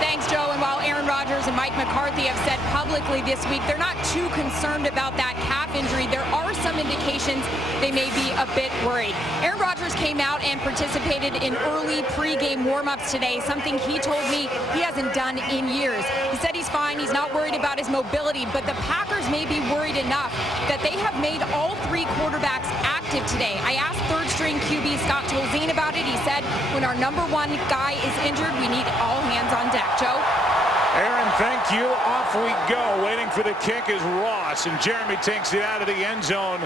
Thanks, Joe. And while Aaron Rodgers and Mike McCarthy have said publicly this week they're not too concerned about that calf injury, there are some indications they may be a bit worried. Aaron Rodgers came out and participated in early pregame warm-ups today, something he told me he hasn't done in years. He said he's fine, he's not worried about his mobility, but the Packers may be worried enough that they have made all three quarterbacks active today. I asked third-string QB Scott Tolzien about it. He said, when our number one guy is injured, we need all hands on deck. Joe? Aaron, thank you. Off we go. Waiting for the kick is Ross, and Jeremy takes it out of the end zone,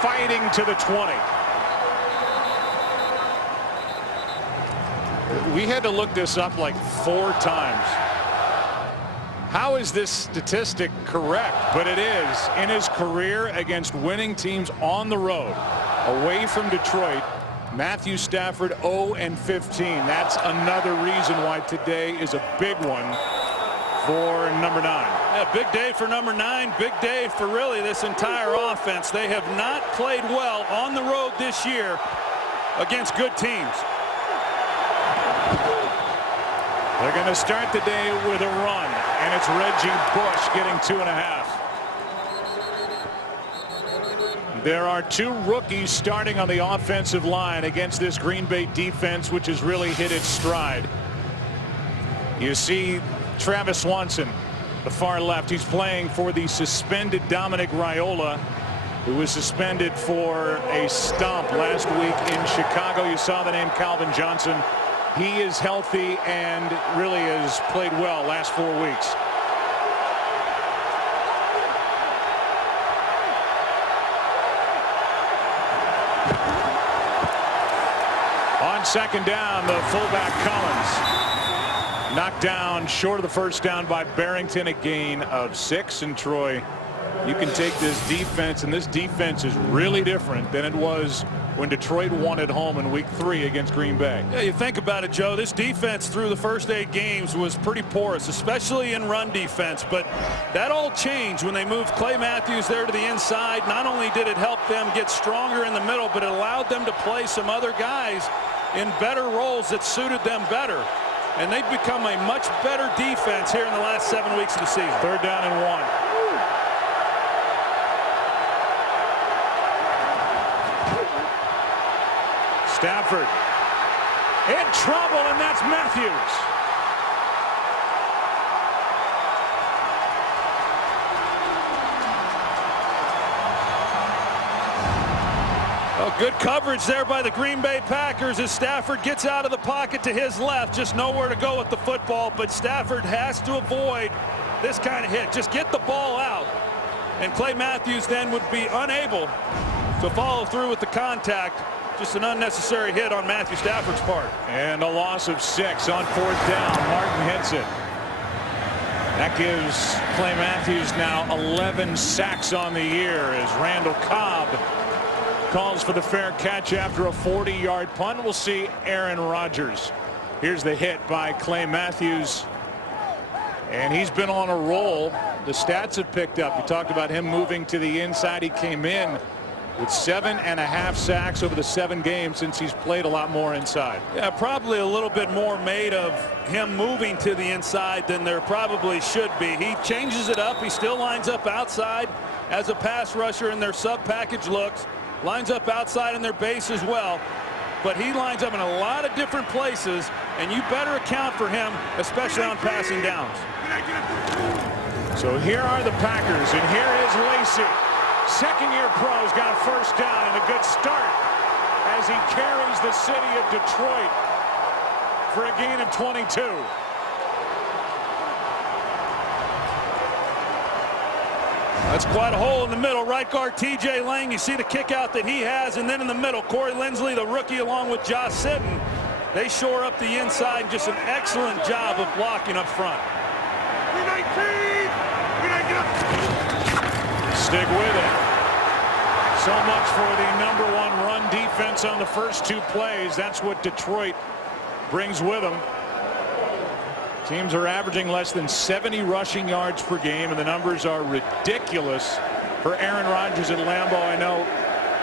fighting to the 20. We had to look this up like 4 times. How is this statistic correct? But it is. In his career against winning teams on the road, away from Detroit, Matthew Stafford 0-15. That's another reason why today is a big one for number 9. Yeah, big day for number 9. Big day for really this entire offense. They have not played well on the road this year against good teams. They're going to start the day with a run, and it's Reggie Bush getting 2.5. There are 2 rookies starting on the offensive line against this Green Bay defense, which has really hit its stride. You see Travis Swanson, the far left. He's playing for the suspended Dominic Raiola, who was suspended for a stomp last week in Chicago. You saw the name Calvin Johnson. He is healthy and really has played well last 4 weeks. On second down, the fullback Collins knocked down short of the first down by Barrington, a gain of 6. And Troy, you can take this defense, and this defense is really different than it was when Detroit won at home in week 3 against Green Bay. Yeah, you think about it, Joe, this defense through the first 8 games was pretty porous, especially in run defense, but that all changed when they moved Clay Matthews there to the inside. Not only did it help them get stronger in the middle, but it allowed them to play some other guys in better roles that suited them better. And they've become a much better defense here in the last 7 weeks of the season. 3rd down and 1. Stafford in trouble, and that's Matthews. Oh, good coverage there by the Green Bay Packers as Stafford gets out of the pocket to his left. Just nowhere to go with the football, but Stafford has to avoid this kind of hit. Just get the ball out, and Clay Matthews then would be unable to follow through with the contact. Just an unnecessary hit on Matthew Stafford's part. And a loss of 6 on 4th down. Martin hits it. That gives Clay Matthews now 11 sacks on the year as Randall Cobb calls for the fair catch after a 40-yard punt. We'll see Aaron Rodgers. Here's the hit by Clay Matthews. And he's been on a roll. The stats have picked up. You talked about him moving to the inside. He came in with 7.5 sacks over the 7 games since he's played a lot more inside. Yeah, probably a little bit more made of him moving to the inside than there probably should be. He changes it up. He still lines up outside as a pass rusher in their sub-package looks. Lines up outside in their base as well. But he lines up in a lot of different places, and you better account for him, especially on passing downs. So here are the Packers, and here is Lacy. Second-year pro's got a first down and a good start as he carries the city of Detroit for a gain of 22. That's quite a hole in the middle. Right guard TJ Lang, you see the kick out that he has, and then in the middle Corey Linsley, the rookie, along with Josh Sitton. They shore up the inside. Just an excellent job of blocking up front. Stick with it. So much for the number 1 run defense on the first 2 plays. That's what Detroit brings with them. Teams are averaging less than 70 rushing yards per game, and the numbers are ridiculous for Aaron Rodgers at Lambeau. I know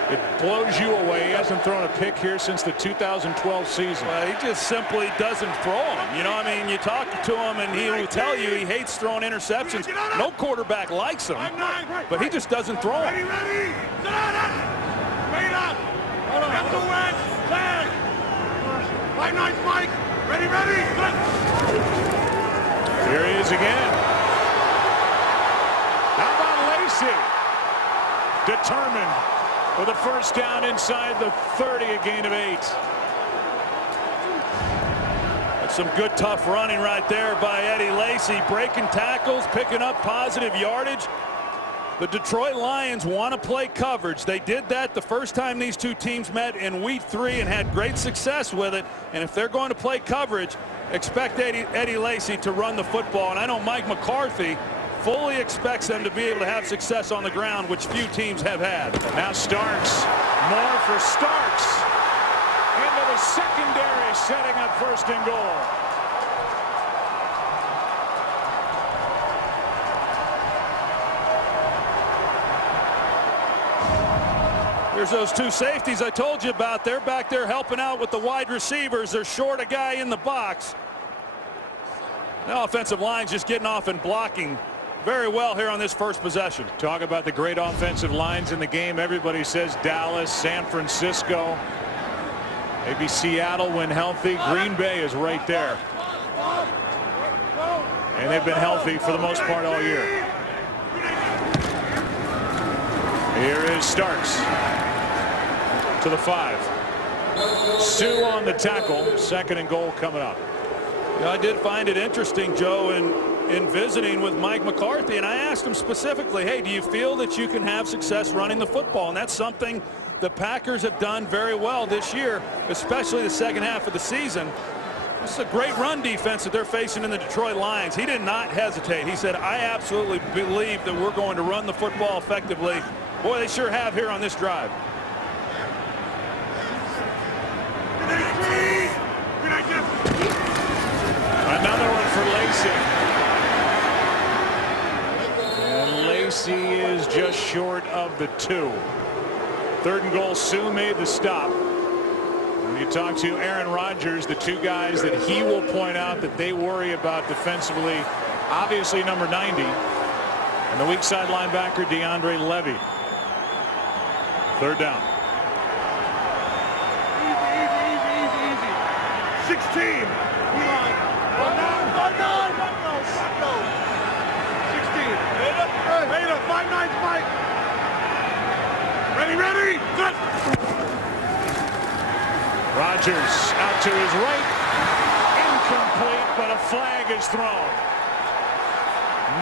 It blows you away. He hasn't thrown a pick here since the 2012 season. Well, he just simply doesn't throw them. You know, I mean, you talk to him and he will tell you he hates throwing interceptions. No quarterback likes them, but he just doesn't throw them. Ready. Sit down. Wait up. Hold on. Get the wedge. Tag. 5-9 Mike. Ready. Here he is again. How about Lacy? Determined with a first down inside the 30, a gain of 8. That's some good tough running right there by Eddie Lacy, breaking tackles, picking up positive yardage. The Detroit Lions want to play coverage. They did that the first time these two teams met in week 3 and had great success with it. And if they're going to play coverage, expect Eddie Lacy to run the football. And I know Mike McCarthy fully expects them to be able to have success on the ground, which few teams have had. Now Starks, more for Starks, into the secondary, setting up first and goal. Here's those two safeties I told you about. They're back there helping out with the wide receivers. They're short a guy in the box. The offensive line's just getting off and blocking very well here on this first possession. Talk about the great offensive lines in the game. Everybody says Dallas, San Francisco, maybe Seattle when healthy. Green Bay is right there. And they've been healthy for the most part all year. Here is Starks to the 5. Sue on the tackle. Second and goal coming up. Yeah, I did find it interesting, Joe, in visiting with Mike McCarthy, and I asked him specifically, hey, do you feel that you can have success running the football? And that's something the Packers have done very well this year, especially the second half of the season. This is a great run defense that they're facing in the Detroit Lions. He did not hesitate. He said, I absolutely believe that we're going to run the football effectively. Boy, they sure have here on this drive. Another one for Lacy. And Lacy is just short of the 2. Third and goal. Sue made the stop. When you talk to Aaron Rodgers, the two guys that he will point out that they worry about defensively, obviously number 90 and the weak side linebacker DeAndre Levy. Third down. Easy. 16. One down. 16. Wait up. 5-9 Mike. Ready. Good. Rodgers out to his right. Incomplete, but a flag is thrown.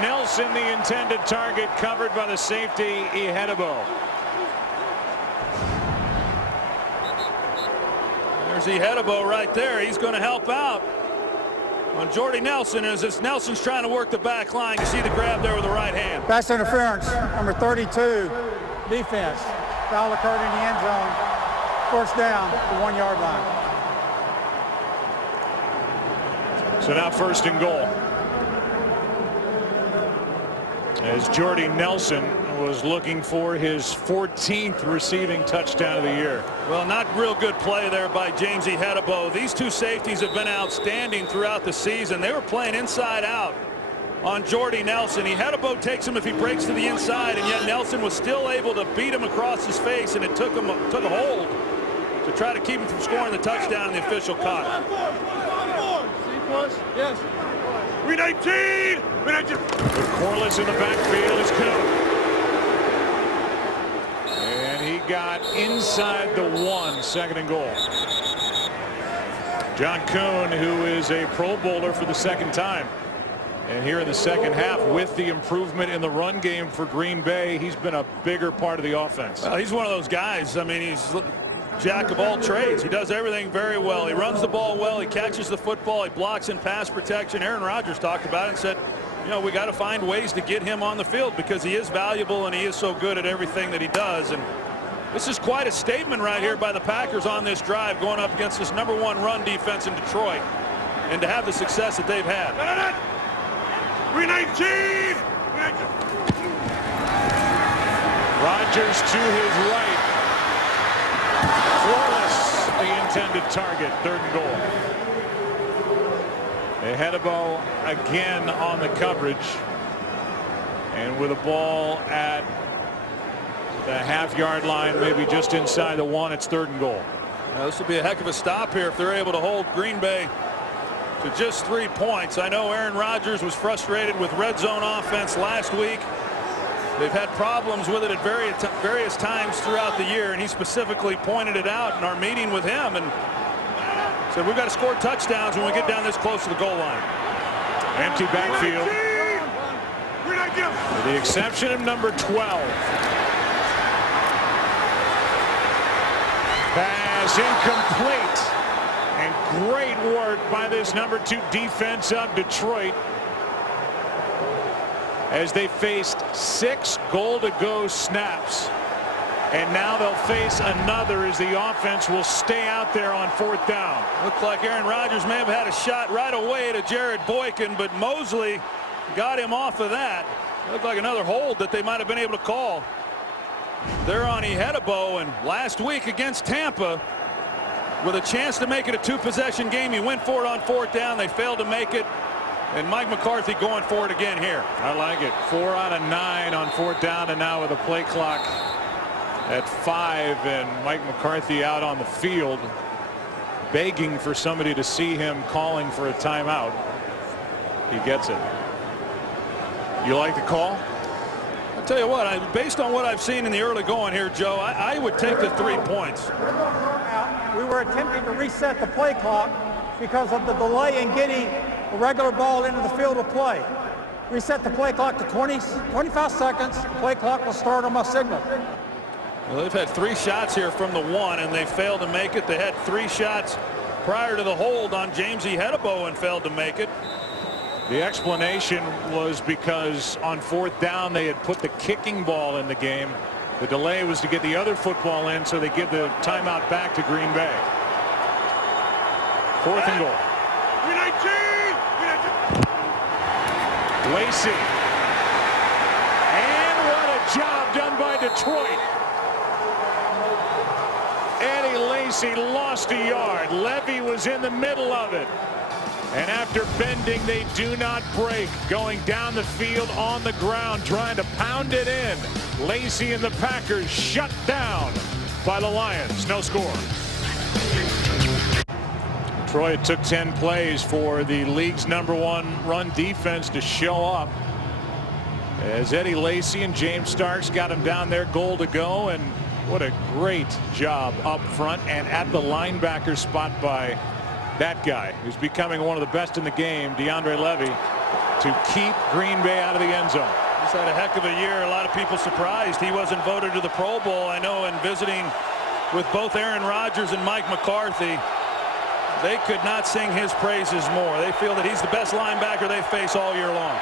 Nelson, the intended target, covered by the safety, Ihedebo. There's Ihedebo right there. He's going to help out on Jordy Nelson as Nelson's trying to work the back line. You see the grab there with the right hand. Pass interference, number 32, defense. Foul occurred in the end zone. First down, the 1 yard line. So now first and goal. As Jordy Nelson was looking for his 14th receiving touchdown of the year. Well, not real good play there by James Ihedebo. These two safeties have been outstanding throughout the season. They were playing inside out on Jordy Nelson. Ihedebo takes him if he breaks to the inside, and yet Nelson was still able to beat him across his face, and it took a hold to try to keep him from scoring the touchdown, and the official caught it. Yes. 319. With Corliss in the backfield is Kuhn. And he got inside the 1, second and goal. John Kuhn, who is a Pro Bowler for the second time. And here in the second half, with the improvement in the run game for Green Bay, he's been a bigger part of the offense. Well, he's one of those guys. I mean, he's jack of all trades. He does everything very well. He runs the ball well. He catches the football. He blocks in pass protection. Aaron Rodgers talked about it and said, you know, we got to find ways to get him on the field because he is valuable and he is so good at everything that he does. And this is quite a statement right here by the Packers on this drive, going up against this #1 run defense in Detroit, and to have the success that they've had. 319. Rodgers to his right. intended target. 3rd and goal. Hedebo again on the coverage, and with a ball at the half-yard line, maybe just inside the 1, it's 3rd and goal. Now, this would be a heck of a stop here if they're able to hold Green Bay to just 3 points. I know Aaron Rodgers was frustrated with red zone offense last week. They've had problems with it at various times throughout the year, and he specifically pointed it out in our meeting with him and said we've got to score touchdowns when we get down this close to the goal line. Empty backfield, with the exception of number 12. Pass incomplete, and great work by this number 2 defense of Detroit, as they faced 6 goal-to-go snaps, and now they'll face another as the offense will stay out there on 4th down. Looked like Aaron Rodgers may have had a shot right away to Jared Boykin, but Mosley got him off of that. Looked like another hold that they might have been able to call. They're on Hedebo, and last week against Tampa, with a chance to make it a 2-possession game, he went for it on 4th down. They failed to make it, and Mike McCarthy going for it again here. I like it. 4 out of 9 on 4th down, and now with a play clock at 5, and Mike McCarthy out on the field begging for somebody to see him calling for a timeout. He gets it. You like the call? I'll tell you what, based on what I've seen in the early going here, Joe, I would take the 3 points. We were attempting to reset the play clock because of the delay in getting a regular ball into the field of play. Reset the play clock to 25 seconds. Play clock will start on my signal. Well, they've had 3 shots here from the 1, and they failed to make it. They had 3 shots prior to the hold on James Hedebo and failed to make it. The explanation was because on 4th down they had put the kicking ball in the game. The delay was to get the other football in, so they give the timeout back to Green Bay. 4th and goal. Lacey. And what a job done by Detroit. Eddie Lacy lost a yard. Levy was in the middle of it. And after bending, they do not break. Going down the field on the ground, trying to pound it in. Lacy and the Packers shut down by the Lions. No score. Detroit took 10 plays for the league's #1 run defense to show up, as Eddie Lacy and James Starks got him down there, goal to go. And what a great job up front and at the linebacker spot by that guy who's becoming one of the best in the game, DeAndre Levy, to keep Green Bay out of the end zone. He's had a heck of a year. A lot of people surprised he wasn't voted to the Pro Bowl. I know in visiting with both Aaron Rodgers and Mike McCarthy, they could not sing his praises more. They feel that he's the best linebacker they face all year long.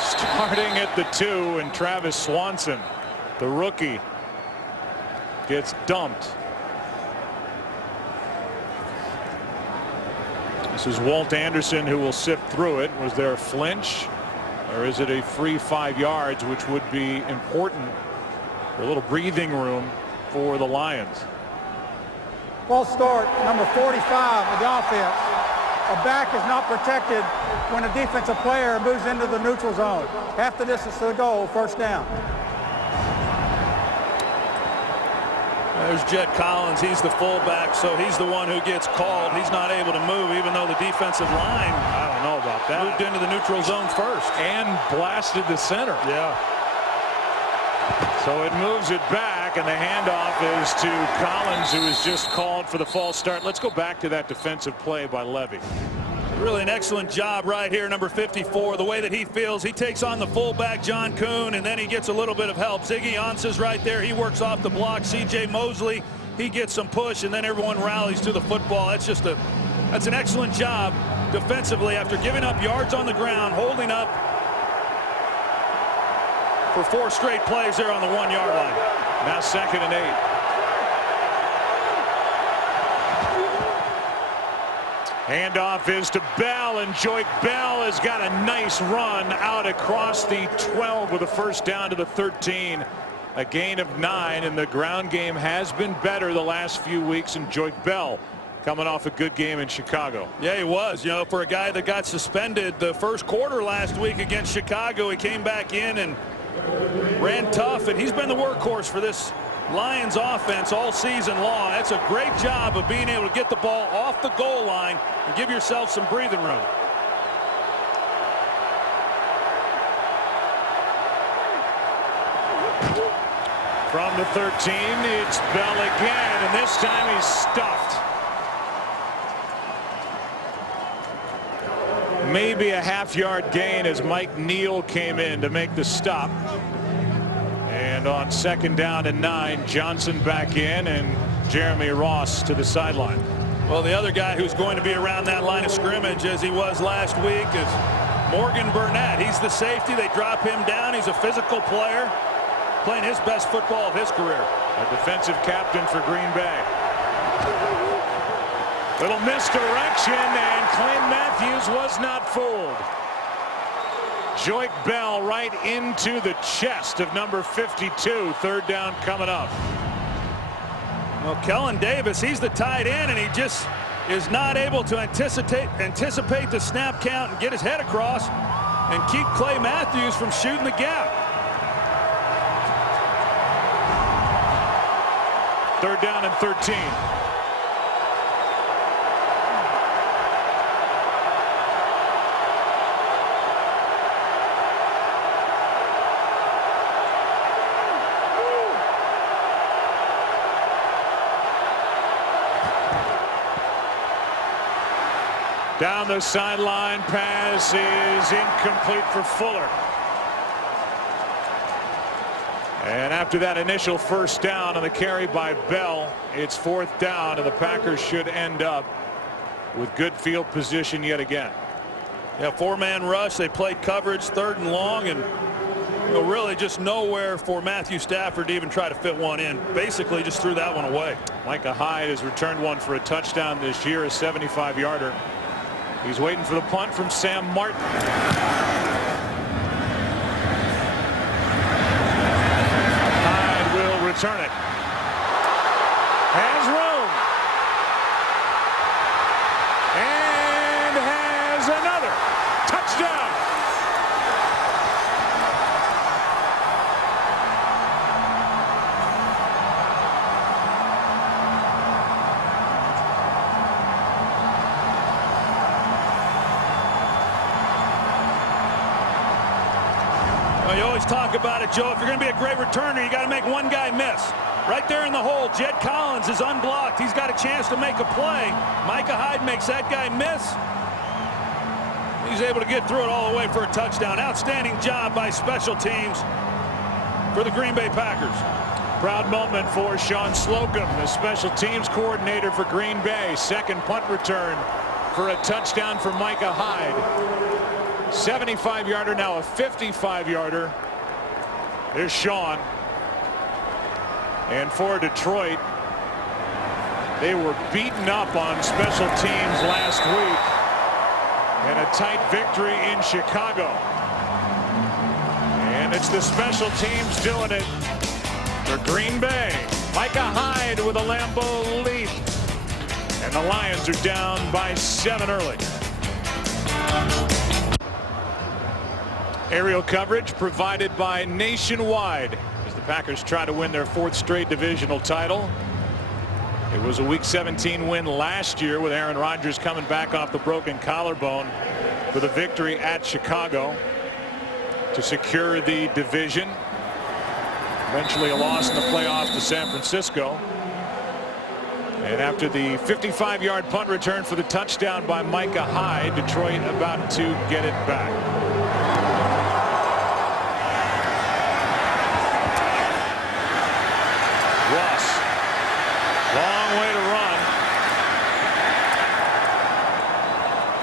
Starting at the 2, and Travis Swanson, the rookie, gets dumped. This is Walt Anderson who will sift through it. Was there a flinch, or is it a free 5 yards, which would be important for a little breathing room for the Lions? False start, number 45 of the offense. A back is not protected when a defensive player moves into the neutral zone. Half the distance to the goal, 1st down. There's Jet Collins. He's the fullback, so he's the one who gets called. He's not able to move, even though the defensive line, I don't know about that, moved into the neutral zone first and blasted the center. Yeah. So it moves it back, and the handoff is to Collins, who is just called for the false start. Let's go back to that defensive play by Levy. Really an excellent job right here, number 54. The way that he feels, he takes on the fullback, John Kuhn, and then he gets a little bit of help. Ziggy Ansah's right there. He works off the block. C.J. Mosley, he gets some push, and then everyone rallies to the football. That's an excellent job defensively after giving up yards on the ground, holding up for 4 straight plays there on the 1-yard line. Now 2nd and 8. Handoff is to Bell, and Joique Bell has got a nice run out across the 12 with a 1st down to the 13. a gain of 9, and the ground game has been better the last few weeks. And Joyke Bell coming off a good game in Chicago. Yeah, he was. You know, for a guy that got suspended the first quarter last week against Chicago, he came back in and ran tough, and he's been the workhorse for this Lions offense all season long. That's a great job of being able to get the ball off the goal line and give yourself some breathing room. From the 13, it's Bell again, and this time he's stuffed. Maybe a half-yard gain as Mike Neal came in to make the stop. And on 2nd down and 9, Johnson back in and Jeremy Ross to the sideline. Well, the other guy who's going to be around that line of scrimmage as he was last week is Morgan Burnett. He's the safety. They drop him down. He's a physical player, playing his best football of his career. A defensive captain for Green Bay. Little misdirection, and Clay Matthews was not fooled. Joyke Bell right into the chest of number 52. 3rd down coming up. Well, Kellen Davis, he's the tight end, and he just is not able to anticipate the snap count and get his head across and keep Clay Matthews from shooting the gap. 3rd down and 13. Down the sideline, pass is incomplete for Fuller. And after that initial 1st down on the carry by Bell, it's 4th down, and the Packers should end up with good field position yet again. Yeah, 4-man rush. They played coverage 3rd and long, and really just nowhere for Matthew Stafford to even try to fit one in. Basically just threw that one away. Micah Hyde has returned one for a touchdown this year, a 75-yarder. He's waiting for the punt from Sam Martin. Hyde will return it. Has room. And has another. Touchdown. You always talk about it, Joe. If you're going to be a great returner, you got to make one guy miss. Right there in the hole, Jed Collins is unblocked. He's got a chance to make a play. Micah Hyde makes that guy miss. He's able to get through it all the way for a touchdown. Outstanding job by special teams for the Green Bay Packers. Proud moment for Sean Slocum, the special teams coordinator for Green Bay. 2nd punt return for a touchdown for Micah Hyde. 75-yarder, now a 55-yarder. There's Sean. And for Detroit, they were beaten up on special teams last week, and a tight victory in Chicago. And it's the special teams doing it for Green Bay. Micah Hyde with a Lambeau lead, and the Lions are down by 7 early. Aerial coverage provided by Nationwide as the Packers try to win their 4th straight divisional title. It was a Week 17 win last year with Aaron Rodgers coming back off the broken collarbone for the victory at Chicago to secure the division. Eventually a loss in the playoffs to San Francisco. And after the 55-yard punt return for the touchdown by Micah Hyde, Detroit about to get it back. Ross, long way to run.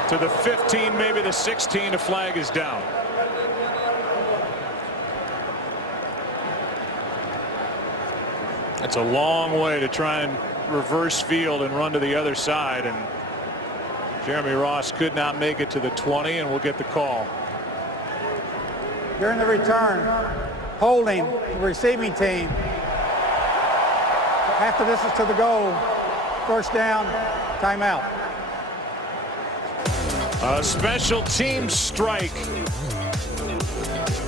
To the 15, maybe the 16, a flag is down. It's a long way to try and reverse field and run to the other side, and Jeremy Ross could not make it to the 20, and we'll get the call. During the return, holding the receiving team. After this is to the goal, first down, timeout. A special team strike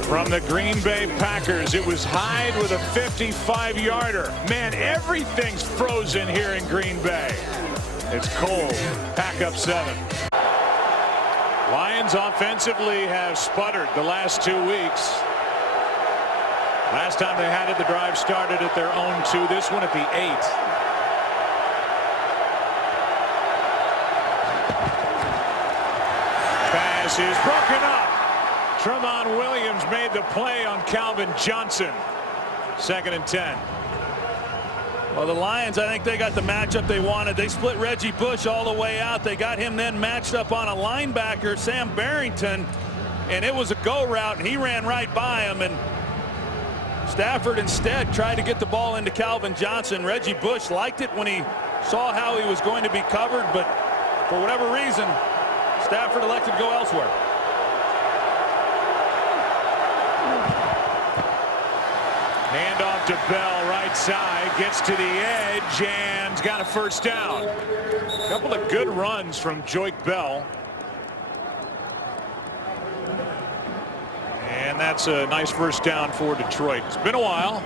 from the Green Bay Packers. It was Hyde with a 55-yarder. Man, everything's frozen here in Green Bay. It's cold. Pack up 7. Lions offensively have sputtered the last 2 weeks. Last time they had it, the drive started at their own 2. This one at the 8. Pass is broken up. Tramon Williams made the play on Calvin Johnson. 2nd and 10. Well, the Lions, I think they got the matchup they wanted. They split Reggie Bush all the way out. They got him then matched up on a linebacker, Sam Barrington, and it was a go route, and he ran right by him. And Stafford instead tried to get the ball into Calvin Johnson. Reggie Bush liked it when he saw how he was going to be covered, but for whatever reason, Stafford elected to go elsewhere. Handoff to Bell, right side, gets to the edge and got a first down. A couple of good runs from Joique Bell. And that's a nice first down for Detroit. It's been a while.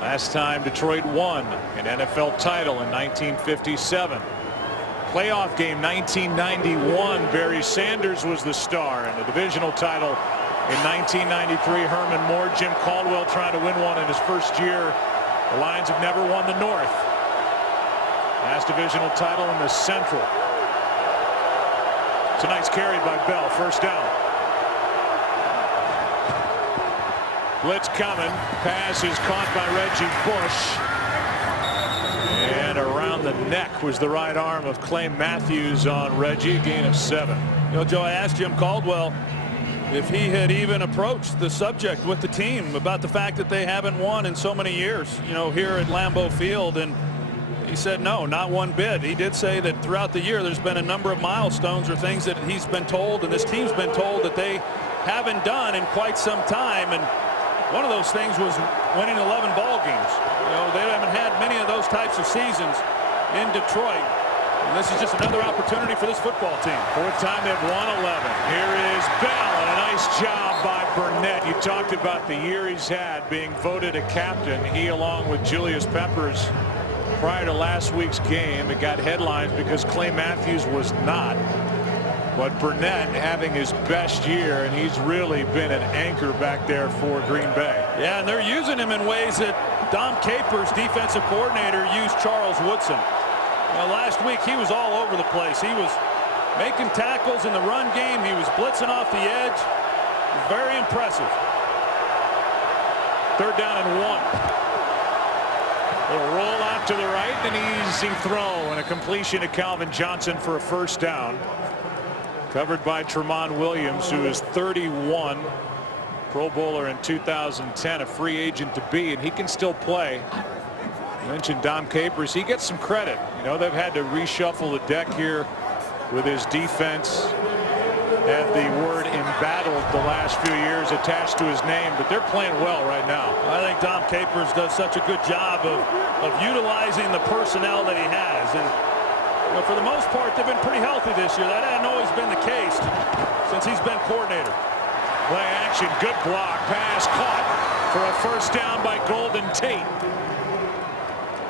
Last time Detroit won an NFL title in 1957. Playoff game 1991. Barry Sanders was the star, and the divisional title in 1993, Herman Moore. Jim Caldwell trying to win one in his first year. The Lions have never won the North. Last divisional title in the Central. It's a nice carry by Bell. First down. Blitz coming. Pass is caught by Reggie Bush. And around the neck was the right arm of Clay Matthews on Reggie. Gain of 7. You know, Joe, I asked Jim Caldwell if he had even approached the subject with the team about the fact that they haven't won in so many years, you know, here at Lambeau Field, and he said no, not one bit. He did say that throughout the year there's been a number of milestones or things that he's been told and this team's been told that they haven't done in quite some time, and one of those things was winning 11 ball games. You know, they haven't had many of those types of seasons in Detroit. And this is just another opportunity for this football team. 4th time they've won 11. Here is Bell, and a nice job by Burnett. You talked about the year he's had being voted a captain. He, along with Julius Peppers, prior to last week's game, it got headlines because Clay Matthews was not. But Burnett having his best year, and he's really been an anchor back there for Green Bay. Yeah, and they're using him in ways that Dom Capers, defensive coordinator, used Charles Woodson. Now, last week he was all over the place. He was making tackles in the run game. He was blitzing off the edge. Very impressive. 3rd down and 1. A roll out to the right, an easy throw, and a completion to Calvin Johnson for a first down. Covered by Tramon Williams, who is 31, Pro Bowler in 2010, a free agent to be, and he can still play. You mentioned Dom Capers. He gets some credit. You know, they've had to reshuffle the deck here with his defense. Had the word embattled the last few years attached to his name, but they're playing well right now. I think Dom Capers does such a good job of utilizing the personnel that he has. And you know, for the most part, they've been pretty healthy this year. That hadn't always been the case since he's been coordinator. Play action, good block, pass caught for a first down by Golden Tate.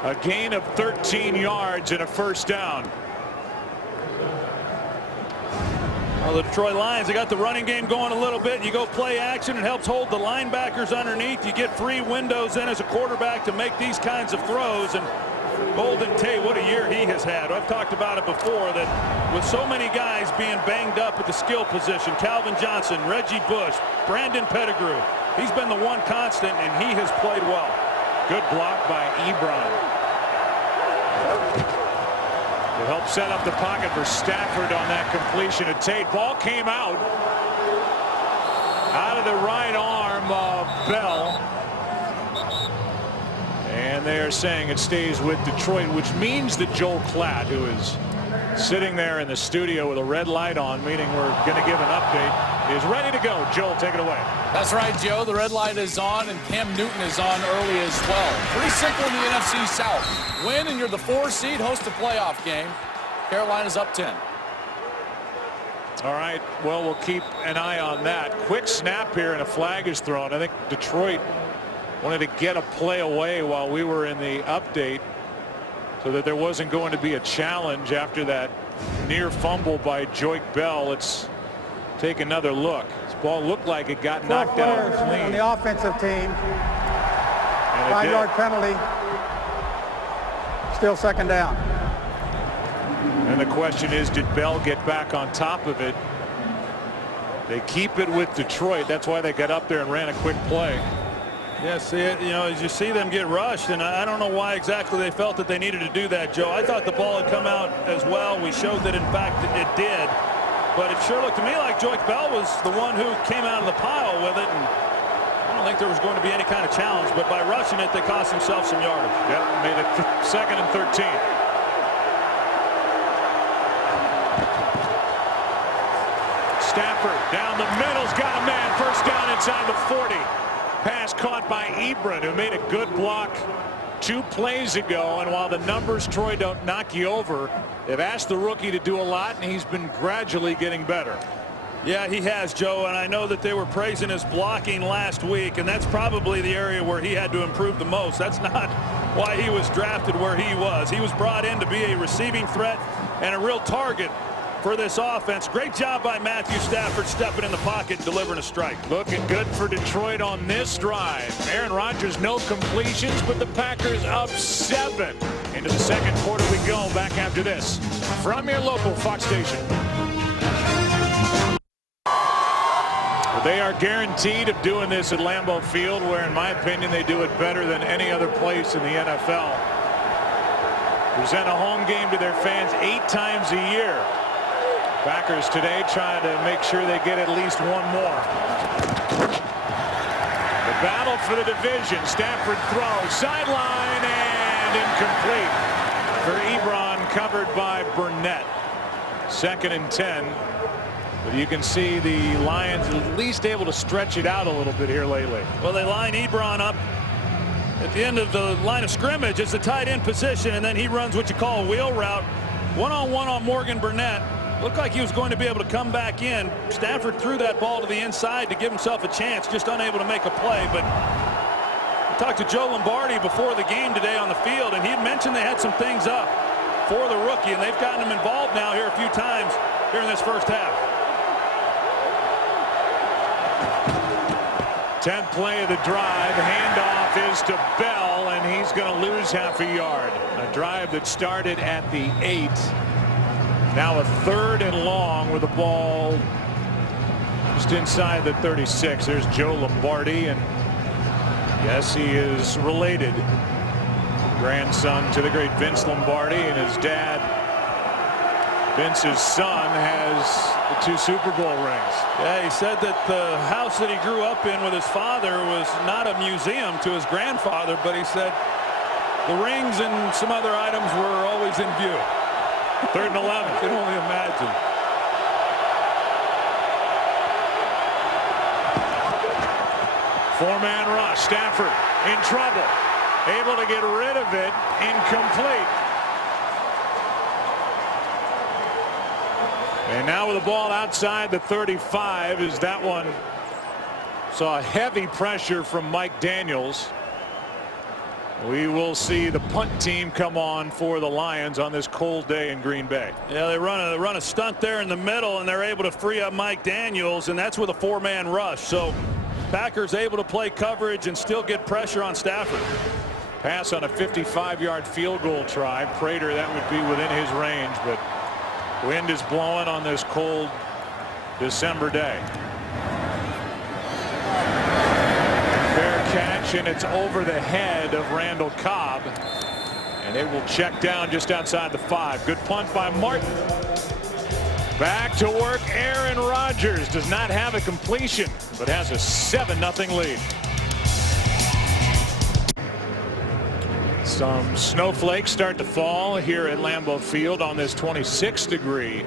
A gain of 13 yards and a first down. Well, the Detroit Lions, they got the running game going a little bit. You go play action, it helps hold the linebackers underneath. You get free windows in as a quarterback to make these kinds of throws. And Golden Tate, what a year he has had. I've talked about it before, that with so many guys being banged up at the skill position, Calvin Johnson, Reggie Bush, Brandon Pettigrew, he's been the one constant, and he has played well. Good block by Ebron. To help set up the pocket for Stafford on that completion to Tate. Ball came out of the right arm of Bell. And they are saying it stays with Detroit, which means that Joel Klatt, who is sitting there in the studio with a red light on, meaning we're going to give an update, is ready to go. Joel, take it away. That's right, Joe. The red light is on, and Cam Newton is on early as well. Pretty simple in the NFC South. Win, and you're the 4 seed, host a playoff game. Carolina's up 10. All right, well, we'll keep an eye on that. Quick snap here, and a flag is thrown. I think Detroit wanted to get a play away while we were in the update, so that there wasn't going to be a challenge after that near fumble by Joik Bell. Let's take another look. This ball looked like it got knocked out clean. On the offensive team. 5-yard penalty. Still second down. And the question is, did Bell get back on top of it? They keep it with Detroit. That's why they got up there and ran a quick play. Yeah, see it, you know, as you see them get rushed, and I don't know why exactly they felt that they needed to do that, Joe. I thought the ball had come out as well. We showed that, in fact, it did. But it sure looked to me like Joik Bell was the one who came out of the pile with it, and I don't think there was going to be any kind of challenge. But by rushing it, they cost themselves some yardage. Yep, made it 2nd and 13. Stafford down the middle's got a man. First down inside the 40. Pass caught by Ebron, who made a good block 2 plays ago. And while the numbers, Troy, don't knock you over, they've asked the rookie to do a lot, and he's been gradually getting better. Yeah, he has, Joe, and I know that they were praising his blocking last week, and that's probably the area where he had to improve the most. That's not why he was drafted where he was. He was brought in to be a receiving threat and a real target for this offense. Great job by Matthew Stafford stepping in the pocket and delivering a strike. Looking good for Detroit on this drive. Aaron Rodgers, no completions, but the Packers up 7. Into the second quarter we go. Back after this from your local Fox station. Well, they are guaranteed of doing this at Lambeau Field, where in my opinion they do it better than any other place in the NFL. Present a home game to their fans 8 times a year. Packers today trying to make sure they get at least one more. The battle for the division. Stafford throws sideline and incomplete for Ebron, covered by Burnett. 2nd and 10. But you can see the Lions at least able to stretch it out a little bit here lately. Well, they line Ebron up at the end of the line of scrimmage. It's a tight end position, and then he runs what you call a wheel route. One-on-one on Morgan Burnett. Looked like he was going to be able to come back in. Stafford threw that ball to the inside to give himself a chance, just unable to make a play. But I talked to Joe Lombardi before the game today on the field, and he had mentioned they had some things up for the rookie, and they've gotten him involved now here a few times during this first half. 10th play of the drive. Handoff is to Bell, and he's going to lose half a yard. A drive that started at the 8. Now a 3rd and long with the ball just inside the 36. There's Joe Lombardi, and yes, he is related. Grandson to the great Vince Lombardi, and his dad, Vince's son, has the 2 Super Bowl rings. Yeah, he said that the house that he grew up in with his father was not a museum to his grandfather, but he said the rings and some other items were always in view. 3rd and 11. I can only imagine. Four-man rush. Stafford in trouble. Able to get rid of it. Incomplete. And now with the ball outside the 35, as that one saw heavy pressure from Mike Daniels. We will see the punt team come on for the Lions on this cold day in Green Bay. Yeah, they run a stunt there in the middle, and they're able to free up Mike Daniels, and that's with a 4-man rush. So Packers able to play coverage and still get pressure on Stafford. Pass on a 55-yard field goal try. Prater, that would be within his range, but wind is blowing on this cold December day. Catch, and it's over the head of Randall Cobb, and it will check down just outside the 5. Good punt by Martin. Back to work. Aaron Rodgers does not have a completion, but has a 7-0 lead. Some snowflakes start to fall here at Lambeau Field on this 26-degree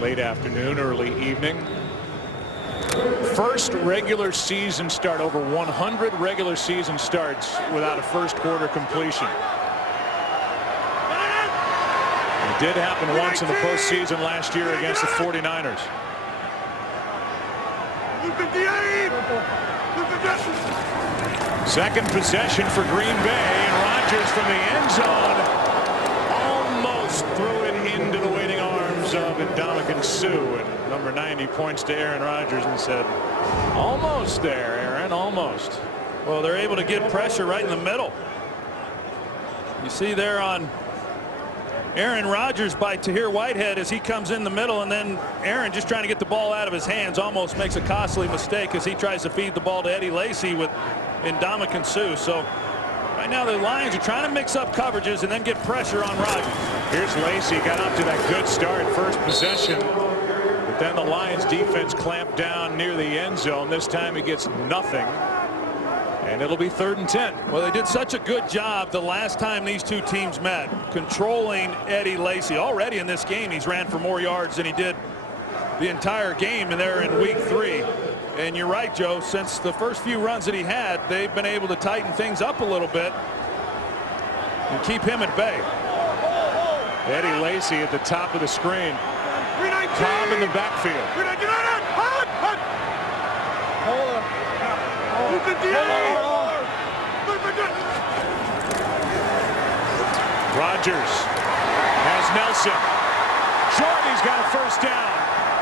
late afternoon, early evening. First regular season start, over 100 regular season starts without a first quarter completion. It did happen once in the postseason last year against the 49ers. Second possession for Green Bay, and Rodgers from the end zone almost threw it into the waiting arms of Ndamukong Suh. And number 90 points to Aaron Rodgers and said, almost there, Aaron, almost. Well, they're able to get pressure right in the middle. You see there on Aaron Rodgers by Tahir Whitehead as he comes in the middle, and then Aaron just trying to get the ball out of his hands almost makes a costly mistake as he tries to feed the ball to Eddie Lacy with Ndamukong Suh. So right now the Lions are trying to mix up coverages and then get pressure on Rodgers. Here's Lacy, got off to that good start first possession, but then the Lions defense clamped down near the end zone. This time he gets nothing, and it'll be 3rd and 10. Well, they did such a good job the last time these two teams met controlling Eddie Lacy. Already in this game he's ran for more yards than he did the entire game, and they're in week 3. And you're right, Joe, since the first few runs that he had, they've been able to tighten things up a little bit and keep him at bay. Eddie Lacy at the top of the screen. Cobb in the backfield. Rodgers has Nelson. Jordy's got a first down.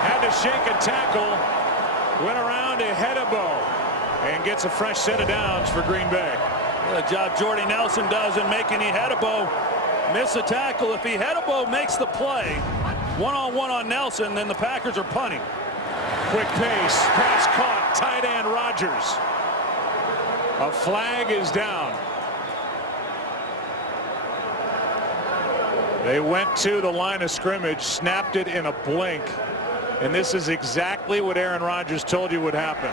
Had to shake a tackle. Went around to Hedebo and gets a fresh set of downs for Green Bay. What a job Jordy Nelson does in making Hedebo miss a tackle. If Hedebo makes the play one-on-one on Nelson, then the Packers are punting. Quick pace, pass caught, tight end Rodgers. A flag is down. They went to the line of scrimmage, snapped it in a blink. And this is exactly what Aaron Rodgers told you would happen.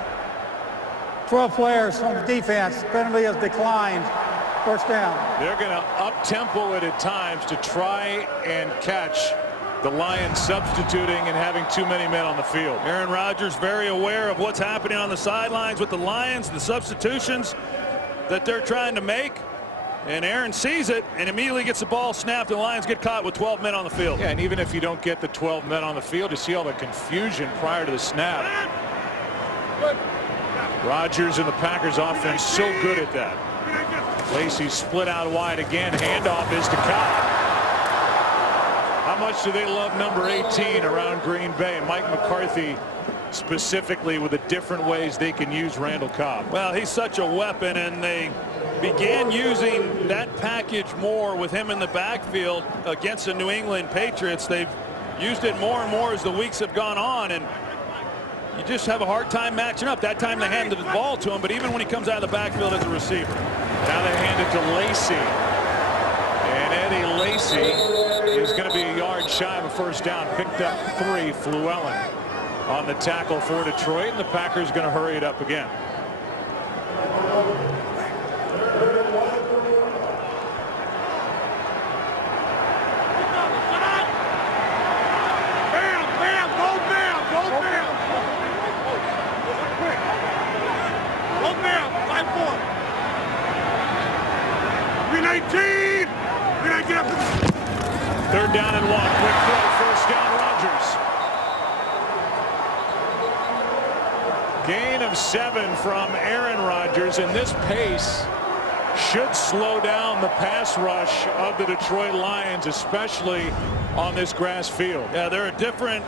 12 players on the defense. Penalty has declined. First down. They're going to up-tempo it at times to try and catch the Lions substituting and having too many men on the field. Aaron Rodgers very aware of what's happening on the sidelines with the Lions, the substitutions that they're trying to make. And Aaron sees it and immediately gets the ball snapped, and the Lions get caught with 12 men on the field. Yeah, and even if you don't get the 12 men on the field, you see all the confusion prior to the snap. Rodgers and the Packers offense so good at that. Lacy split out wide again. Handoff is to Cobb. How much do they love number 18 around Green Bay? Mike McCarthy specifically with the different ways they can use Randall Cobb. Well, he's such a weapon, and they began using that package more with him in the backfield against the New England Patriots. They've used it more and more as the weeks have gone on, and you just have a hard time matching up. That time they handed the ball to him, but even when he comes out of the backfield as a receiver. Now they hand it to Lacy, and Eddie Lacy is going to be a yard shy of a first down. Picked up 3. Fluellen on the tackle for Detroit, and the Packers going to hurry it up again. Third down and 1. Quick throw. First down, Rodgers. Gain of 7 from Aaron Rodgers, and this pace should slow down the pass rush of the Detroit Lions, especially on this grass field. Yeah, they're a different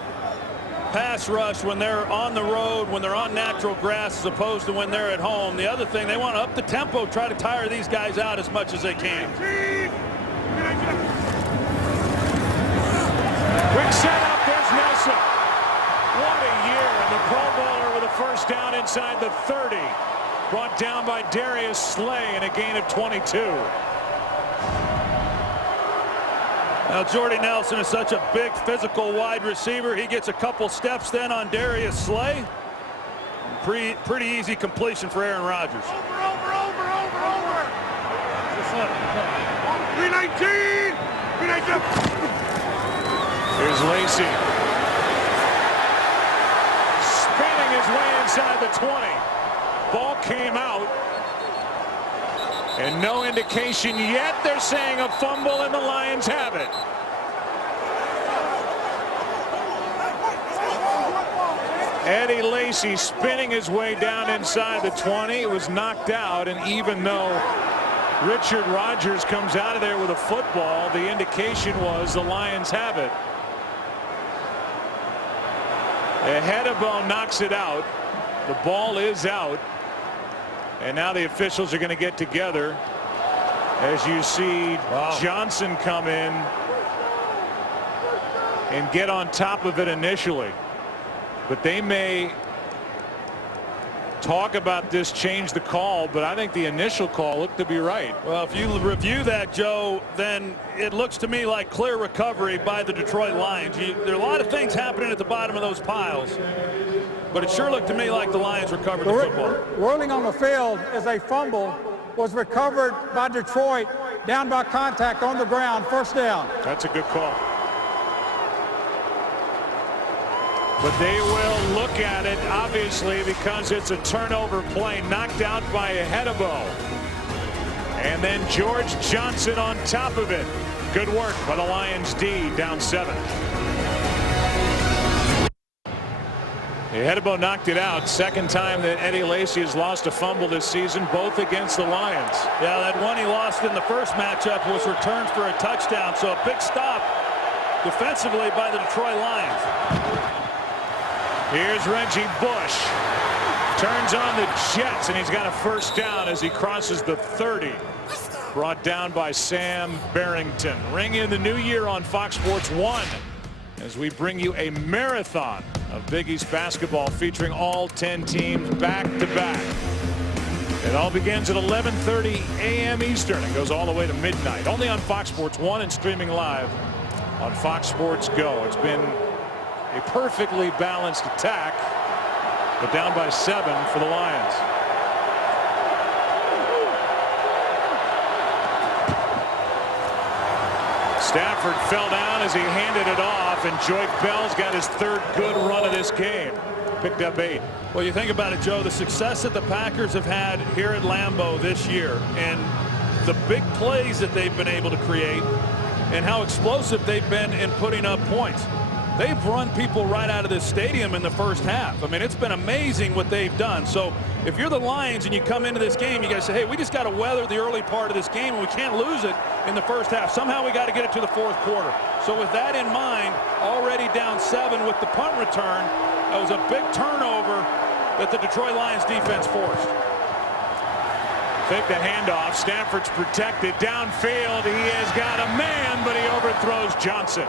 pass rush when they're on the road, when they're on natural grass, as opposed to when they're at home. The other thing, they want to up the tempo, try to tire these guys out as much as they can. Quick setup, there's Nelson. What a year, and the Pro Bowler with a first down inside the 30. Brought down by Darius Slay in a gain of 22. Now Jordy Nelson is such a big physical wide receiver. He gets a couple steps then on Darius Slay. Pretty easy completion for Aaron Rodgers. Over. 19! Here's Lacy. Spinning his way inside the 20. Ball came out. And no indication yet. They're saying a fumble, and the Lions have it. Eddie Lacy spinning his way down inside the 20. It was knocked out, and even though Richard Rodgers comes out of there with a football, the indication was the Lions have it. Hedebo knocks it out. The ball is out. And now the officials are going to get together as you see Johnson come in and get on top of it initially. But they may talk about this, change the call, but I think the initial call looked to be right. Well, if you review that, Joe, then it looks to me like clear recovery by the Detroit Lions. There are a lot of things happening at the bottom of those piles, but it sure looked to me like the Lions recovered the football. Rolling on the field as a fumble was recovered by Detroit, down by contact on the ground, first down. That's a good call. But they will look at it, obviously, because it's a turnover play knocked out by Hedebo. And then George Johnson on top of it. Good work by the Lions D, down 7. Hedebo knocked it out. Second time that Eddie Lacy has lost a fumble this season, both against the Lions. Yeah, that one he lost in the first matchup was returned for a touchdown. So a big stop defensively by the Detroit Lions. Here's Reggie Bush. Turns on the Jets, and he's got a first down as he crosses the 30. Brought down by Sam Barrington. Ring in the new year on Fox Sports 1 as we bring you a marathon of Big East basketball featuring all 10 teams back to back. It all begins at 11:30 a.m. Eastern and goes all the way to midnight. Only on Fox Sports 1 and streaming live on Fox Sports Go. It's been a perfectly balanced attack, but down by 7 for the Lions. Stafford fell down as he handed it off, and Joyke Bell's got his third good run of this game. Picked up 8. Well, you think about it, Joe, the success that the Packers have had here at Lambeau this year and the big plays that they've been able to create and how explosive they've been in putting up points. They've run people right out of this stadium in the first half. I mean, it's been amazing what they've done. So if you're the Lions and you come into this game, you got to say, hey, we just got to weather the early part of this game, and we can't lose it in the first half. Somehow we got to get it to the fourth quarter. So with that in mind, already down 7 with the punt return, that was a big turnover that the Detroit Lions defense forced. Take the handoff. Stafford's protected downfield. He has got a man, but he overthrows Johnson.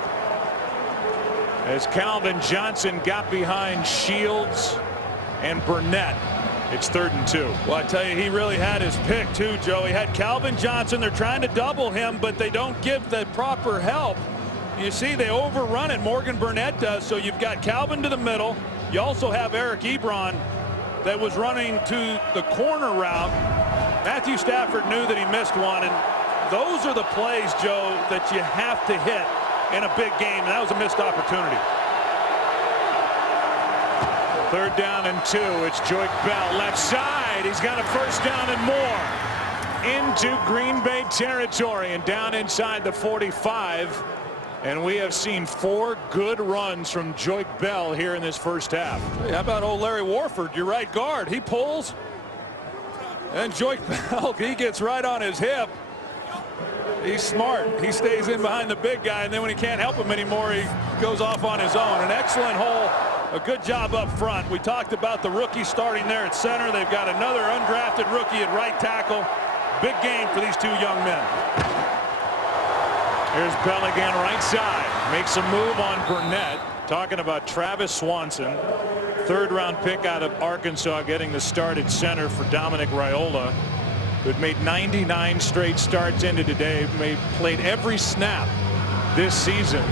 As Calvin Johnson got behind Shields and Burnett, it's 3rd and 2. Well, I tell you, he really had his pick too, Joe. He had Calvin Johnson. They're trying to double him, but they don't give the proper help. You see, they overrun it. Morgan Burnett does. So you've got Calvin to the middle. You also have Eric Ebron that was running to the corner route. Matthew Stafford knew that he missed one, and those are the plays, Joe, that you have to hit in a big game, and that was a missed opportunity. 3rd down and 2. It's Joyke Bell left side. He's got a first down and more into Green Bay territory and down inside the 45. And we have seen 4 good runs from Joyke Bell here in this first half. Hey, how about old Larry Warford, your right guard? He pulls, and Joyke Bell, he gets right on his hip. He's smart. He stays in behind the big guy, and then when he can't help him anymore, he goes off on his own. An excellent hole. A good job up front. We talked about the rookie starting there at center. They've got another undrafted rookie at right tackle. Big game for these 2 young men. Here's Bell again, right side. Makes a move on Burnett. Talking about Travis Swanson, 3rd-round pick out of Arkansas, getting the start at center for Dominic Raiola, who'd made 99 straight starts into today, played every snap this season.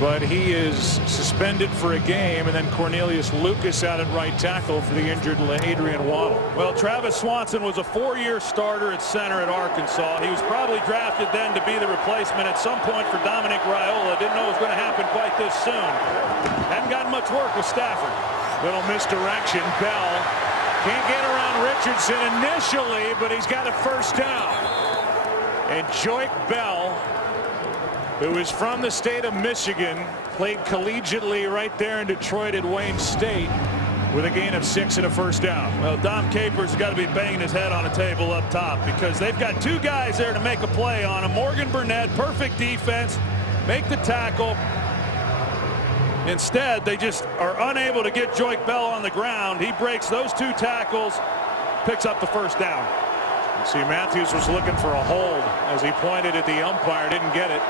but he is suspended for a game, and then Cornelius Lucas out at right tackle for the injured Adrian Waddle. Well, Travis Swanson was a 4-year starter at center at Arkansas. He was probably drafted then to be the replacement at some point for Dominic Raiola. Didn't know it was going to happen quite this soon. Hadn't gotten much work with Stafford. Little misdirection. Bell can't get around Richardson initially, but he's got a first down. And Joique Bell, who is from the state of Michigan, played collegiately right there in Detroit at Wayne State, with a gain of 6 and a first down. Well, Dom Capers has got to be banging his head on a table up top, because they've got 2 guys there to make a play on him. Morgan Burnett, perfect defense, make the tackle. Instead, they just are unable to get Joique Bell on the ground. He breaks those 2 tackles, picks up the first down. You see, Matthews was looking for a hold as he pointed at the umpire, didn't get it.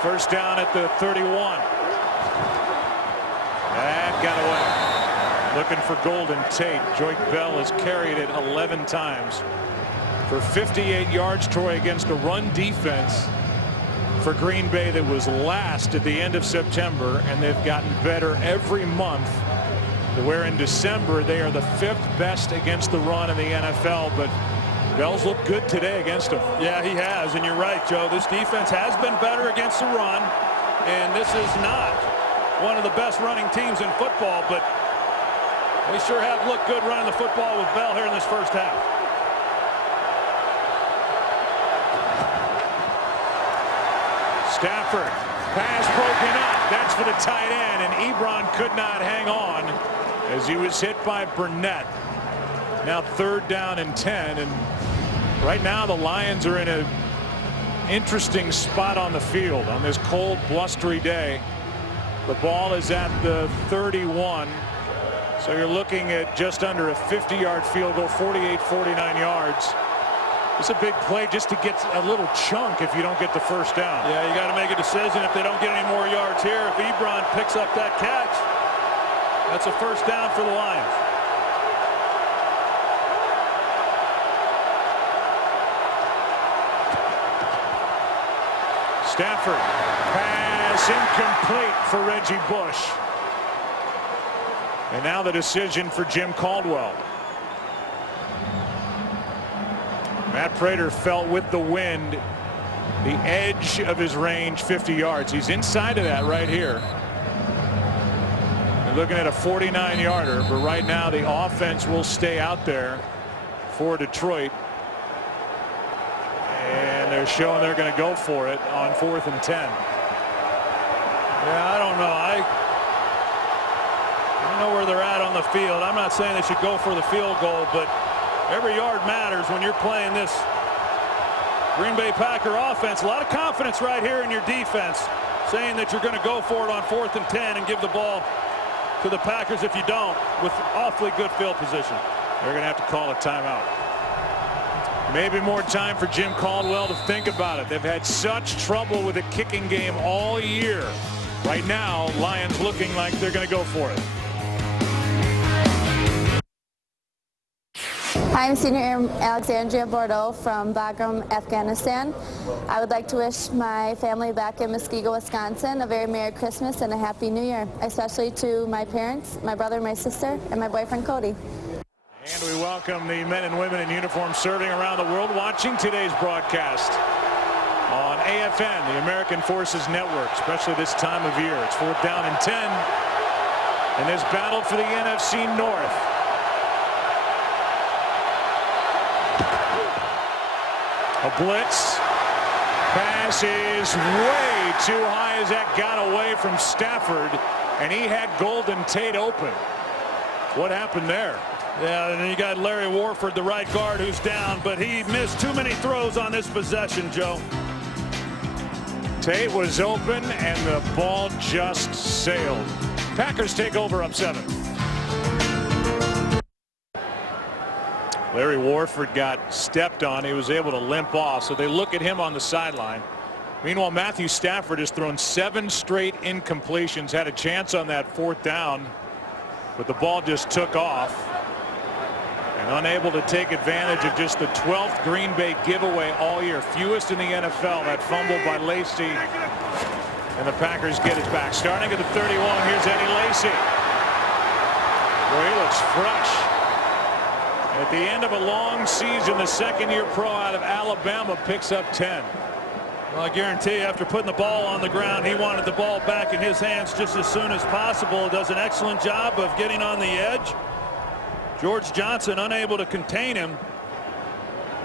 First down at the 31. That got away. Looking for Golden Tate. Joique Bell has carried it 11 times for 58 yards, Troy, against a run defense for Green Bay that was last at the end of September, and they've gotten better every month, where in December they are the 5th best against the run in the NFL. But Bell's looked good today against him. Yeah, he has, and you're right, Joe. This defense has been better against the run, and this is not one of the best running teams in football, but they sure have looked good running the football with Bell here in this first half. Stafford, pass broken up. That's for the tight end, and Ebron could not hang on as he was hit by Burnett. Now 3rd down and 10, and right now the Lions are in an interesting spot on the field on this cold, blustery day. The ball is at the 31, so you're looking at just under a 50-yard field goal, 48-49 yards. It's a big play just to get a little chunk if you don't get the first down. Yeah, you got to make a decision if they don't get any more yards here. If Ebron picks up that catch, that's a first down for the Lions. Stafford, pass incomplete for Reggie Bush. And now the decision for Jim Caldwell. Matt Prater felt with the wind the edge of his range 50 yards. He's inside of that right here. They're looking at a 49-yarder, but right now the offense will stay out there for Detroit. And they're showing they're going to go for it on 4th and 10. Yeah, I don't know. I don't know where they're at on the field. I'm not saying they should go for the field goal, but every yard matters when you're playing this Green Bay Packer offense. A lot of confidence right here in your defense, saying that you're going to go for it on 4th and 10 and give the ball to the Packers if you don't, with awfully good field position. They're going to have to call a timeout. Maybe more time for Jim Caldwell to think about it. They've had such trouble with the kicking game all year. Right now, Lions looking like they're going to go for it. Hi, I'm Senior Alexandria Bordeaux from Bagram, Afghanistan. I would like to wish my family back in Muskego, Wisconsin a very Merry Christmas and a Happy New Year, especially to my parents, my brother, my sister, and my boyfriend, Cody. And we welcome the men and women in uniform serving around the world watching today's broadcast on AFN, the American Forces Network, especially this time of year. It's 4th down and 10 in this battle for the NFC North. A blitz. Pass is way too high as that got away from Stafford, and he had Golden Tate open. What happened there? Yeah, and then you got Larry Warford, the right guard, who's down, but he missed too many throws on this possession, Joe. Tate was open, and the ball just sailed. Packers take over up 7. Larry Warford got stepped on. He was able to limp off, so they look at him on the sideline. Meanwhile, Matthew Stafford has thrown 7 straight incompletions, had a chance on that 4th down, but the ball just took off. And unable to take advantage of just the 12th Green Bay giveaway all year. Fewest in the NFL. That fumble by Lacey And the Packers get it back. Starting at the 31, here's Eddie Lacy. Boy, he looks fresh. At the end of a long season, the second-year pro out of Alabama picks up 10. Well, I guarantee you, after putting the ball on the ground, he wanted the ball back in his hands just as soon as possible. Does an excellent job of getting on the edge. George Johnson unable to contain him.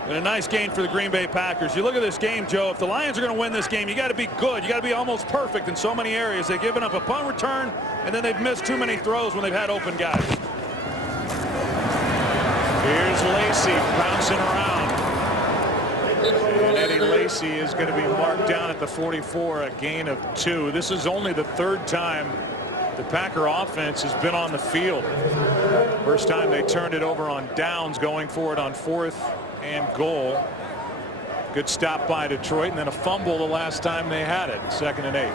And a nice gain for the Green Bay Packers. You look at this game, Joe, if the Lions are going to win this game, you got to be good. You got to be almost perfect in so many areas. They've given up a punt return, and then they've missed too many throws when they've had open guys. Here's Lacy bouncing around. And Eddie Lacy is going to be marked down at the 44, a gain of 2. This is only the third time the Packer offense has been on the field. First time they turned it over on downs, going for it on 4th and goal. Good stop by Detroit, and then a fumble the last time they had it, 2nd and 8.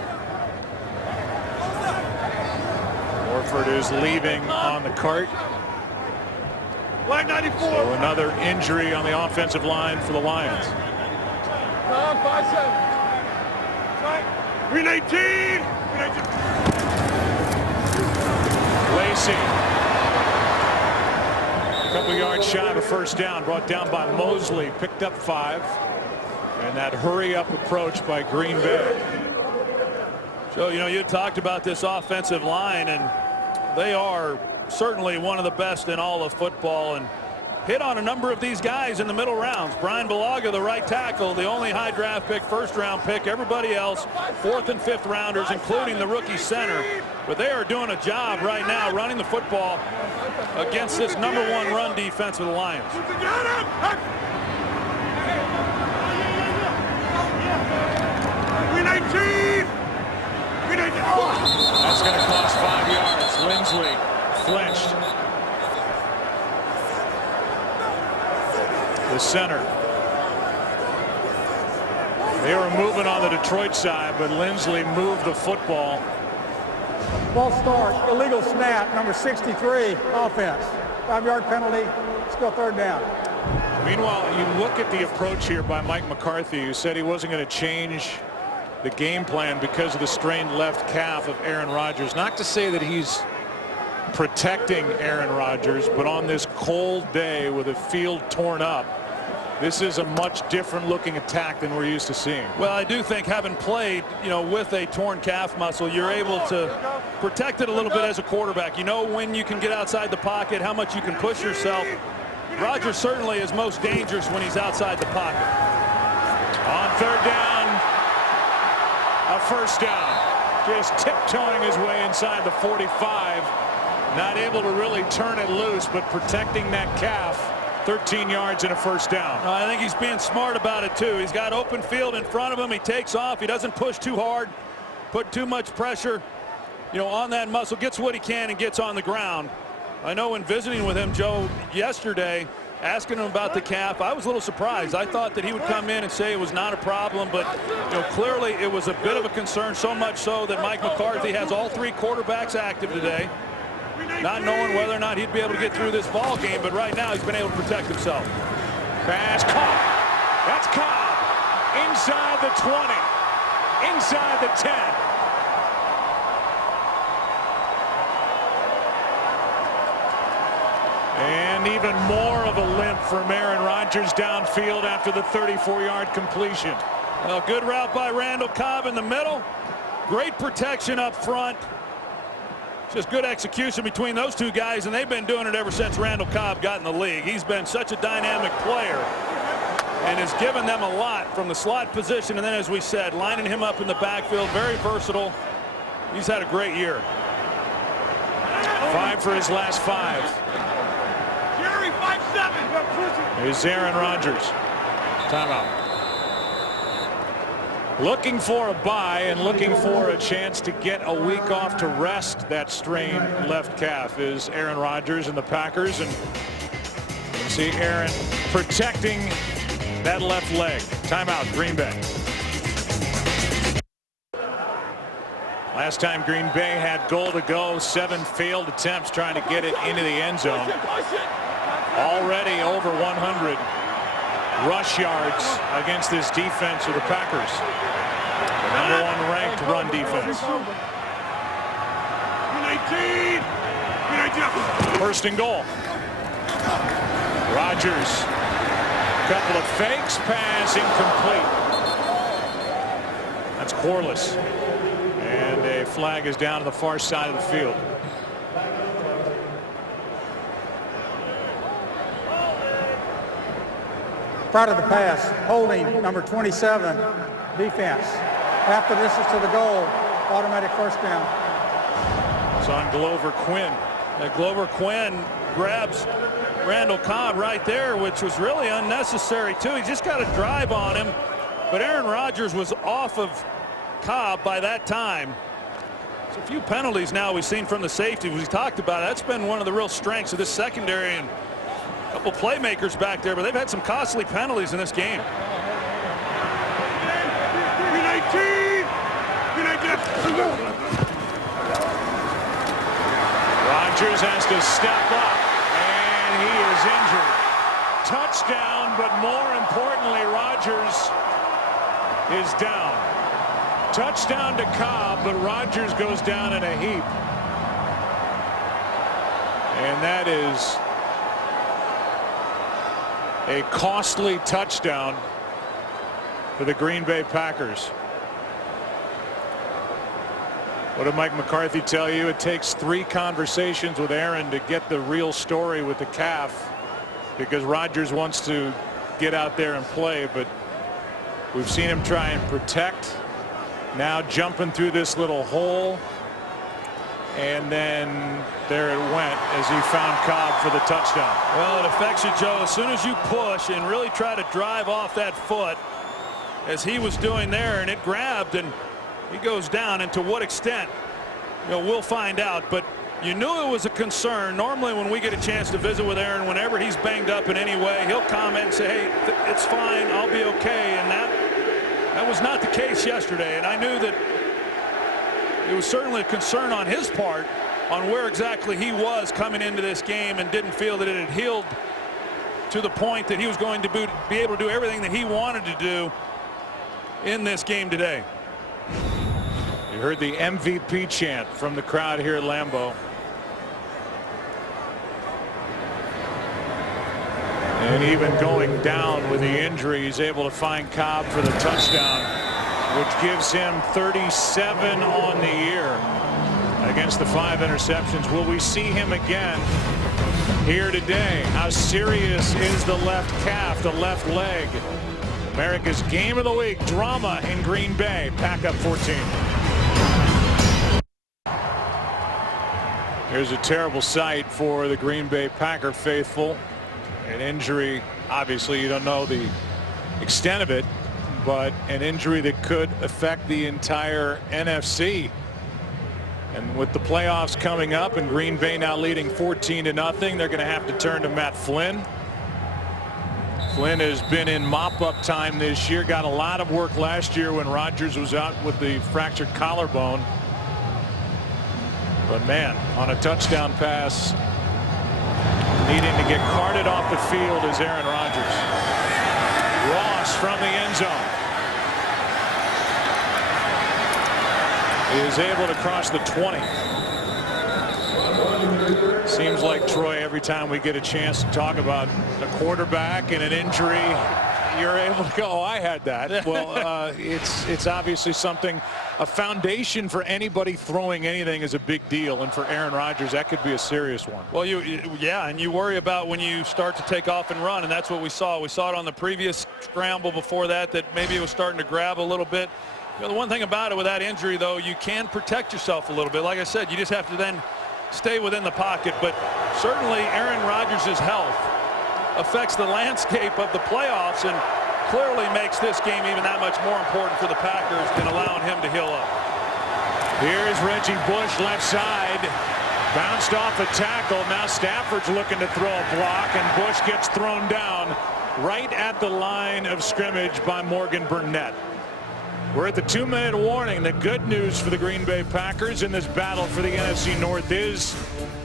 Warford is leaving on the cart. Line 94. So another injury on the offensive line for the Lions. 319. Lacy. A couple yards shy of a first down, brought down by Mosley, picked up 5. And that hurry-up approach by Green Bay. So, you know, you talked about this offensive line, and they are certainly one of the best in all of football, and hit on a number of these guys in the middle rounds. Brian Bulaga, the right tackle, the only high draft pick, first-round pick. Everybody else, 4th and 5th rounders, including the rookie center. But they are doing a job right now running the football against this #1 run defense of the Lions. 319. That's going to cost 5 yards. Lindsley flinched. The center. They were moving on the Detroit side, but Lindsley moved the football. False start, illegal snap, number 63, offense. 5-yard penalty, still 3rd down. Meanwhile, you look at the approach here by Mike McCarthy, who said he wasn't going to change the game plan because of the strained left calf of Aaron Rodgers. Not to say that he's protecting Aaron Rodgers, but on this cold day with a field torn up, this is a much different looking attack than we're used to seeing. Well, I do think having played, you know, with a torn calf muscle, you're able to protect it a little bit as a quarterback. You know when you can get outside the pocket, how much you can push yourself. Rodgers certainly is most dangerous when he's outside the pocket. On 3rd down, a first down. Just tiptoeing his way inside the 45. Not able to really turn it loose, but protecting that calf. 13 yards and a first down. I think he's being smart about it too. He's got open field in front of him. He takes off. He doesn't push too hard, put too much pressure, you know, on that muscle. Gets what he can and gets on the ground. I know in visiting with him, Joe, yesterday, asking him about the calf, I was a little surprised. I thought that he would come in and say it was not a problem, but you know, clearly it was a bit of a concern, so much so that Mike McCarthy has all 3 quarterbacks active today, not knowing whether or not he'd be able to get through this ball game, but right now he's been able to protect himself. Pass caught. That's Cobb. Inside the 20. Inside the 10. And even more of a limp from Aaron Rodgers downfield after the 34-yard completion. Well, good route by Randall Cobb in the middle. Great protection up front. Just good execution between those two guys, and they've been doing it ever since Randall Cobb got in the league. He's been such a dynamic player and has given them a lot from the slot position, and then, as we said, lining him up in the backfield, very versatile. He's had a great year. 5 for his last 5. Jerry, 5-7. Here's Aaron Rodgers. Timeout. Looking for a bye and looking for a chance to get a week off to rest that strained left calf is Aaron Rodgers and the Packers. And you see Aaron protecting that left leg. Timeout, Green Bay. Last time Green Bay had goal to go, 7 failed attempts trying to get it into the end zone. Already over 100 rush yards against this defense of the Packers. Number 1 ranked run defense. 1st and goal. Rodgers. Couple of fakes, pass incomplete. That's Corliss. And a flag is down to the far side of the field. Prior to the pass, holding number 27, defense. After this is to the goal, automatic 1st down. It's on Glover Quinn. Glover Quinn grabs Randall Cobb right there, which was really unnecessary too. He just got a drive on him, but Aaron Rodgers was off of Cobb by that time. There's a few penalties now we've seen from the safety. We talked about it. That's been one of the real strengths of this secondary, and a couple playmakers back there, but they've had some costly penalties in this game. Rodgers has to step up, and he is injured. Touchdown, but more importantly, Rodgers is down. Touchdown to Cobb, but Rodgers goes down in a heap. And that is a costly touchdown for the Green Bay Packers. What did Mike McCarthy tell you? It takes 3 conversations with Aaron to get the real story with the calf, because Rodgers wants to get out there and play, but we've seen him try and protect. Now jumping through this little hole, and then there it went as he found Cobb for the touchdown. Well, it affects you, Joe. As soon as you push and really try to drive off that foot, as he was doing there, and it grabbed, and he goes down. And to what extent, we'll find out. But you knew it was a concern. Normally when we get a chance to visit with Aaron, whenever he's banged up in any way, he'll comment and say, hey, it's fine, I'll be okay. And that was not the case yesterday. And I knew that it was certainly a concern on his part on where exactly he was coming into this game, and didn't feel that it had healed to the point that he was going to be able to do everything that he wanted to do in this game today. You heard the MVP chant from the crowd here at Lambeau. And even going down with the injury, he's able to find Cobb for the touchdown, which gives him 37 on the year against the 5 interceptions. Will we see him again here today? How serious is the left calf, the left leg? America's game of the week, drama in Green Bay. Pack up 14. Here's a terrible sight for the Green Bay Packer faithful. An injury, obviously you don't know the extent of it, but an injury that could affect the entire NFC. And with the playoffs coming up and Green Bay now leading 14-0, they're going to have to turn to Matt Flynn. Flynn has been in mop-up time this year, got a lot of work last year when Rodgers was out with the fractured collarbone. But man, on a touchdown pass, needing to get carted off the field is Aaron Rodgers. Ross from the end zone is able to cross the 20. Seems like, Troy, every time we get a chance to talk about a quarterback and an injury, you're able to go, oh, I had that. Well, it's obviously something, a foundation for anybody throwing anything is a big deal, and for Aaron Rodgers, that could be a serious one. Well, yeah, and you worry about when you start to take off and run, and that's what we saw. We saw it on the previous scramble before that maybe it was starting to grab a little bit. The one thing about it with that injury, though, you can protect yourself a little bit. Like I said, you just have to then stay within the pocket. But certainly Aaron Rodgers' health affects the landscape of the playoffs, and clearly makes this game even that much more important for the Packers than allowing him to heal up. Here's Reggie Bush, left side, bounced off a tackle. Now Stafford's looking to throw a block, and Bush gets thrown down right at the line of scrimmage by Morgan Burnett. We're at the 2-minute warning. The good news for the Green Bay Packers in this battle for the NFC North is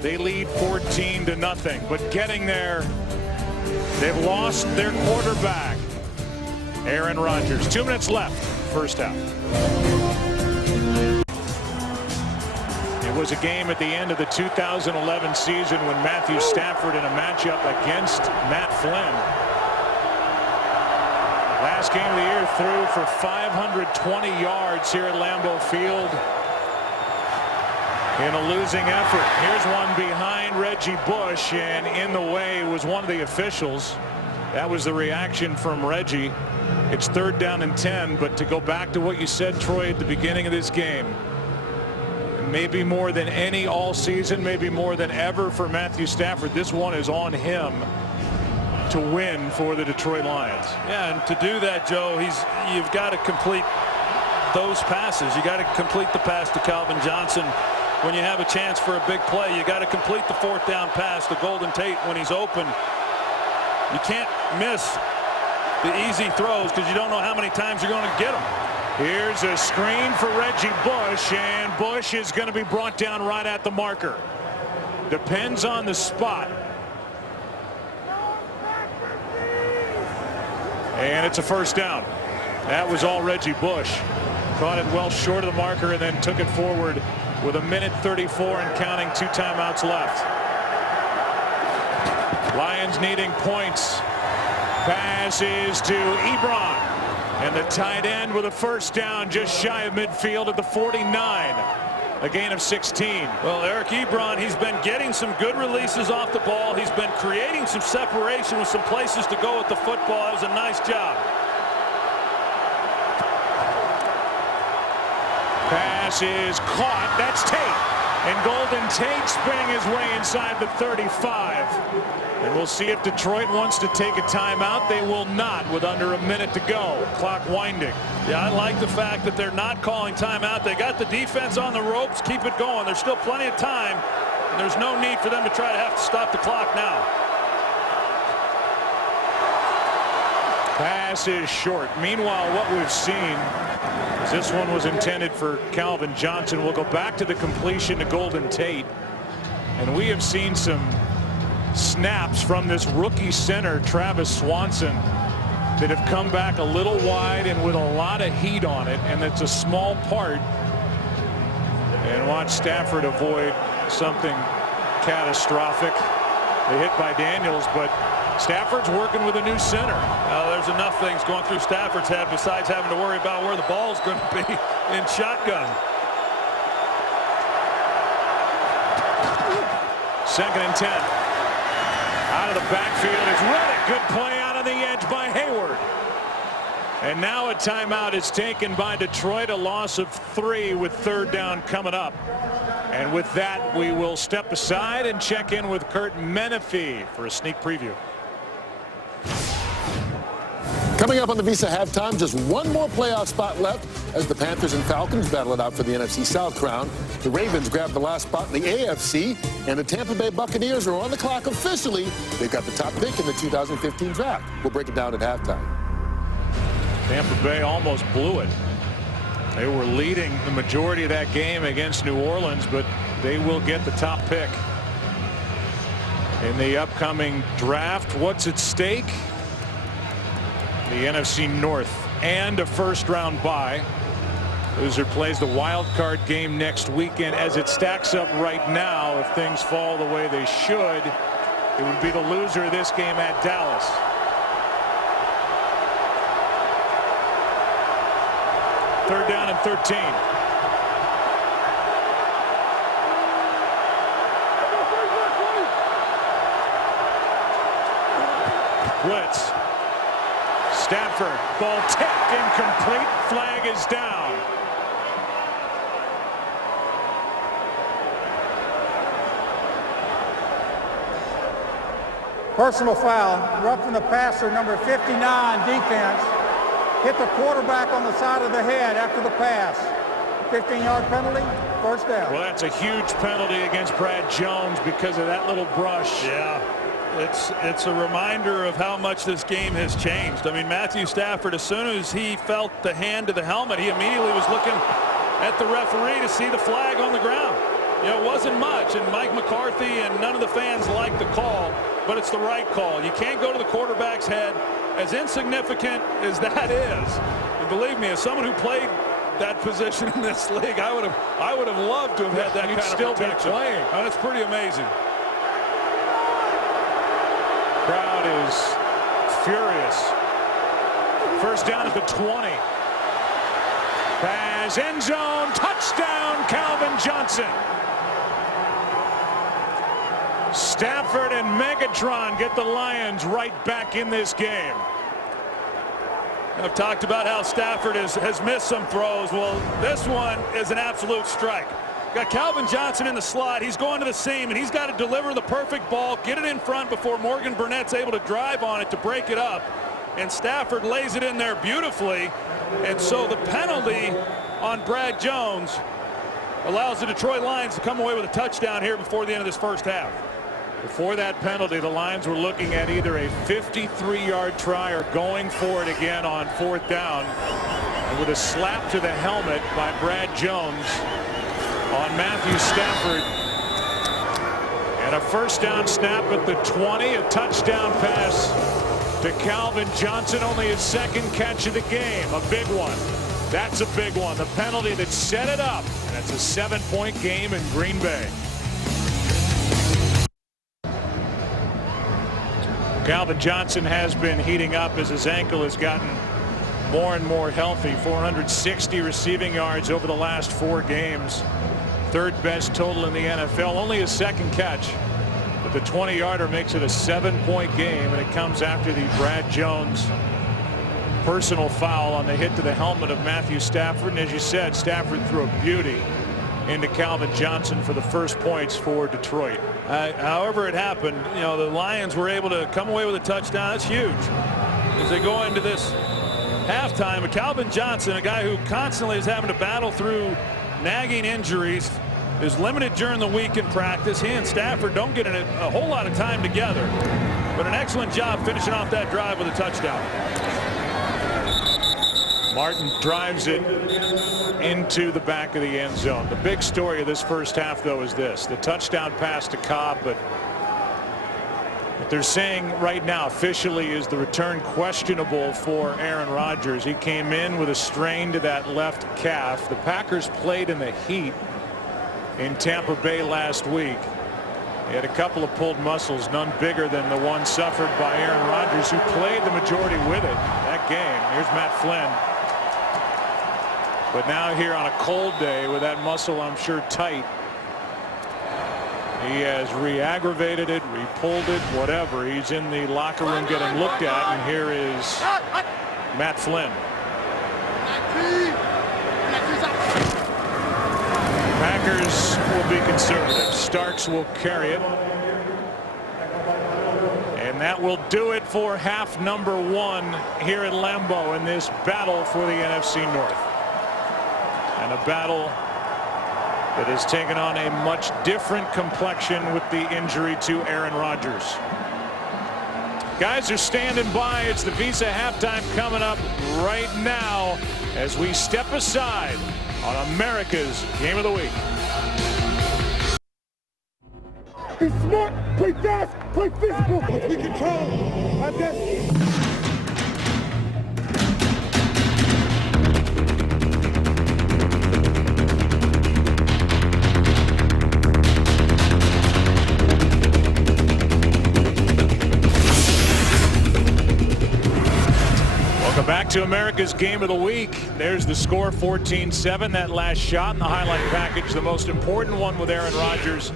they lead 14-0. But getting there, they've lost their quarterback, Aaron Rodgers. 2 minutes left, first half. It was a game at the end of the 2011 season when Matthew Stafford in a matchup against Matt Flynn. Last game of the year threw for 520 yards here at Lambeau Field in a losing effort. Here's one behind Reggie Bush, and in the way was one of the officials. That was the reaction from Reggie. It's 3rd down and 10, but to go back to what you said, Troy, at the beginning of this game, maybe more than any all season, maybe more than ever for Matthew Stafford, this one is on him to win for the Detroit Lions. Yeah, and to do that, Joe, you've got to complete those passes. You got to complete the pass to Calvin Johnson when you have a chance for a big play. You got to complete the 4th down pass to Golden Tate when he's open. You can't miss the easy throws because you don't know how many times you're going to get them. Here's a screen for Reggie Bush, and Bush is going to be brought down right at the marker. Depends on the spot. And it's a 1st down. That was all Reggie Bush. Caught it well short of the marker and then took it forward with 1:34 and counting, 2 timeouts left. Lions needing points. Pass is to Ebron. And the tight end with a 1st down just shy of midfield at the 49. A gain of 16. Well, Eric Ebron, he's been getting some good releases off the ball. He's been creating some separation with some places to go with the football. It was a nice job. Pass is caught. That's Tate. And Golden Tate spinning his way inside the 35. And we'll see if Detroit wants to take a timeout. They will not with under a minute to go. Clock winding. Yeah, I like the fact that they're not calling timeout. They got the defense on the ropes. Keep it going. There's still plenty of time. And there's no need for them to try to have to stop the clock now. Pass is short. Meanwhile, what we've seen is this one was intended for Calvin Johnson. We'll go back to the completion to Golden Tate. And we have seen some snaps from this rookie center, Travis Swanson, that have come back a little wide and with a lot of heat on it. And it's a small part. And watch Stafford avoid something catastrophic. They hit by Daniels, but Stafford's working with a new center. There's enough things going through Stafford's head besides having to worry about where the ball's going to be in shotgun. 2nd and 10. Out of the backfield is Reddick. Good play out on the edge by Hayward. And now a timeout is taken by Detroit. A loss of 3 with 3rd down coming up. And with that, we will step aside and check in with Kurt Menefee for a sneak preview. Coming up on the Visa halftime, just one more playoff spot left as the Panthers and Falcons battle it out for the NFC South crown. The Ravens grab the last spot in the AFC, and the Tampa Bay Buccaneers are on the clock officially. They've got the top pick in the 2015 draft. We'll break it down at halftime. Tampa Bay almost blew it. They were leading the majority of that game against New Orleans, but they will get the top pick in the upcoming draft. What's at stake? The NFC North and a 1st-round bye. Loser plays the wild card game next weekend. As it stacks up right now, if things fall the way they should, it would be the loser of this game at Dallas. Third down and 13. Blitz. Stafford, ball tipped, incomplete, flag is down. Personal foul, roughing the passer, number 59, defense. Hit the quarterback on the side of the head after the pass. 15-yard penalty, 1st down. Well, that's a huge penalty against Brad Jones because of that little brush. Yeah. It's a reminder of how much this game has changed. I mean, Matthew Stafford, as soon as he felt the hand to the helmet, he immediately was looking at the referee to see the flag on the ground. You know, it wasn't much, and Mike McCarthy and none of the fans liked the call, but it's the right call. You can't go to the quarterback's head, as insignificant as that is. And believe me, as someone who played that position in this league. I would have loved to have had that kind of still protection. be playing. Oh, that's pretty amazing. Crowd is furious. First down at the 20. Pass, end zone, touchdown, Calvin Johnson. Stafford and Megatron get the Lions right back in this game. I've talked about how Stafford has missed some throws. Well, this one is an absolute strike. Got Calvin Johnson in the slot. He's going to the seam, and he's got to deliver the perfect ball, get it in front before Morgan Burnett's able to drive on it to break it up. And Stafford lays it in there beautifully. And so the penalty on Brad Jones allows the Detroit Lions to come away with a touchdown here before the end of this first half. Before that penalty, the Lions were looking at either a 53-yard try or going for it again on fourth down. And with a slap to the helmet by Brad Jones on Matthew Stafford. And a first down snap at the 20. A touchdown pass to Calvin Johnson. Only his second catch of the game. A big one. That's a big one. The penalty that set it up. And it's a 7-point game in Green Bay. Calvin Johnson has been heating up as his ankle has gotten more and more healthy. 460 receiving yards over the last 4 games. Third best total in the NFL. Only his second catch. But the 20-yarder makes it a 7-point game, and it comes after the Brad Jones personal foul on the hit to the helmet of Matthew Stafford. And as you said, Stafford threw a beauty into Calvin Johnson for the first points for Detroit. However it happened, you know, the Lions were able to come away with a touchdown. That's huge as they go into this halftime. But Calvin Johnson, a guy who constantly is having to battle through nagging injuries, is limited during the week in practice. He and Stafford don't get a whole lot of time together, but an excellent job finishing off that drive with a touchdown. Martin drives it into the back of the end zone. The big story of this first half, though, is this: the touchdown pass to Cobb. But what they're saying right now officially is the return questionable for Aaron Rodgers. He came in with a strain to that left calf. The Packers played in the heat in Tampa Bay last week. He had a couple of pulled muscles, none bigger than the one suffered by Aaron Rodgers, who played the majority with it that game. Here's Matt Flynn. But now here on a cold day with that muscle, I'm sure, tight, he has re-aggravated it, re-pulled it, whatever. He's in the locker room getting looked at, and here is Matt Flynn. Packers will be conservative. Starks will carry it. And that will do it for half number 1 here at Lambeau in this battle for the NFC North. And a battle that has taken on a much different complexion with the injury to Aaron Rodgers. Guys are standing by. It's the Visa halftime coming up right now as we step aside on America's Game of the Week. Be smart, play fast, play physical, be control. Have destiny. Welcome back to America's Game of the Week. There's the score, 14-7. That last shot in the highlight package, the most important one with Aaron Rodgers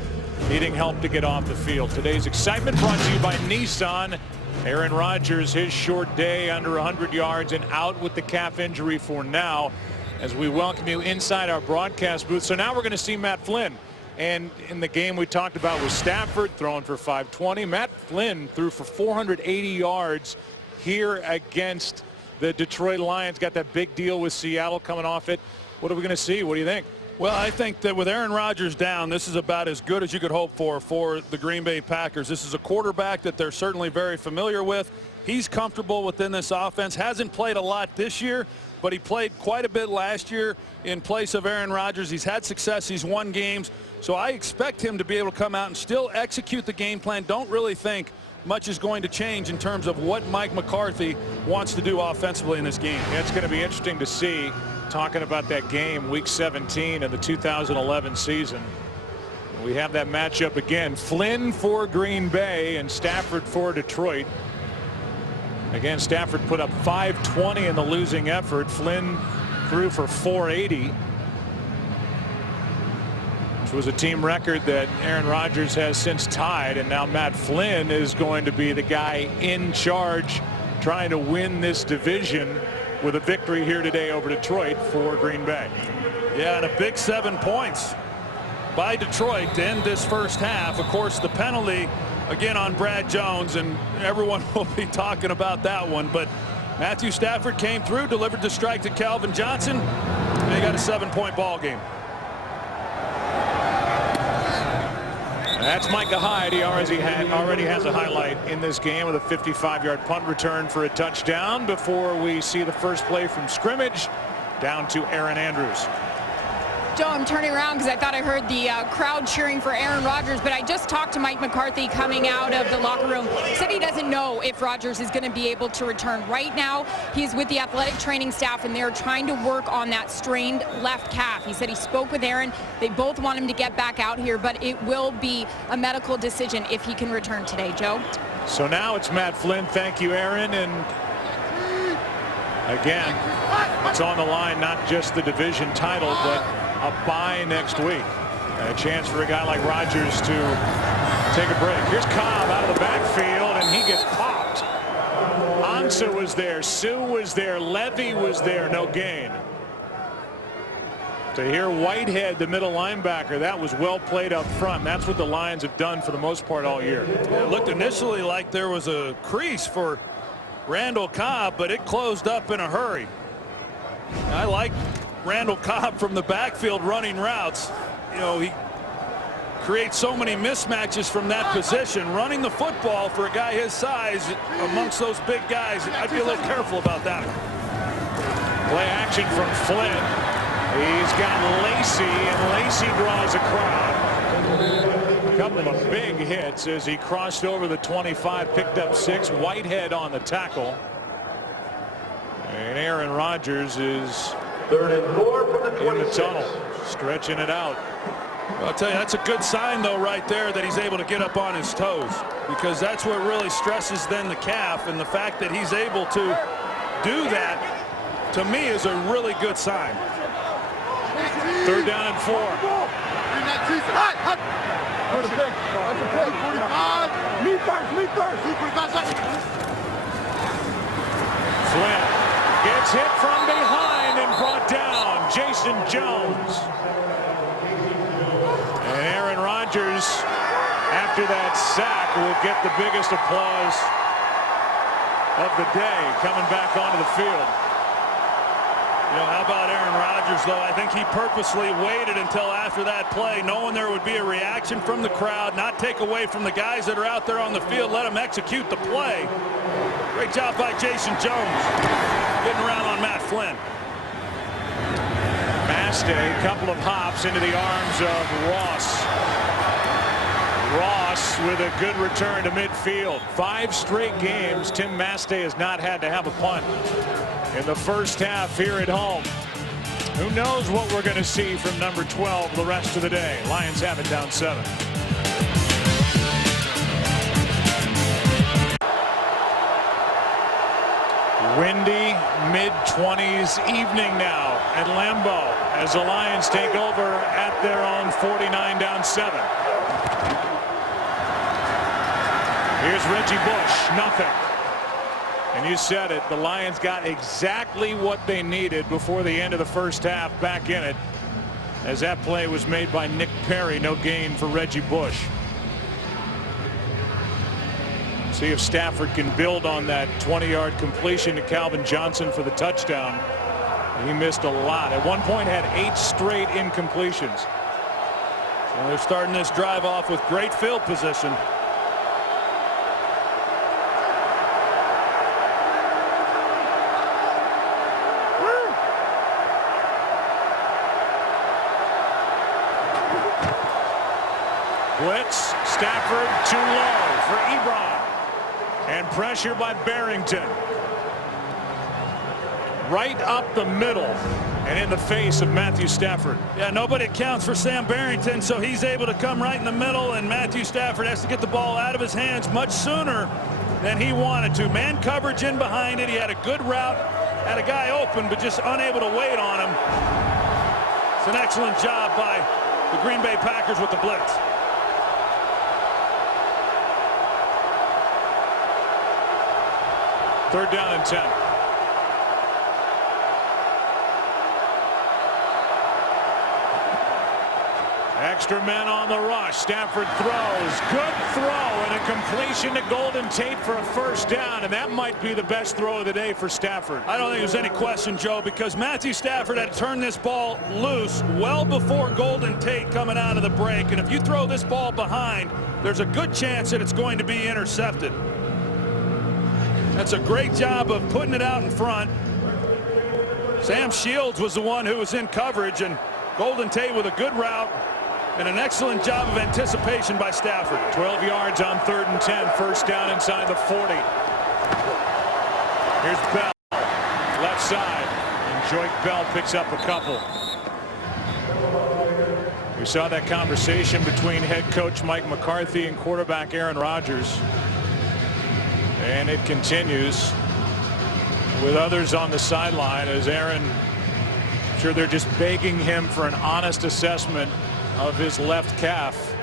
needing help to get off the field. Today's excitement brought to you by Nissan. Aaron Rodgers, his short day, under 100 yards and out with the calf injury for now, as we welcome you inside our broadcast booth. So now we're going to see Matt Flynn. And in the game we talked about with Stafford throwing for 520, Matt Flynn threw for 480 yards here against the Detroit Lions. Got that big deal with Seattle coming off it. What are we going to see? What do you think? Well, I think that with Aaron Rodgers down, this is about as good as you could hope for the Green Bay Packers. This is a quarterback that they're certainly very familiar with. He's comfortable within this offense. Hasn't played a lot this year, but he played quite a bit last year in place of Aaron Rodgers. He's had success. He's won games. So I expect him to be able to come out and still execute the game plan. Don't really think much is going to change in terms of what Mike McCarthy wants to do offensively in this game. Yeah, it's going to be interesting to see talking about that game, week 17 of the 2011 season. We have that matchup again. Flynn for Green Bay and Stafford for Detroit. Again, Stafford put up 520 in the losing effort. Flynn threw for 480, which was a team record that Aaron Rodgers has since tied. And now Matt Flynn is going to be the guy in charge, trying to win this division with a victory here today over Detroit for Green Bay. Yeah, and a big 7 points by Detroit to end this first half. Of course, the penalty again on Brad Jones, and everyone will be talking about that one. But Matthew Stafford came through, delivered the strike to Calvin Johnson, and they got a 7-point ball game. That's Micah Hyde. He already has a highlight in this game with a 55-yard punt return for a touchdown before we see the first play from scrimmage down to Aaron Andrews. Joe, I'm turning around because I thought I heard the crowd cheering for Aaron Rodgers, but I just talked to Mike McCarthy coming out of the locker room. He said he doesn't know if Rodgers is going to be able to return. Right now, he's with the athletic training staff, and they're trying to work on that strained left calf. He said he spoke with Aaron. They both want him to get back out here, but it will be a medical decision if he can return today, Joe. So now it's Matt Flynn. Thank you, Aaron. And again, it's on the line, not just the division title, but a bye next week. And a chance for a guy like Rodgers to take a break. Here's Cobb out of the backfield, and he gets popped. Ansah was there. Sue was there. Levy was there. No gain. To hear Whitehead, the middle linebacker, that was well played up front. That's what the Lions have done for the most part all year. It looked initially like there was a crease for Randall Cobb, but it closed up in a hurry. I like Randall Cobb from the backfield running routes. You know, he creates so many mismatches from that position. Running the football for a guy his size amongst those big guys, I'd be a little careful about that. Play action from Flynn. He's got Lacey, and Lacey draws a crowd. A couple of big hits as he crossed over the 25, picked up 6. Whitehead on the tackle. And Aaron Rodgers is Third and 4 from the 26. in the tunnel, stretching it out. I'll tell you, that's a good sign, though, right there, that he's able to get up on his toes, because that's what really stresses then the calf, and the fact that he's able to do that, to me, is a really good sign. Third down and 4. Flynn gets hit from behind and brought down. Jason Jones. And Aaron Rodgers, after that sack, will get the biggest applause of the day coming back onto the field. You know, how about Aaron Rodgers, though? I think he purposely waited until after that play, knowing there would be a reaction from the crowd, not take away from the guys that are out there on the field, let them execute the play. Great job by Jason Jones, getting around on Matt Flynn. Mastay, a couple of hops into the arms of Ross. Ross with a good return to midfield. 5 straight games Tim Mastay has not had to have a punt in the first half here at home. Who knows what we're going to see from number 12 the rest of the day. Lions have it down 7. Windy mid-20s evening now at Lambeau as the Lions take over at their own 49 down 7. Here's Reggie Bush, nothing. And you said it, the Lions got exactly what they needed before the end of the first half, back in it, as that play was made by Nick Perry. No gain for Reggie Bush. See if Stafford can build on that 20-yard completion to Calvin Johnson for the touchdown. He missed a lot. At one point had 8 straight incompletions. Well, they're starting this drive off with great field position. Blitz, Stafford too low for Ebron. And pressure by Barrington. Right up the middle. And in the face of Matthew Stafford. Yeah, nobody accounts for Sam Barrington, so he's able to come right in the middle, and Matthew Stafford has to get the ball out of his hands much sooner than he wanted to. Man coverage in behind it. He had a good route, had a guy open, but just unable to wait on him. It's an excellent job by the Green Bay Packers with the blitz. Third down and 10. Extra men on the rush. Stafford throws. Good throw and a completion to Golden Tate for a first down, and that might be the best throw of the day for Stafford. I don't think there's any question, Joe, because Matthew Stafford had to turn this ball loose well before Golden Tate coming out of the break, and if you throw this ball behind, there's a good chance that it's going to be intercepted. That's a great job of putting it out in front. Sam Shields was the one who was in coverage, and Golden Tate with a good route and an excellent job of anticipation by Stafford. 12 yards on 3rd and 10. First down inside the 40. Here's Bell. Left side. And Joyke Bell picks up a couple. We saw that conversation between head coach Mike McCarthy and quarterback Aaron Rodgers. And it continues with others on the sideline as Aaron, I'm sure they're just begging him for an honest assessment of his left calf.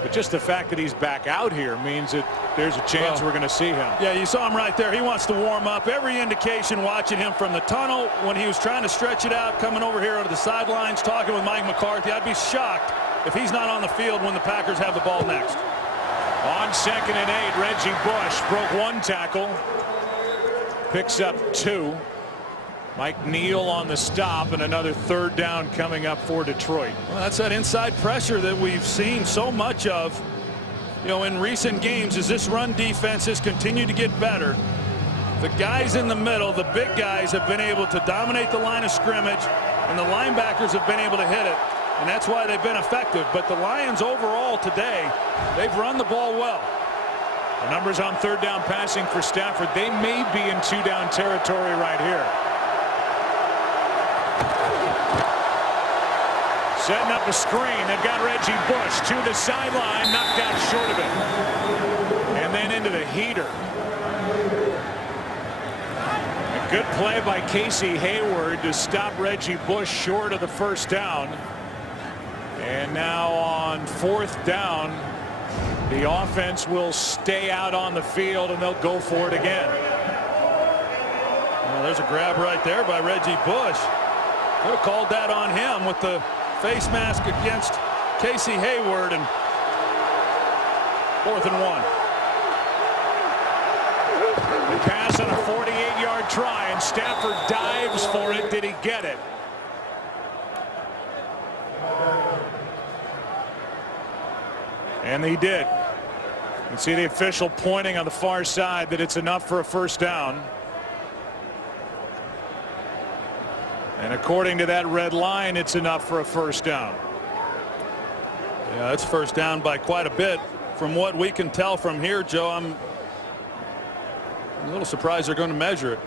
But just the fact that he's back out here means that there's a chance we're going to see him. Yeah, you saw him right there. He wants to warm up. Every indication watching him from the tunnel when he was trying to stretch it out, coming over here onto the sidelines, talking with Mike McCarthy. I'd be shocked if he's not on the field when the Packers have the ball next. On 2nd and 8, Reggie Bush broke one tackle. Picks up 2. Mike Neal on the stop, and another 3rd down coming up for Detroit. Well, that's that inside pressure that we've seen so much of, in recent games as this run defense has continued to get better. The guys in the middle, the big guys, have been able to dominate the line of scrimmage, and the linebackers have been able to hit it, and that's why they've been effective. But the Lions overall today, they've run the ball well. The numbers on 3rd down passing for Stafford, they may be in 2-down territory right here. Setting up a screen. They've got Reggie Bush to the sideline, knocked out short of it. And then into the heater. A good play by Casey Hayward to stop Reggie Bush short of the first down. And now on 4th down, the offense will stay out on the field and they'll go for it again. Well, there's a grab right there by Reggie Bush. Could have called that on him with the face mask against Casey Hayward, and 4th and 1. The pass on a 48-yard try, and Stafford dives for it. Did he get it? And he did. You can see the official pointing on the far side that it's enough for a first down. And according to that red line, it's enough for a first down. Yeah, that's first down by quite a bit. From what we can tell from here, Joe, I'm a little surprised they're going to measure it.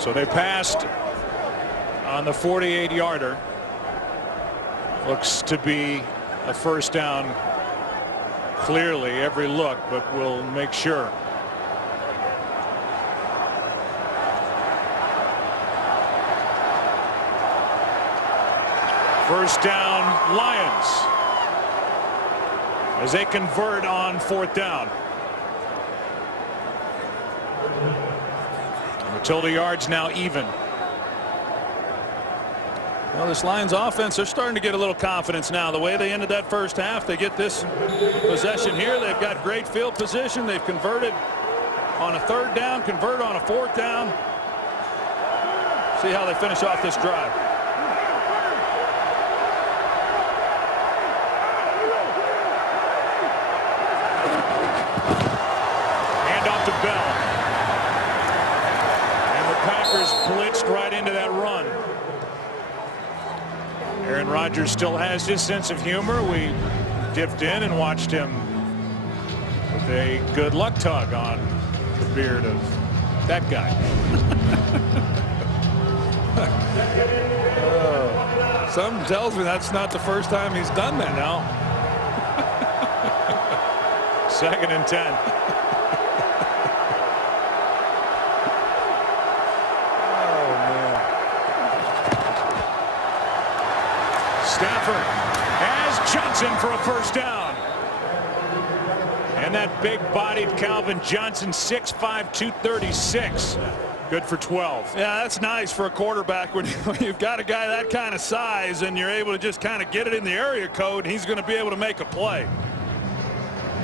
So they passed on the 48-yarder. Looks to be a first down clearly, every look, but we'll make sure. First down, Lions, as they convert on 4th down. And the total yards now even. Well, this Lions offense, they're starting to get a little confidence now. The way they ended that first half, they get this possession here. They've got great field position. They've converted on a 3rd down, convert on a 4th down. See how they finish off this drive. To Bell, and the Packers blitzed right into that run. Aaron Rodgers still has his sense of humor. We dipped in and watched him with a good luck tug on the beard of That guy. Something tells me that's not the first time he's done that. No. 2nd and 10. Oh, man. Stafford has Johnson for a first down. And that big-bodied Calvin Johnson, 6'5", 236. Good for 12. Yeah, that's nice for a quarterback when you've got a guy that kind of size and you're able to just kind of get it in the area code. He's going to be able to make a play.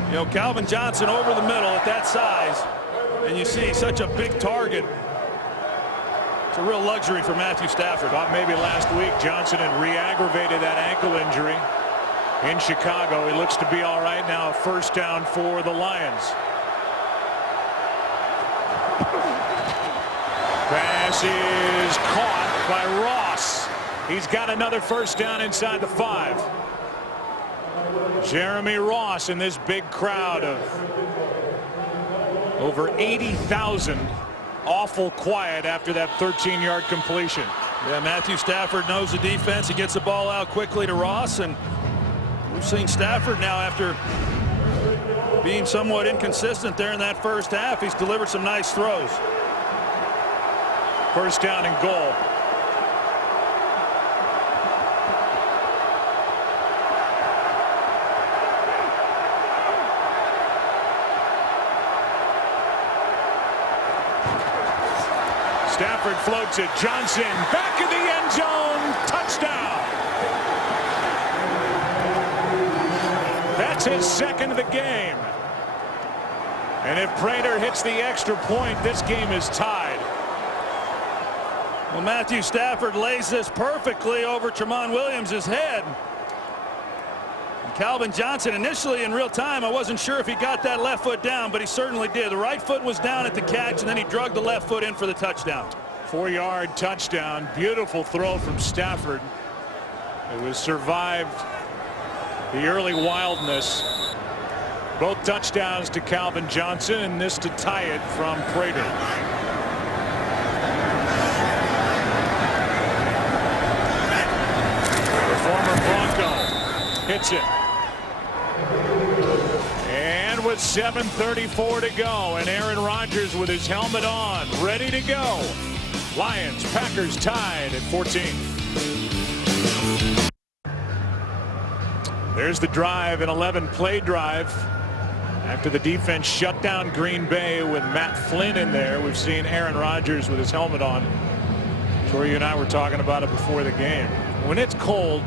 You know, Calvin Johnson over the middle at that size, and you see such a big target. It's a real luxury for Matthew Stafford. Thought maybe last week Johnson had re-aggravated that ankle injury in Chicago. He looks to be all right now. First down for the Lions. Pass is caught by Ross. He's got another first down inside the 5. Jeremy Ross in this big crowd of over 80,000. Awful quiet after that 13-yard completion. Yeah, Matthew Stafford knows the defense. He gets the ball out quickly to Ross, and we've seen Stafford now, after being somewhat inconsistent there in that first half, he's delivered some nice throws. First down and goal. Stafford floats it. Johnson back in the end zone. Touchdown. That's his 2nd of the game. And if Prater hits the extra point, this game is tied. Well, Matthew Stafford lays this perfectly over Tramon Williams' head. And Calvin Johnson, initially in real time, I wasn't sure if he got that left foot down, but he certainly did. The right foot was down at the catch, and then he drug the left foot in for the touchdown. 4-yard touchdown. Beautiful throw from Stafford. It was survived the early wildness. Both touchdowns to Calvin Johnson, and this to tie it from Prater. Hits it. And with 7:34 to go, and Aaron Rodgers with his helmet on, ready to go. Lions, Packers tied at 14. There's the drive, an 11-play drive. After the defense shut down Green Bay with Matt Flynn in there, we've seen Aaron Rodgers with his helmet on. Tori, you and I were talking about it before the game. When it's cold,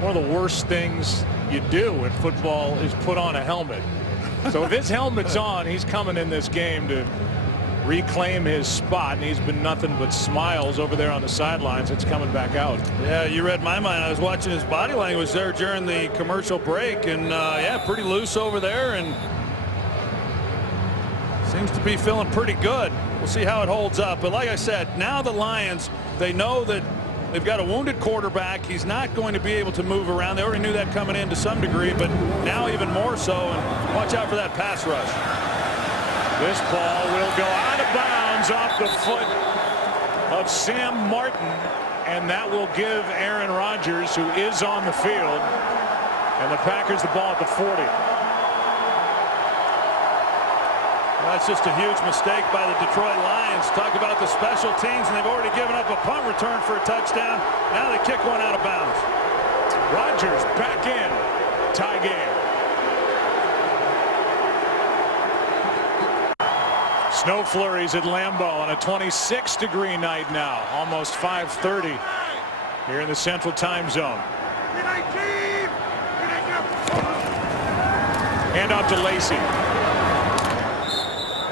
one of the worst things you do in football is put on a helmet. So if his helmet's on, he's coming in this game to reclaim his spot, and he's been nothing but smiles over there on the sidelines. It's coming back out. Yeah, you read my mind. I was watching his body language there during the commercial break, and yeah, pretty loose over there, and seems to be feeling pretty good. We'll see how it holds up. But like I said, now the Lions, they know that they've got a wounded quarterback. He's not going to be able to move around. They already knew that coming in to some degree, but now even more so. And watch out for that pass rush. This ball will go out of bounds off the foot of Sam Martin, and that will give Aaron Rodgers, who is on the field, and the Packers the ball at the 40. That's just a huge mistake by the Detroit Lions. Talk about the special teams, and they've already given up a punt return for a touchdown. Now they kick one out of bounds. Rodgers back in. Tie game. Snow flurries at Lambeau on a 26-degree night now. Almost 5:30 here in the Central Time Zone. Hand off to Lacey.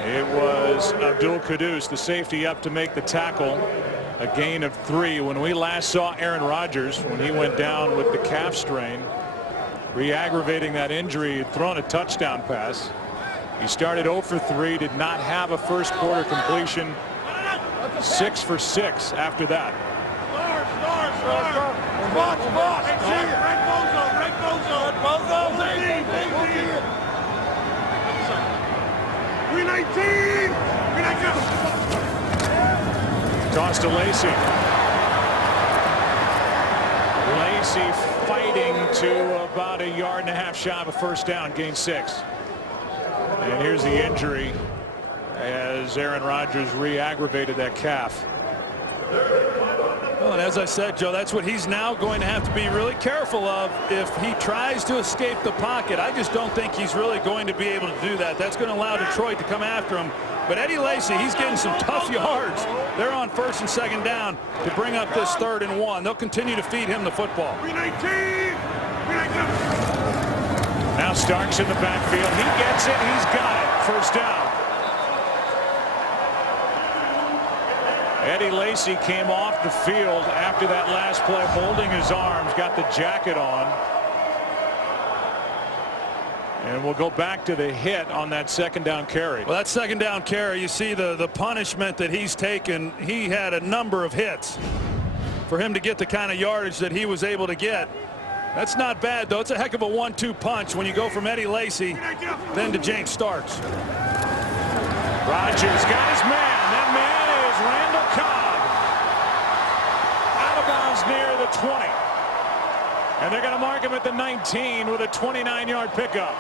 It was Abdul Quddus, the safety, up to make the tackle. A gain of 3. When we last saw Aaron Rodgers, when he went down with the calf strain, re-aggravating that injury, he'd thrown a touchdown pass. He started 0 for 3, did not have a first quarter completion. 6 for 6 after that. Toss to Lacey. Lacey fighting to about 1.5 yards shy of a first down, gain 6. And here's the injury as Aaron Rodgers re-aggravated that calf. Well, and as I said, Joe, that's what he's now going to have to be really careful of if he tries to escape the pocket. I just don't think he's really going to be able to do that. That's going to allow Detroit to come after him. But Eddie Lacy, he's getting some tough yards. They're on 1st and 2nd down to bring up this 3rd and 1. They'll continue to feed him the football. Now Starks in the backfield. He gets it. He's got it. First down. Eddie Lacy came off the field after that last play, holding his arms, got the jacket on. And we'll go back to the hit on that 2nd down carry. Well, that 2nd down carry, you see the punishment that he's taken. He had a number of hits. For him to get the kind of yardage that he was able to get, that's not bad, though. It's a heck of a 1-2 punch when you go from Eddie Lacy then to James Starks. Rodgers got his man. That man is Randall Cobb. Out of bounds near the 20. And they're going to mark him at the 19 with a 29-yard pickup.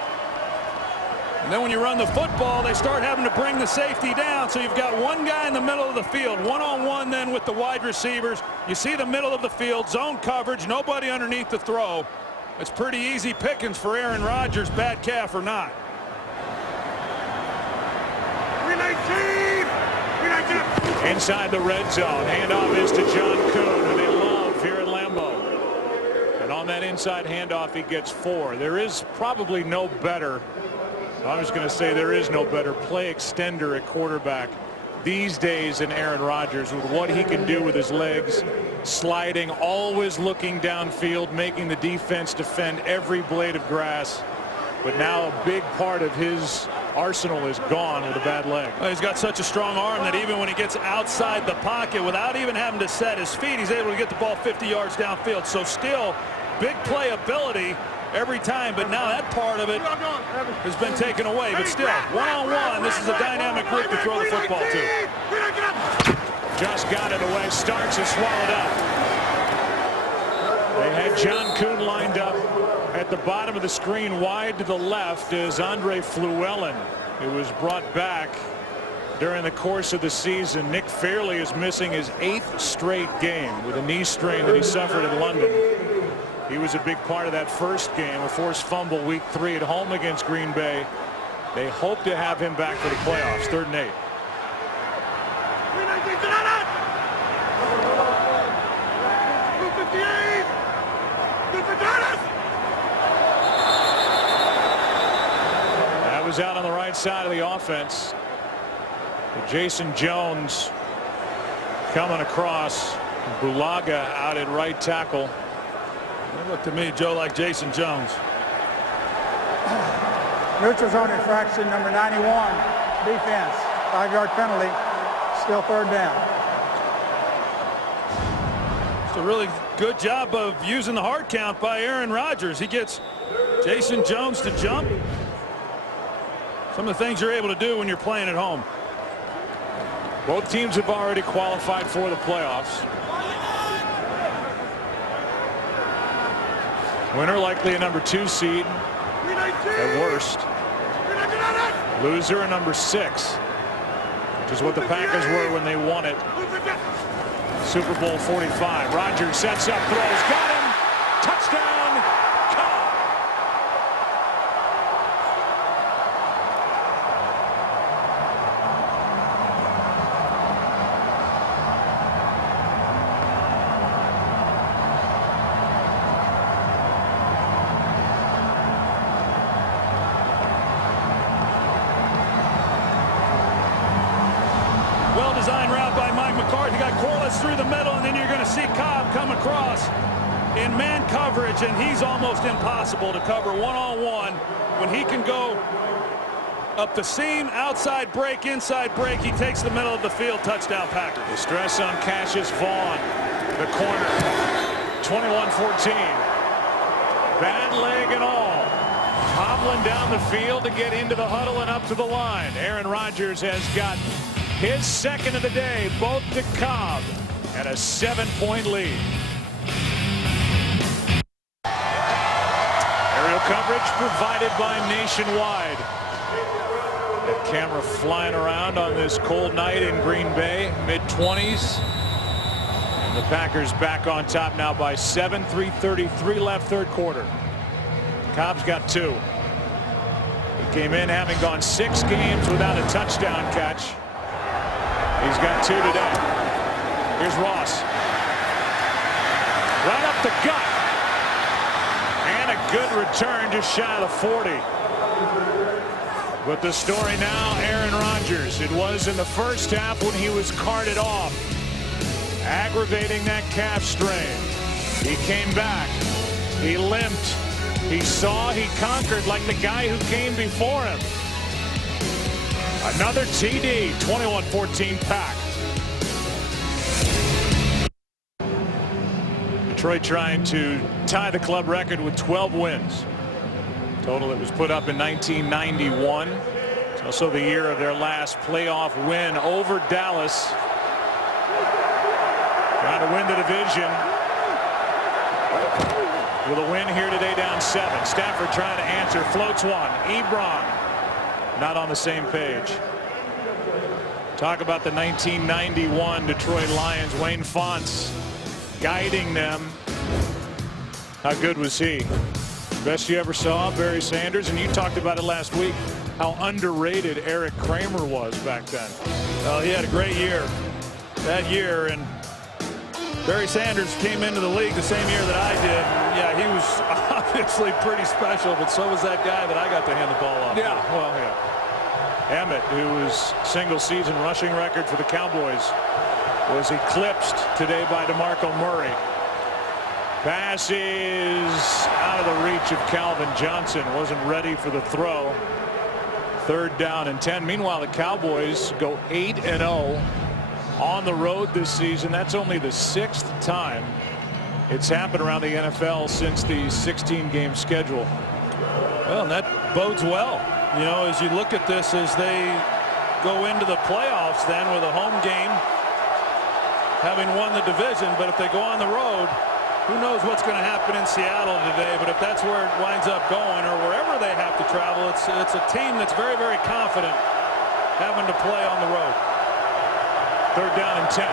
And then when you run the football, they start having to bring the safety down. So you've got one guy in the middle of the field, one-on-one then with the wide receivers. You see the middle of the field, zone coverage, nobody underneath the throw. It's pretty easy pickings for Aaron Rodgers, bad calf or not. Inside the red zone, handoff is to John Kuhn, who they love here at Lambeau. And on that inside handoff, he gets 4. There is probably no better, I was going to say there is no better play extender at quarterback these days than Aaron Rodgers, with what he can do with his legs, sliding, always looking downfield, making the defense defend every blade of grass. But now a big part of his arsenal is gone with a bad leg. Well, he's got such a strong arm that even when he gets outside the pocket without even having to set his feet, he's able to get the ball 50 yards downfield. So still big playability every time, but now that part of it has been taken away. But still, one-on-one, this is a dynamic group to throw the football to. Just got it away. Starks is swallowed up. They had John Kuhn lined up at the bottom of the screen wide to the left is Andre Fluellen. It was brought back during the course of the season. Nick Fairley is missing his 8th straight game with a knee strain that he suffered in London. He was a big part of that first game, a forced fumble week 3 at home against Green Bay. They hope to have him back for the playoffs. 3rd and 8. That was out on the right side of the offense. Jason Jones coming across. Bulaga out at right tackle. It looked to me, Joe, like Jason Jones. Neutral zone infraction number 91. Defense. 5-yard penalty. Still 3rd down. It's a really good job of using the hard count by Aaron Rodgers. He gets Jason Jones to jump. Some of the things you're able to do when you're playing at home. Both teams have already qualified for the playoffs. Winner likely a number 2 seed at worst. Loser a number 6, which is what the Packers were when they won it. Super Bowl 45. Rodgers sets up, throws, got him. Touchdown, Cobb. Well-designed route by Mike McCarthy. Got Corliss through the middle, and then you're going to see Cobb come across in man coverage, and he's almost impossible to cover one-on-one when he can go up the seam, outside break, inside break. He takes the middle of the field. Touchdown, Packers. The stress on Cassius Vaughn, the corner. 21-14. Bad leg and all. Hobbling down the field to get into the huddle and up to the line. Aaron Rodgers has got His second of the day, both to Cobb, and a 7-point lead. Aerial coverage provided by Nationwide. That camera flying around on this cold night in Green Bay, mid-20s. And the Packers back on top now by 7, 3:33 left, third quarter. Cobb's got 2. He came in having gone 6 games without a touchdown catch. He's got 2 today. Here's Ross. Right up the gut. And a good return just shy of the 40. But the story now, Aaron Rodgers. It was in the first half when he was carted off, aggravating that calf strain. He came back. He limped. He saw, he conquered like the guy who came before him. Another TD, 21-14 Pack. Detroit trying to tie the club record with 12 wins. Total that was put up in 1991. It's also the year of their last playoff win over Dallas. Trying to win the division. With a win here today, down 7. Stafford trying to answer, floats one. Ebron not on the same page. Talk about the 1991 Detroit Lions. Wayne Fontes guiding them. How good was he? Best you ever saw, Barry Sanders, and you talked about it last week, how underrated Eric Kramer was back then. Well, he had a great year that year, and Barry Sanders came into the league the same year that I did. Yeah, he was obviously pretty special, but so was that guy that I got to hand the ball off. Yeah, well, yeah. Emmett, who was single-season rushing record for the Cowboys, was eclipsed today by DeMarco Murray. Pass is out of the reach of Calvin Johnson. Wasn't ready for the throw. 3rd down and 10. Meanwhile, the Cowboys go 8-0 on the road this season. That's only the 6th time it's happened around the NFL since the 16-game schedule. Well, and that bodes well. You know, as you look at this, as they go into the playoffs then with a home game, having won the division, but if they go on the road, who knows what's going to happen in Seattle today. But if that's where it winds up going, or wherever they have to travel, it's a team that's very, very confident having to play on the road. 3rd down and 10.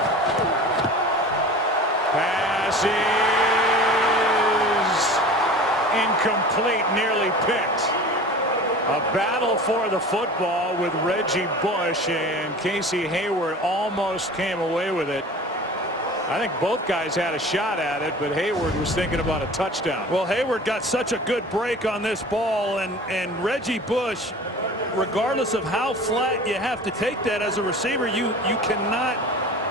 Pass is incomplete, nearly picked. A battle for the football with Reggie Bush, and Casey Hayward almost came away with it. I think both guys had a shot at it, but Hayward was thinking about a touchdown. Well, Hayward got such a good break on this ball, and Reggie Bush, regardless of how flat you have to take that as a receiver, you cannot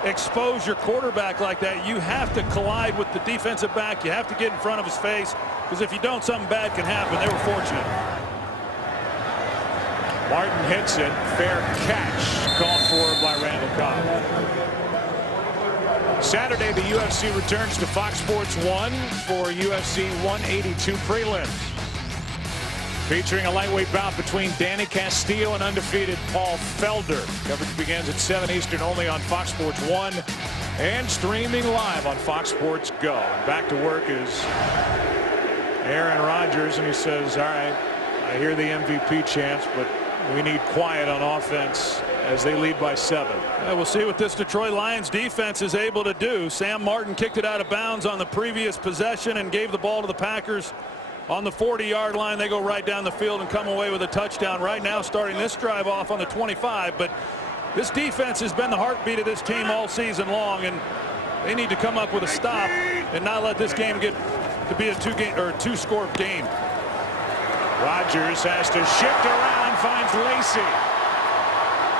expose your quarterback like that. You have to collide with the defensive back. You have to get in front of his face, because if you don't, something bad can happen. They were fortunate. Martin hits it. Fair catch called for by Randall Cobb. Saturday, the UFC returns to Fox Sports 1 for UFC 182 prelims, featuring a lightweight bout between Danny Castillo and undefeated Paul Felder. Coverage begins at 7 Eastern only on Fox Sports 1 and streaming live on Fox Sports Go. And back to work is Aaron Rodgers, and he says, all right, I hear the MVP chants, but we need quiet on offense as they lead by 7. Yeah, we'll see what this Detroit Lions defense is able to do. Sam Martin kicked it out of bounds on the previous possession and gave the ball to the Packers on the 40-yard line. They go right down the field and come away with a touchdown. Right now, starting this drive off on the 25. But this defense has been the heartbeat of this team all season long, and they need to come up with a stop and not let this game get to be a two-score game. Rodgers has to shift around, finds Lacy.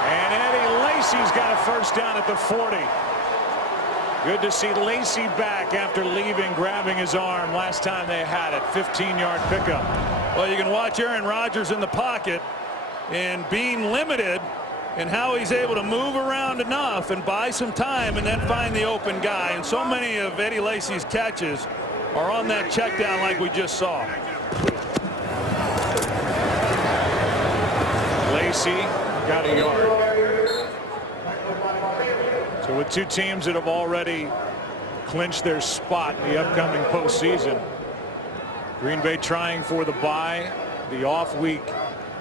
And Eddie Lacy's got a first down at the 40. Good to see Lacy back after leaving, grabbing his arm last time they had it. 15-yard pickup. Well, you can watch Aaron Rodgers in the pocket and being limited in how he's able to move around enough and buy some time and then find the open guy. And so many of Eddie Lacy's catches are on that check down like we just saw. Lacy got a yard. So with two teams that have already clinched their spot in the upcoming postseason, Green Bay trying for the bye, the off week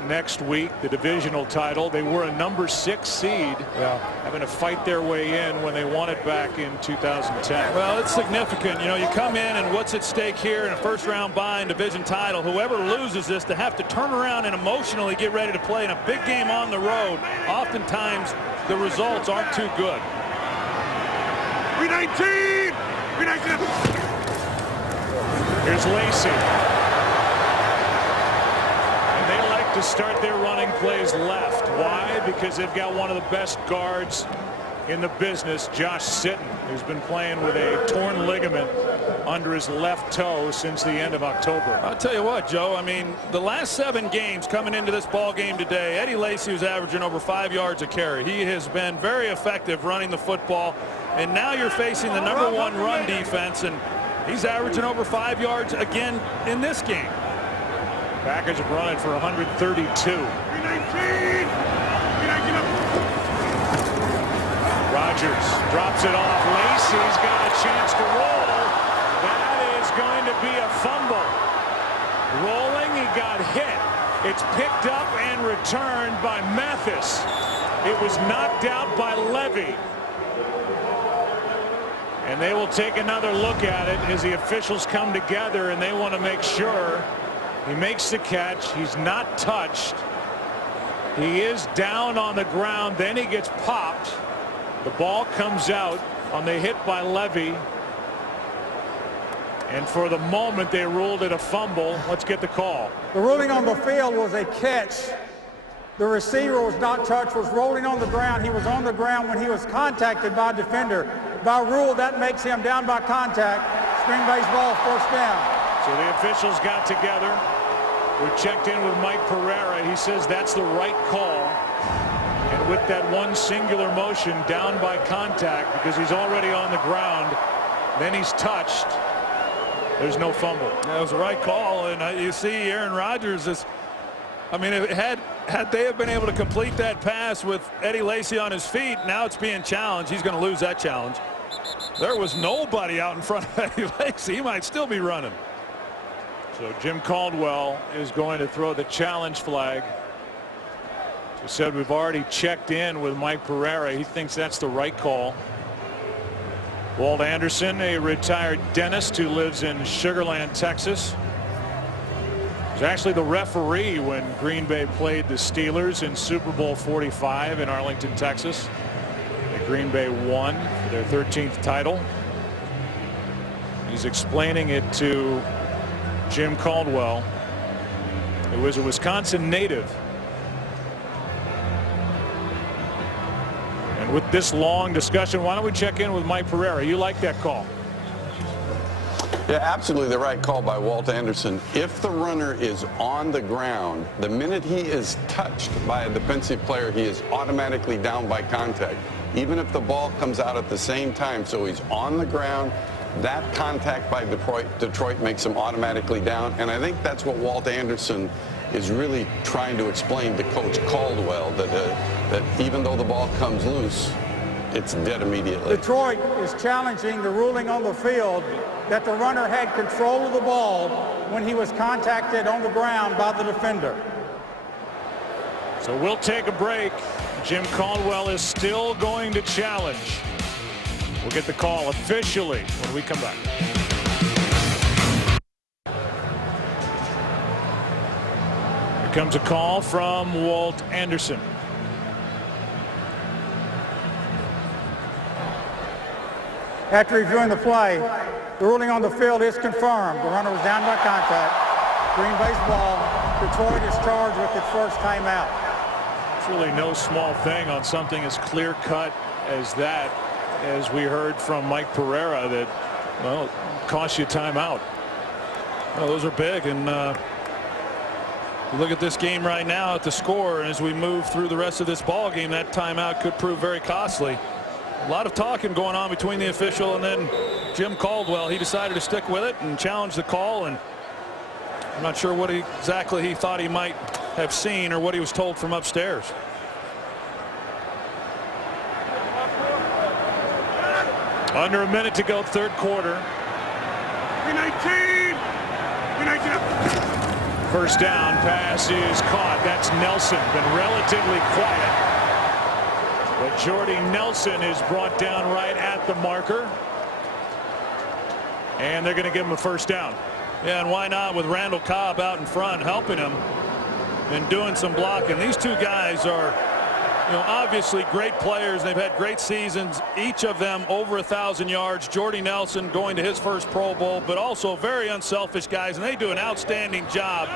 next week, the divisional title. They were a number 6 seed, having to fight their way in when they won it back in 2010. Well, it's significant. You know, you come in and what's at stake here in a first-round bye and division title. Whoever loses this, to have to turn around and emotionally get ready to play in a big game on the road, oftentimes the results aren't too good. 319! 319! Here's Lacy. To start their running plays left. Why? Because they've got one of the best guards in the business, Josh Sitton, who's been playing with a torn ligament under his left toe since the end of October. I'll tell you what, Joe, I mean, the last 7 games coming into this ball game today, Eddie Lacy was averaging over 5 yards a carry. He has been very effective running the football, and now you're facing the #1 run defense, and he's averaging over 5 yards again in this game. Packers have run it for 132. 319! Rodgers drops it off. Lacy's got a chance to roll. That is going to be a fumble. Rolling, he got hit. It's picked up and returned by Mathis. It was knocked out by Levy. And they will take another look at it as the officials come together, and they want to make sure he makes the catch. He's not touched. He is down on the ground. Then he gets popped. The ball comes out on the hit by Levy. And for the moment, they ruled it a fumble. Let's get the call. The ruling on the field was a catch. The receiver was not touched, was rolling on the ground. He was on the ground when he was contacted by a defender. By rule, that makes him down by contact. Green Bay's ball, first down. So the officials got together. We checked in with Mike Pereira. He says that's the right call. And with that one singular motion, down by contact, because he's already on the ground, then he's touched, there's no fumble. That was the right call. And you see Aaron Rodgers is, I mean, had they have been able to complete that pass with Eddie Lacy on his feet, now it's being challenged. He's going to lose that challenge. There was nobody out in front of Eddie Lacy. He might still be running. So Jim Caldwell is going to throw the challenge flag. He said we've already checked in with Mike Pereira. He thinks that's the right call. Walt Anderson, a retired dentist who lives in Sugar Land, Texas, was actually the referee when Green Bay played the Steelers in Super Bowl 45 in Arlington, Texas. Green Bay won their 13th title. He's explaining it to Jim Caldwell, who is a Wisconsin native. And with this long discussion, why don't we check in with Mike Pereira? You like that call? Yeah, absolutely the right call by Walt Anderson. If the runner is on the ground, the minute he is touched by a defensive player, he is automatically down by contact. Even if the ball comes out at the same time, so he's on the ground, that contact by Detroit makes him automatically down. And I think that's what Walt Anderson is really trying to explain to Coach Caldwell, that even though the ball comes loose, it's dead immediately. Detroit is challenging the ruling on the field that the runner had control of the ball when he was contacted on the ground by the defender. So we'll take a break. Jim Caldwell is still going to challenge. We'll get the call officially when we come back. Here comes a call from Walt Anderson. After reviewing the play, the ruling on the field is confirmed. The runner was down by contact. Green Bay's ball. Detroit is charged with its first timeout. It's really no small thing on something as clear-cut as that, as we heard from Mike Pereira, that, well, cost you timeout. Well, those are big, and look at this game right now at the score, and as we move through the rest of this ball game, that timeout could prove very costly. A lot of talking going on between the official and then Jim Caldwell. He decided to stick with it and challenge the call, and I'm not sure what exactly he thought he might have seen or what he was told from upstairs. Under a minute to go, third quarter. 319. 319. First down, pass is caught. That's Nelson, been relatively quiet. But Jordy Nelson is brought down right at the marker. And they're going to give him a first down. Yeah, and why not with Randall Cobb out in front helping him and doing some blocking. These two guys are, obviously great players. They've had great seasons, each of them over 1,000 yards. Jordy Nelson going to his first Pro Bowl, but also very unselfish guys, and they do an outstanding job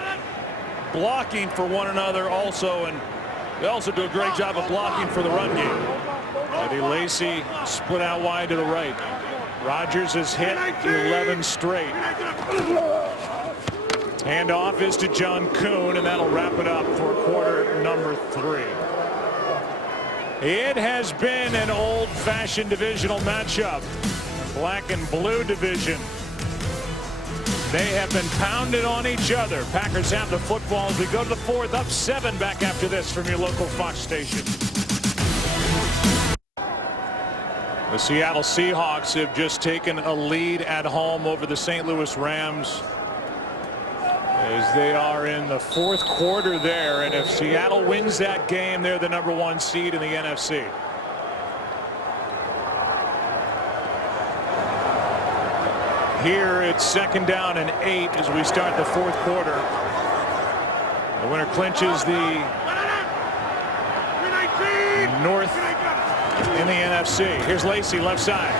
blocking for one another also, and they also do a great job of blocking for the run game. Eddie Lacy split out wide to the right. Rodgers has hit 11 straight. Handoff is to John Kuhn, and that'll wrap it up for quarter number 3. It has been an old-fashioned divisional matchup. Black and blue division. They have been pounded on each other. Packers have the football as we go to the 4th, up 7 back after this from your local Fox station. The Seattle Seahawks have just taken a lead at home over the St. Louis Rams as they are in the 4th quarter there, and if Seattle wins that game, they're the #1 seed in the NFC. Here it's 2nd down and 8 as we start the 4th quarter. The winner clinches the North in the NFC. Here's Lacy left side.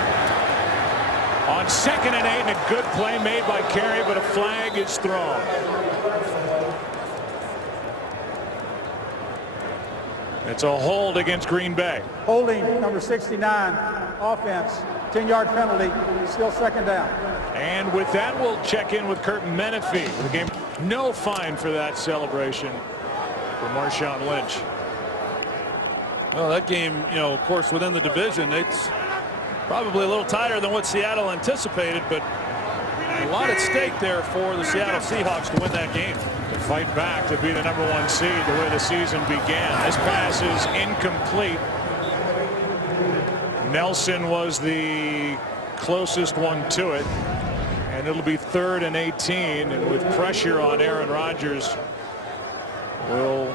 On 2nd and 8, and a good play made by Carey, but a flag is thrown. It's a hold against Green Bay. Holding number 69, offense, 10-yard penalty, still 2nd down. And with that, we'll check in with Kurt Menefee for the game. No fine for that celebration for Marshawn Lynch. Well, that game, of course, within the division, it's probably a little tighter than what Seattle anticipated, but a lot at stake there for the Seattle Seahawks to win that game. To fight back to be the #1 seed the way the season began. This pass is incomplete. Nelson was the closest one to it, and it'll be 3rd and 18, and with pressure on Aaron Rodgers, we'll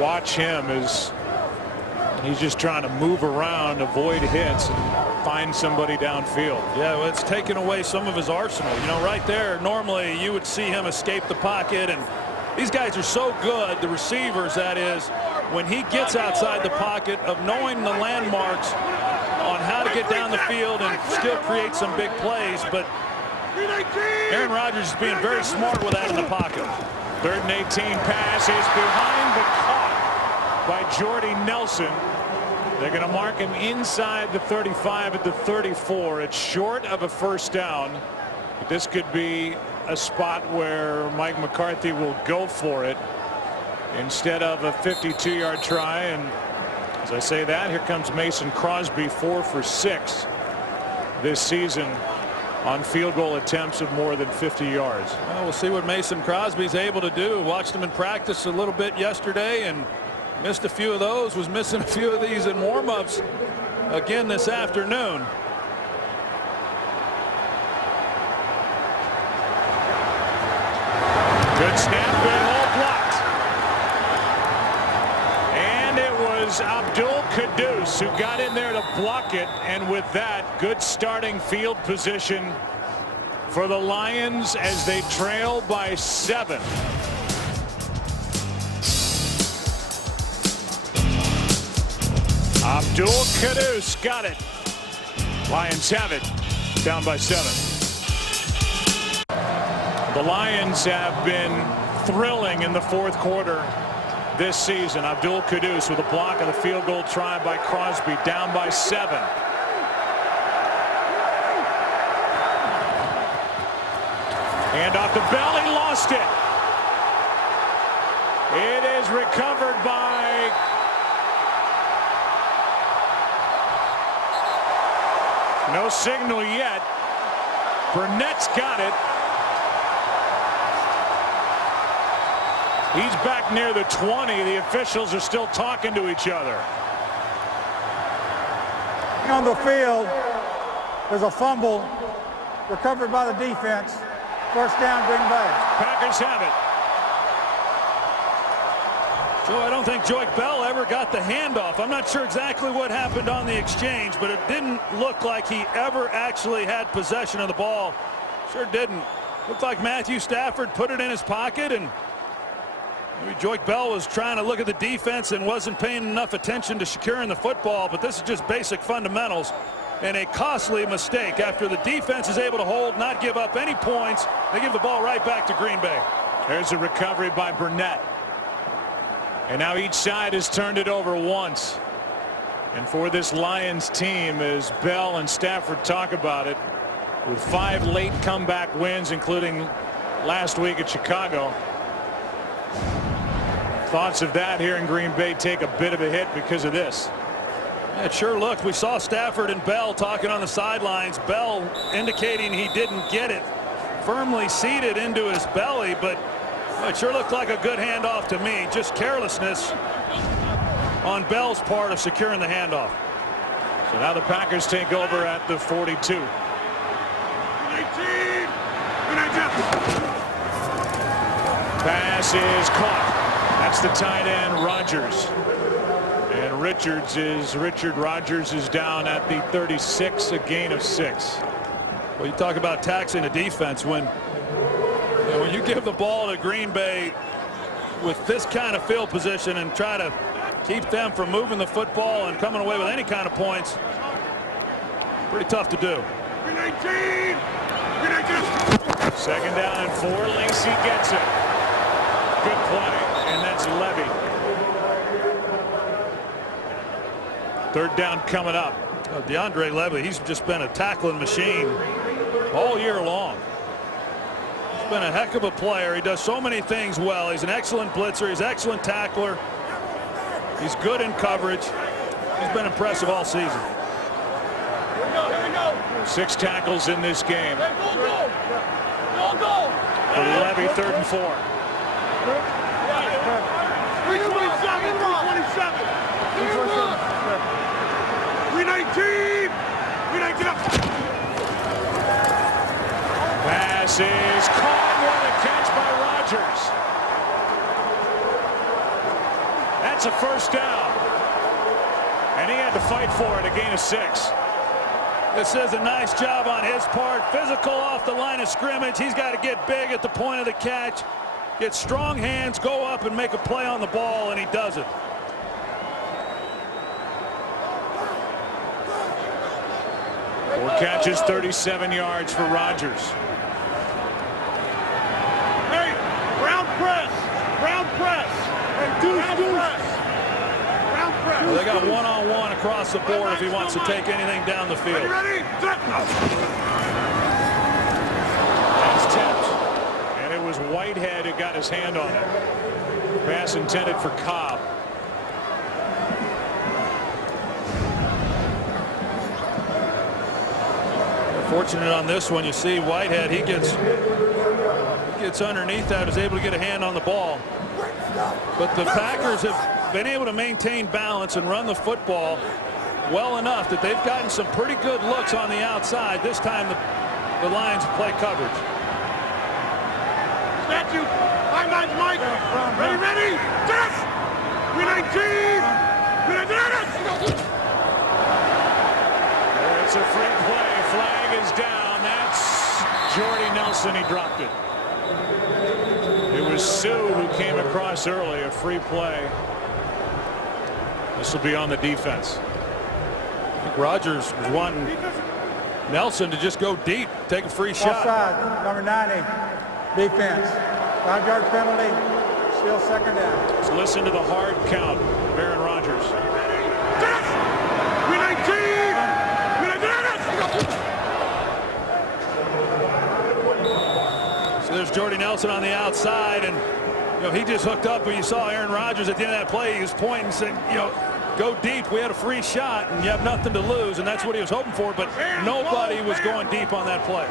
watch him as he's just trying to move around, avoid hits, and find somebody downfield. Yeah, well, it's taken away some of his arsenal. Right there, normally you would see him escape the pocket, and these guys are so good, the receivers that is, when he gets outside the pocket, of knowing the landmarks on how to get down the field and still create some big plays. But Aaron Rodgers is being very smart with that in the pocket. 3rd and 18 pass is behind, but caught by Jordy Nelson. They're going to mark him inside the 35 at the 34. It's short of a first down. But this could be a spot where Mike McCarthy will go for it instead of a 52-yard try. And as I say that, here comes Mason Crosby, 4 for 6 this season on field goal attempts of more than 50 yards. Well, we'll see what Mason Crosby's able to do. Watched him in practice a little bit yesterday and missed a few of those, was missing a few of these in warm-ups again this afternoon. Good snap, good hold, blocked. And it was Abdul Kudus who got in there to block it, and with that, good starting field position for the Lions as they trail by 7. Abdul Kudus got it. Lions have it, down by 7. The Lions have been thrilling in the 4th quarter this season. Abdul Kudus with a block of the field goal try by Crosby, down by 7. And off the belly, lost it. It is recovered by no signal yet. Burnett's got it. He's back near the 20. The officials are still talking to each other. Back on the field, there's a fumble recovered by the defense. First down, Green Bay. Packers have it. Joe, I don't think Joique Bell ever got the handoff. I'm not sure exactly what happened on the exchange, but it didn't look like he ever actually had possession of the ball. Sure didn't. Looked like Matthew Stafford put it in his pocket, and maybe Joique Bell was trying to look at the defense and wasn't paying enough attention to securing the football, but this is just basic fundamentals and a costly mistake. After the defense is able to hold, not give up any points, they give the ball right back to Green Bay. There's a recovery by Burnett. And now each side has turned it over once. And for this Lions team, as Bell and Stafford talk about it, with 5 late comeback wins, including last week at Chicago, thoughts of that here in Green Bay take a bit of a hit because of this. Yeah, it sure looked. We saw Stafford and Bell talking on the sidelines. Bell indicating he didn't get it firmly seated into his belly, but it sure looked like a good handoff to me. Just carelessness on Bell's part of securing the handoff. So now the Packers take over at the 42. Pass is caught. That's the tight end, Rodgers. And Richard Rodgers is down at the 36, a gain of 6. Well, you talk about taxing a defense when you give the ball to Green Bay with this kind of field position and try to keep them from moving the football and coming away with any kind of points. Pretty tough to do. Second down and 4. Lacy gets it. Good play, and that's Levy. Third down coming up. DeAndre Levy, he's just been a tackling machine all year long. He's been a heck of a player. He does so many things well. He's an excellent blitzer. He's an excellent tackler. He's good in coverage. He's been impressive all season. 6 tackles in this game. For Levy, 3rd and 4. 319. Pass is caught. What a catch by Rodgers. That's a first down. And he had to fight for it, a gain of 6. This is a nice job on his part. Physical off the line of scrimmage. He's got to get big at the point of the catch. Get strong hands, go up and make a play on the ball, and he does it. Four catches, 37 yards for Rodgers. Hey, round press. Round press. Well, they got one-on-one across the board if he wants to take anything down the field. Ready? That's tipped. And it was Whitehead who got his hand on it. Pass intended for Cobb. Fortunate on this one, you see Whitehead, he gets underneath that, is able to get a hand on the ball. But the Packers have been able to maintain balance and run the football well enough that they've gotten some pretty good looks on the outside. This time the Lions play coverage. Statue. 5-9 Mike. Ready. Test. 319. It's a free play. Flag is down. That's Jordy Nelson. He dropped it. It was Sue who came across early. A free play. This will be on the defense. I think Rodgers was wanting Nelson to just go deep, take a free shot. Offside, number 90, defense. 5-yard penalty, still second down. Let's listen to the hard count of Aaron Rodgers. So there's Jordy Nelson on the outside, and he just hooked up when you saw Aaron Rodgers at the end of that play. He was pointing, saying, go deep. We had a free shot, and you have nothing to lose, and that's what he was hoping for. But nobody was going deep on that play.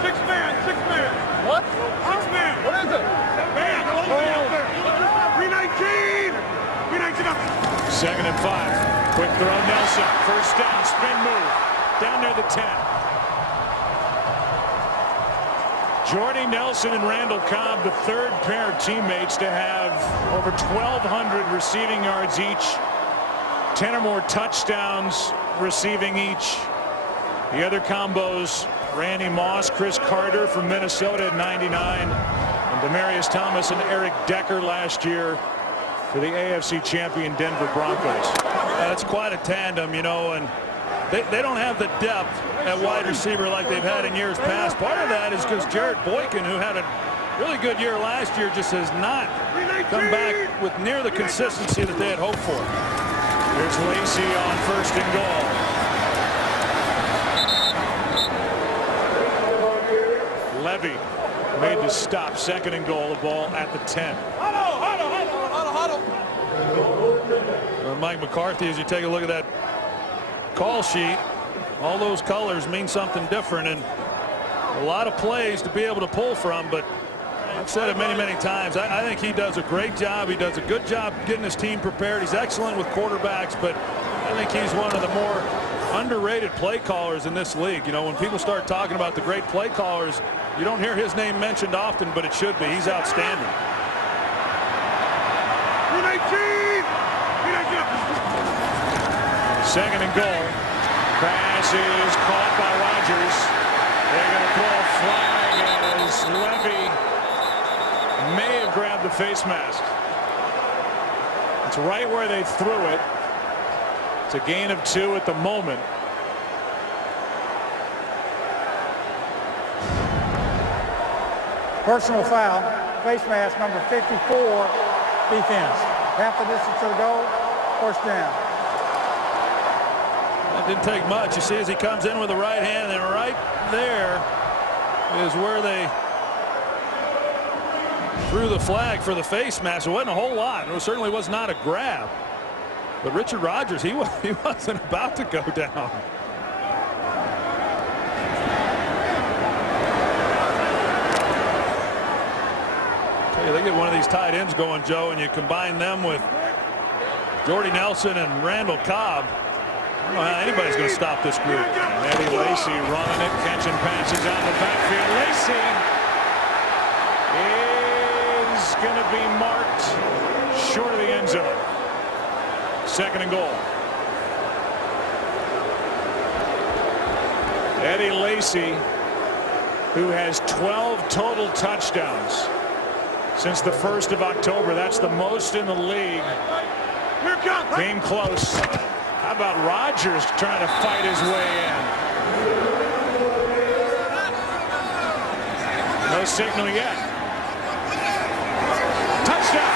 Six man. What? 6 man. What is it? Man, 319. 319 up. 2nd and 5. Quick throw, Nelson. First down, spin move. Down near the 10. Jordy Nelson and Randall Cobb, the third pair of teammates to have over 1,200 receiving yards each. 10 or more touchdowns receiving each. The other combos, Randy Moss, Chris Carter from Minnesota at 99, and Demaryius Thomas and Eric Decker last year for the AFC champion Denver Broncos. That's quite a tandem, you know, and they don't have the depth at wide receiver like they've had in years past. Part of that is because Jared Boykin, who had a really good year last year, just has not come back with near the consistency that they had hoped for. Here's Lacey on 1st and goal. Levy made the stop. 2nd and goal. The ball at the 10. Mike McCarthy, as you take a look at that call sheet, all those colors mean something different, and a lot of plays to be able to pull from. But I've said it many times, I think he does a great job. He does a good job getting his team prepared. He's excellent with quarterbacks, but I think he's one of the more underrated play callers in this league. You know, when people start talking about the great play callers, you don't hear his name mentioned often, but it should be. He's outstanding. 2nd and goal. Pass is caught by Rodgers. They're going to throw a flag as Levy may have grabbed the face mask. It's right where they threw it. It's a gain of 2 at the moment. Personal foul, face mask, number 54, defense. Half the distance to the goal, 1st down. That didn't take much. You see as he comes in with the right hand, and right there is where they threw the flag for the face mask. It wasn't a whole lot. It certainly was not a grab. But Richard Rodgers, he wasn't about to go down. They get one of these tight ends going, Joe, and you combine them with Jordy Nelson and Randall Cobb. I don't know how anybody's going to stop this group. And Eddie Lacy running it, catching passes out of the backfield. Lacy is going to be marked short of the end zone. 2nd and goal. Eddie Lacy, who has 12 total touchdowns since the 1st of October. That's the most in the league. Came close. How about Rodgers trying to fight his way in? No signal yet. Touchdown.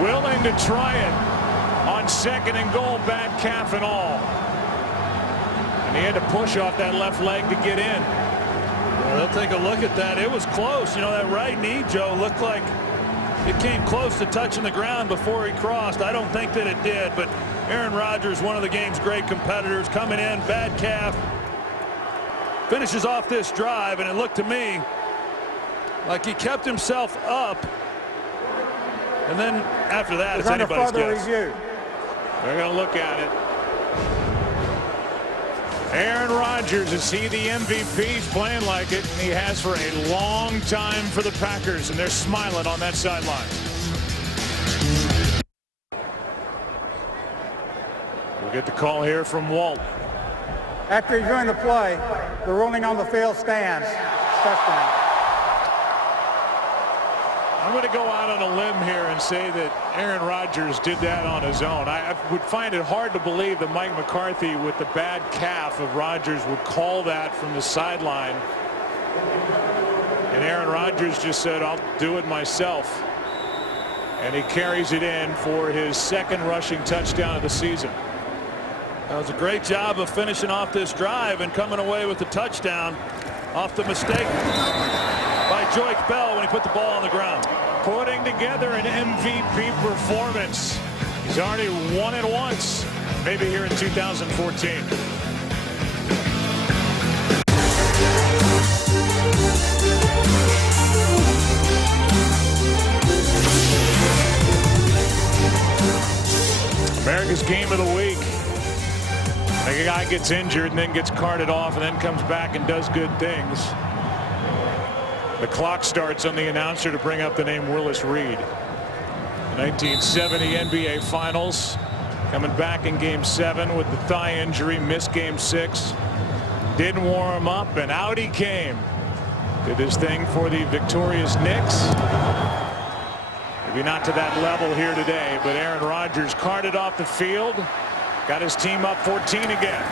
Willing to try it on 2nd and goal, bad calf and all. And he had to push off that left leg to get in. Well, they'll take a look at that. It was close. You know, that right knee, Joe, looked like it came close to touching the ground before he crossed. I don't think that it did, but Aaron Rodgers, one of the game's great competitors, coming in, bad calf, finishes off this drive, and it looked to me like he kept himself up. And then after that, it's anybody's guess. Review. They're going to look at it. Aaron Rodgers, is he the MVP? He's playing like it. He has for a long time for the Packers, and they're smiling on that sideline. We'll get the call here from Walt. After reviewing the play, the ruling on the field stands. Touchdown. I'm going to go out on a limb here and say that Aaron Rodgers did that on his own. I would find it hard to believe that Mike McCarthy, with the bad calf of Rodgers, would call that from the sideline. And Aaron Rodgers just said, I'll do it myself. And he carries it in for his 2nd rushing touchdown of the season. That was a great job of finishing off this drive and coming away with the touchdown off the mistake by Joique Bell when he put the ball on the ground. putting together an MVP performance. He's already won it once, maybe here in 2014. America's game of the week. Like a guy gets injured and then gets carted off and then comes back and does good things. The clock starts on the announcer to bring up the name Willis Reed. 1970 NBA Finals, coming back in Game 7 with the thigh injury, missed Game 6. Didn't warm up, and out he came. Did his thing for the victorious Knicks. Maybe not to that level here today, but Aaron Rodgers carted off the field. Got his team up 14 again.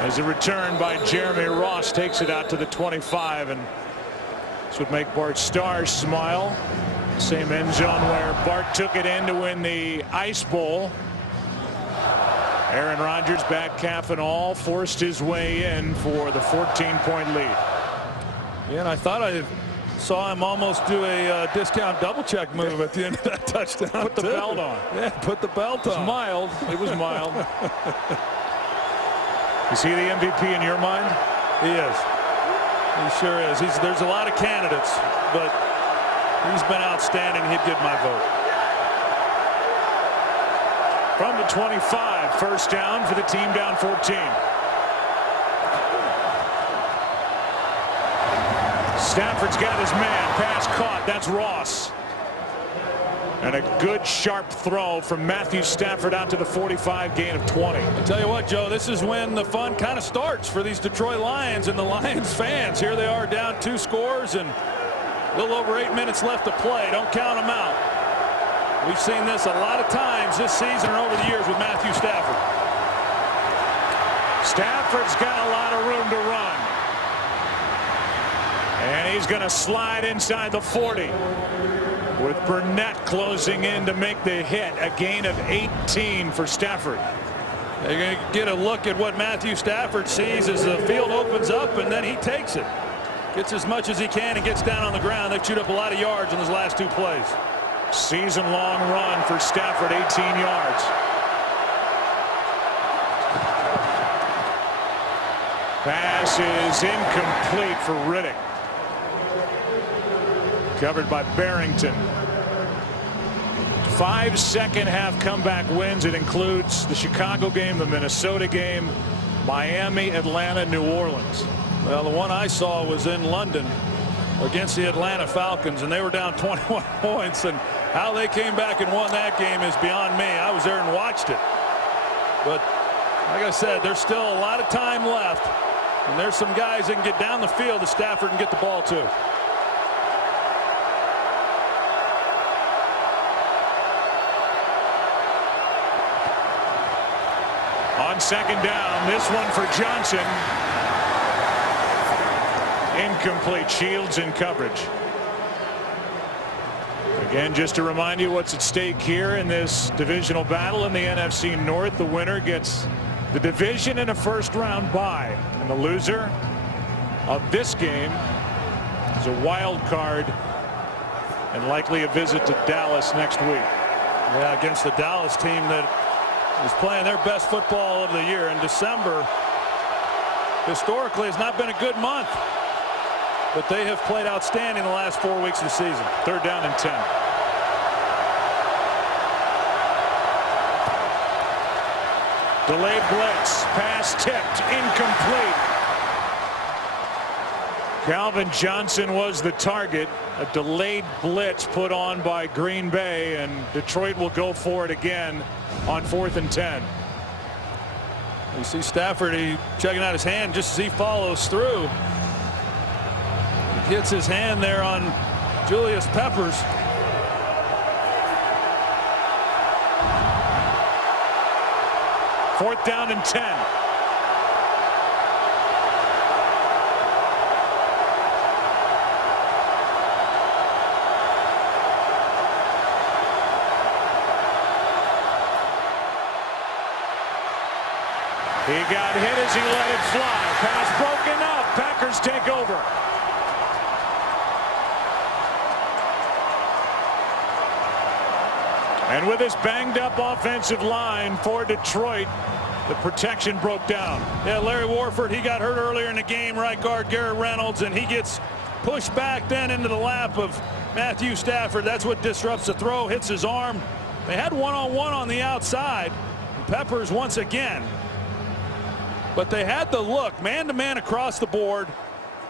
As a return by Jeremy Ross takes it out to the 25, and this would make Bart Starr smile. Same end zone where Bart took it in to win the Ice Bowl. Aaron Rodgers, back calf and all, forced his way in for the 14-point lead. Yeah, and I thought I saw him almost do a discount double check move at the end of that touchdown. Put the belt on. Yeah, put the belt on. It was mild. It was mild. Is he the MVP in your mind? He is. He sure is. There's a lot of candidates, but he's been outstanding. He'd get my vote. From the 25, first down for the team down 14. Stafford's got his man. Pass caught. That's Ross. And a good sharp throw from Matthew Stafford out to the 45, gain of 20. I'll tell you what, Joe, this is when the fun kind of starts for these Detroit Lions and the Lions fans. Here they are down 2 scores and a little over 8 minutes left to play. Don't count them out. We've seen this a lot of times this season and over the years with Matthew Stafford. Stafford's got a lot of room to run. And he's going to slide inside the 40. With Burnett closing in to make the hit. A gain of 18 for Stafford. They're going to get a look at what Matthew Stafford sees as the field opens up, and then he takes it. Gets as much as he can and gets down on the ground. They chewed up a lot of yards in his last 2 plays. Season-long run for Stafford, 18 yards. Pass is incomplete for Riddick. Covered by Barrington. 5 second-half comeback wins. It includes the Chicago game, the Minnesota game, Miami, Atlanta, New Orleans. Well, the one I saw was in London against the Atlanta Falcons, and they were down 21 points, and how they came back and won that game is beyond me. I was there and watched it. But like I said, there's still a lot of time left, and there's some guys that can get down the field to Stafford and get the ball too. On second down, this one for Johnson. Incomplete. Shields in coverage. Again, just to remind you what's at stake here in this divisional battle in the NFC North. The winner gets the division and a first-round bye. And the loser of this game is a wild card and likely a visit to Dallas next week. Yeah, against the Dallas team that is playing their best football of the year. In December, historically, has not been a good month, but they have played outstanding the last 4 weeks of the season. Third down and 10. Delayed blitz. Pass tipped. Incomplete. Calvin Johnson was the target. A delayed blitz put on by Green Bay, and Detroit will go for it again on 4th and 10. You see Stafford, he checking out his hand just as he follows through. He hits his hand there on Julius Peppers. Fourth down and 10. He got hit as he let it fly. Pass broken up. Packers take over. And with his banged up offensive line for Detroit, the protection broke down. Yeah, Larry Warford, he got hurt earlier in the game, right guard Garrett Reynolds, and he gets pushed back then into the lap of Matthew Stafford. That's what disrupts the throw, hits his arm. They had one-on-one on the outside. Peppers once again. But they had the look, man-to-man across the board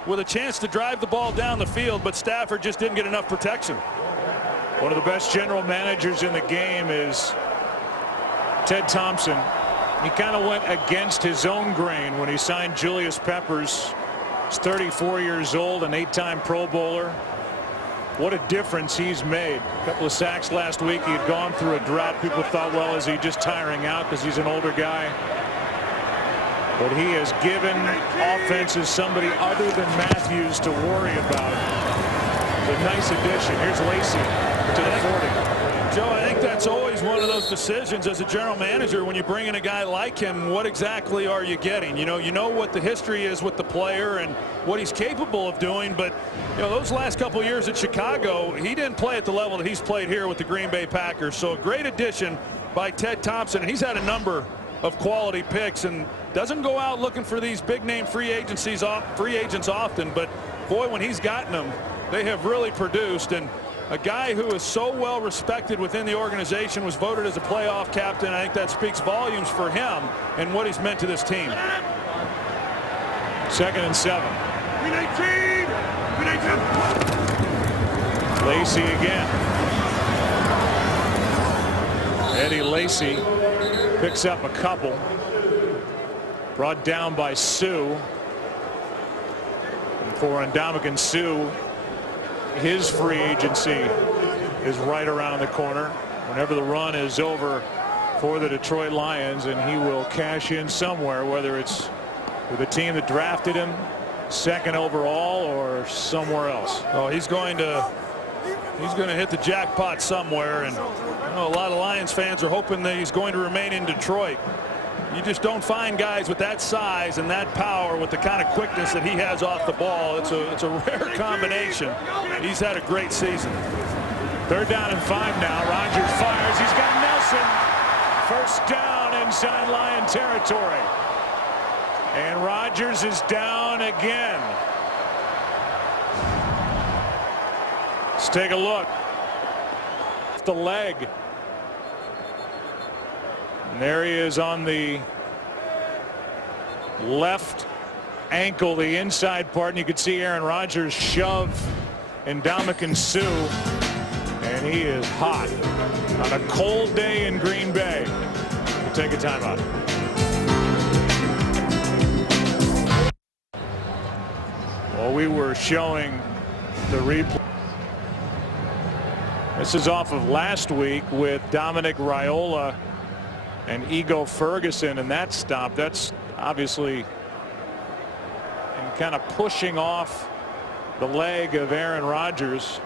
with a chance to drive the ball down the field, but Stafford just didn't get enough protection. One of the best general managers in the game is Ted Thompson. He kind of went against his own grain when he signed Julius Peppers. He's 34 years old, an 8-time Pro Bowler. What a difference he's made. A couple of sacks last week. He had gone through a drought. People thought, well, is he just tiring out because he's an older guy? But he has given offenses somebody other than Matthews to worry about. It's a nice addition. Here's Lacey to the 40. Joe, I think that's always one of those decisions as a general manager when you bring in a guy like him. What exactly are you getting? You know what the history is with the player and what he's capable of doing. But those last couple of years at Chicago, he didn't play at the level that he's played here with the Green Bay Packers. So a great addition by Ted Thompson, and he's had a number of quality picks and doesn't go out looking for these big name free agents often. But boy, when he's gotten them, they have really produced. And a guy who is so well respected within the organization, was voted as a playoff captain. I think that speaks volumes for him and what he's meant to this team. 2nd and 7. Lacey again. Eddie Lacy picks up a couple. Brought down by Sue. And for Ndamukong Suh, his free agency is right around the corner. Whenever the run is over for the Detroit Lions, and he will cash in somewhere, whether it's with a team that drafted him 2nd overall or somewhere else. Oh, he's going to hit the jackpot somewhere, and a lot of Lions fans are hoping that he's going to remain in Detroit. You just don't find guys with that size and that power with the kind of quickness that he has off the ball. It's a rare combination. He's had a great season. 3rd down and 5 now. Rodgers fires. He's got Nelson. 1st down inside Lion territory. And Rodgers is down again. Let's take a look. The leg. And there he is on the left ankle, the inside part, and you could see Aaron Rodgers shove Ndamukong Suh, and he is hot on a cold day in Green Bay. We'll take a timeout. Well, we were showing the replay. This is off of last week with Dominic Raiola and Ego Ferguson, and that stop, that's obviously kind of pushing off the leg of Aaron Rodgers.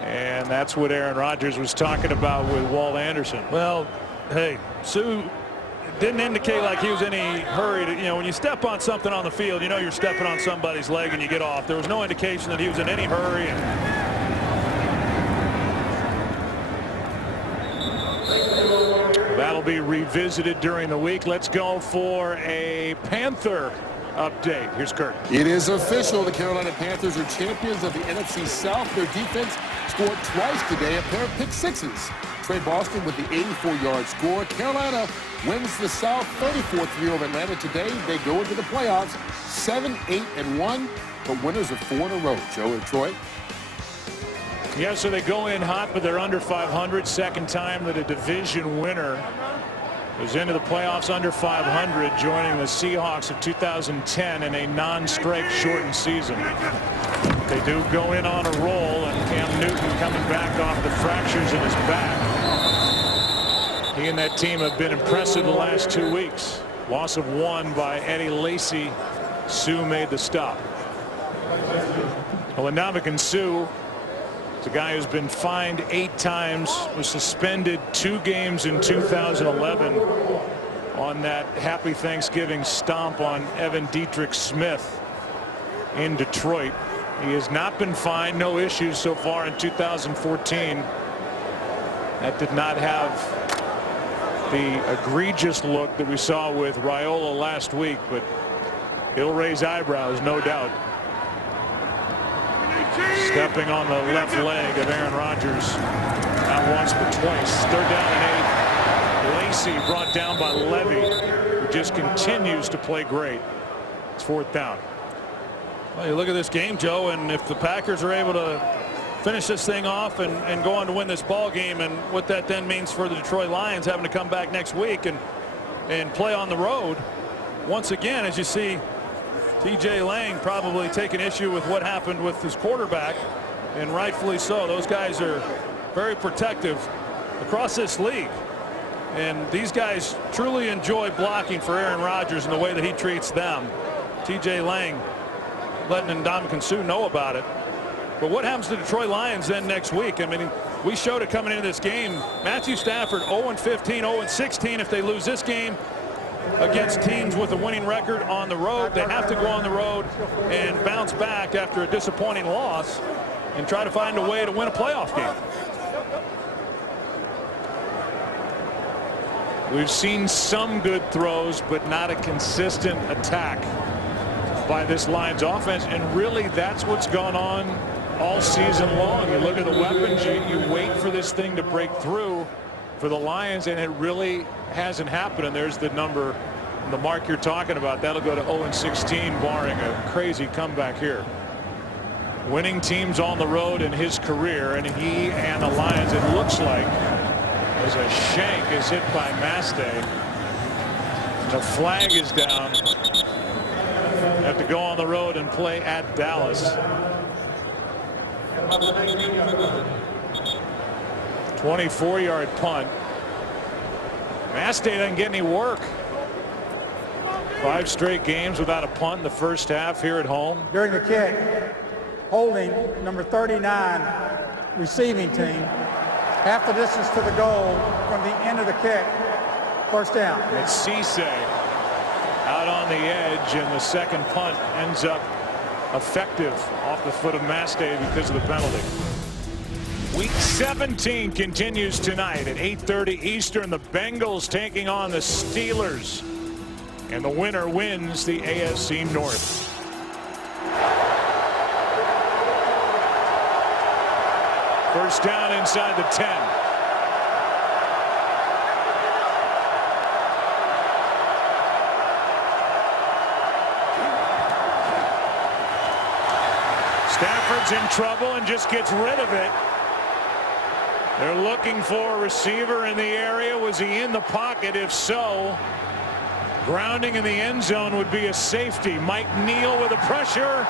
And that's what Aaron Rodgers was talking about with Walt Anderson. Well, hey, Suh didn't indicate like he was in any hurry to, when you step on something on the field, you're stepping on somebody's leg and you get off. There was no indication that he was in any hurry. That'll be revisited during the week. Let's go for a Panther update. Here's Kurt. It is official. The Carolina Panthers are champions of the NFC South. Their defense scored twice today, a pair of pick sixes. Trey Boston with the 84-yard score. Carolina wins the South 34-3 over Atlanta today. They go into the playoffs 7-8-1, but winners of 4 in a row. Joe and Troy. Yeah, so they go in hot, but they're under 500. Second time that a division winner is into the playoffs under 500, joining the Seahawks of 2010 in a non-strike shortened season. They do go in on a roll, and Cam Newton coming back off the fractures in his back. He and that team have been impressive the last 2 weeks. Loss of 1 by Eddie Lacy. Suh made the stop. Well, Ndamukong Suh, the guy who's been fined 8 times, was suspended 2 games in 2011 on that Happy Thanksgiving stomp on Evan Dietrich Smith in Detroit. He has not been fined, no issues so far in 2014. That did not have the egregious look that we saw with Raiola last week, but he'll raise eyebrows, no doubt. Stepping on the left leg of Aaron Rodgers. Not once but twice. 3rd down and 8. Lacey brought down by Levy, who just continues to play great. It's 4th down. Well, you look at this game, Joe, and if the Packers are able to finish this thing off and go on to win this ball game, and what that then means for the Detroit Lions having to come back next week and play on the road once again, as you see T.J. Lang probably taking issue with what happened with his quarterback, and rightfully so. Those guys are very protective across this league, and these guys truly enjoy blocking for Aaron Rodgers and the way that he treats them. T.J. Lang letting Ndamukong Suh know about it. But what happens to the Detroit Lions then next week? I mean, we showed it coming into this game. Matthew Stafford 0-15, 0-16 if they lose this game against teams with a winning record on the road. They have to go on the road and bounce back after a disappointing loss and try to find a way to win a playoff game. We've seen some good throws, but not a consistent attack by this Lions offense, and really that's what's gone on all season long. You look at the weapons, you wait for this thing to break through for the Lions, and it really hasn't happened. And there's the number, the mark you're talking about. That'll go to 0-16 barring a crazy comeback here. Winning teams on the road in his career, and he and the Lions, it looks like, as a shank is hit by Mastay. The flag is down. Have to go on the road and play at Dallas. 24-yard punt. Mastay doesn't get any work. 5 straight games without a punt in the first half here at home. During the kick, holding number 39 receiving team, half the distance to the goal from the end of the kick. 1st down. It's Cisse out on the edge, and the second punt ends up effective off the foot of Mastay because of the penalty. Week 17 continues tonight at 8:30 Eastern. The Bengals taking on the Steelers, and the winner wins the AFC North. First down inside the 10. Stafford's in trouble and just gets rid of it. They're looking for a receiver in the area. Was he in the pocket? If so, grounding in the end zone would be a safety. Mike Neal with the pressure,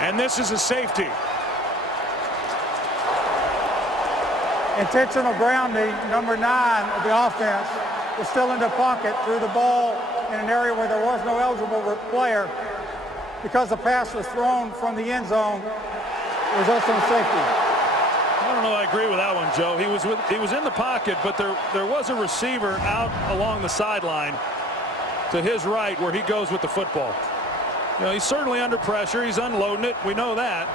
and this is a safety. Intentional grounding. Number 9 of the offense was still in the pocket, threw the ball in an area where there was no eligible player. Because the pass was thrown from the end zone, it results in a safety. I don't know. I agree with that one, Joe. He was in the pocket, but there was a receiver out along the sideline to his right where he goes with the football. You know, he's certainly under pressure. He's unloading it. We know that.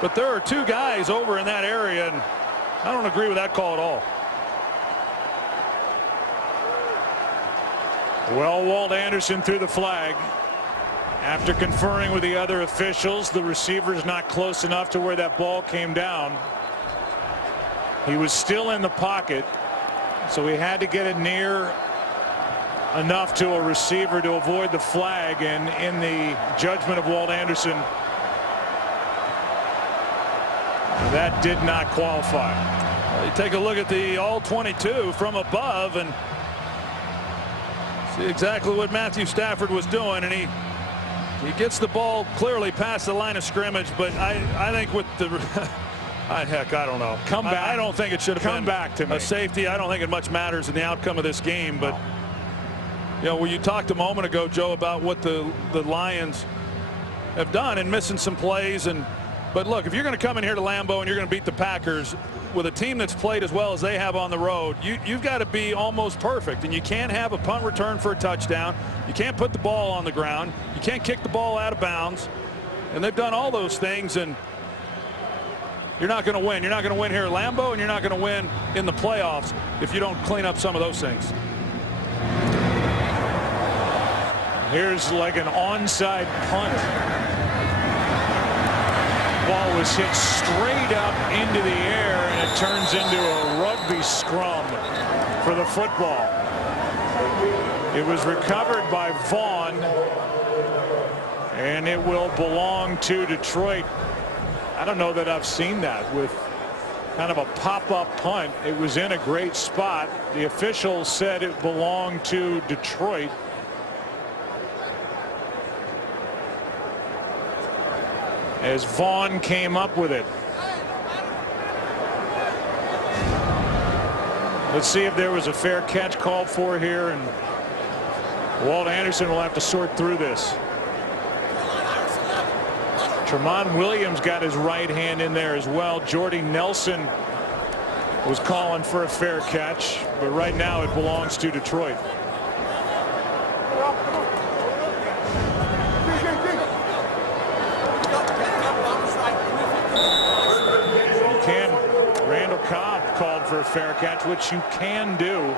But there are 2 guys over in that area, and I don't agree with that call at all. Well, Walt Anderson threw the flag. After conferring with the other officials, the receiver's not close enough to where that ball came down. He was still in the pocket, so he had to get it near enough to a receiver to avoid the flag, and in the judgment of Walt Anderson, that did not qualify. Well, you take a look at the all-22 from above and see exactly what Matthew Stafford was doing, and he gets the ball clearly past the line of scrimmage, but I think with the heck, I don't know. Come back. I don't think it should have been back to me. A safety. I don't think it much matters in the outcome of this game, but you know, when you talked a moment ago, Joe, about what the Lions have done and missing some plays, but look, if you're going to come in here to Lambeau and you're going to beat the Packers with a team that's played as well as they have on the road, you've got to be almost perfect, and you can't have a punt return for a touchdown. You can't put the ball on the ground. You can't kick the ball out of bounds, and they've done all those things. And you're not going to win. You're not going to win here at Lambeau, and you're not going to win in the playoffs if you don't clean up some of those things. Here's like an onside punt. Ball was hit straight up into the air, and it turns into a rugby scrum for the football. It was recovered by Vaughn, and it will belong to Detroit. I don't know that I've seen that with kind of a pop-up punt. It was in a great spot. The official said it belonged to Detroit. As Vaughn came up with it. Let's see if there was a fair catch called for here, and Walt Anderson will have to sort through this. Tremont Williams got his right hand in there as well. Jordy Nelson was calling for a fair catch, but right now it belongs to Detroit. Randall Cobb called for a fair catch, which you can do.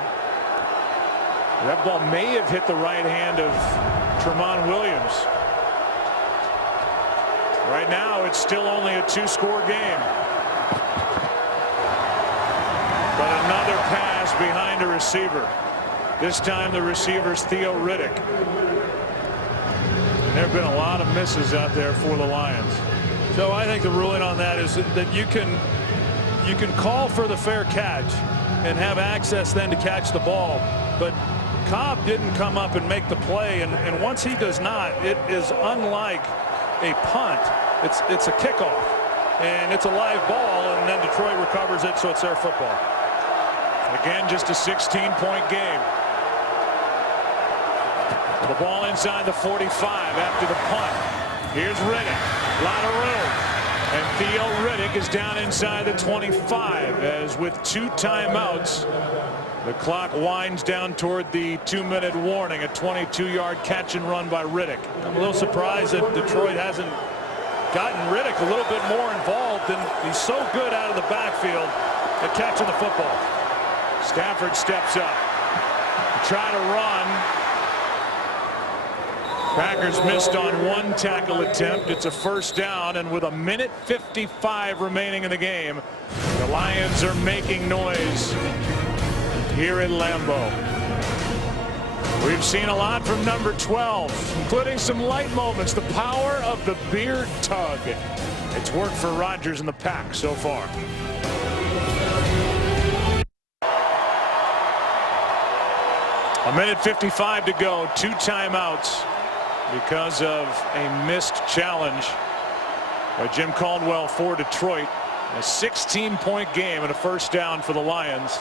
That ball may have hit the right hand of Tremont Williams. Right now it's still only a 2-score game. But another pass behind a receiver. This time the receiver's Theo Riddick. And there have been a lot of misses out there for the Lions. So I think the ruling on that is that you can call for the fair catch and have access then to catch the ball, but Cobb didn't come up and make the play, and once he does not, it is unlike a punt. It's a kickoff, and it's a live ball, and then Detroit recovers it, so it's their football. Again, just a 16-point game. The ball inside the 45 after the punt. Here's Riddick. A lot of room. And Theo Riddick is down inside the 25, as with 2 timeouts, the clock winds down toward the 2-minute warning. A 22-yard catch and run by Riddick. I'm a little surprised that Detroit hasn't gotten Riddick a little bit more involved, and he's so good out of the backfield at catching the football. Stafford steps up to try to run. Packers missed on 1 tackle attempt. It's a first down, and with 1:55 remaining in the game, the Lions are making noise here at Lambeau. We've seen a lot from number 12, including some light moments. The power of the beard tug. It's worked for Rodgers and the Pack so far. A 1:55 to go. 2 timeouts. Because of a missed challenge by Jim Caldwell for Detroit. A 16-point game and a first down for the Lions.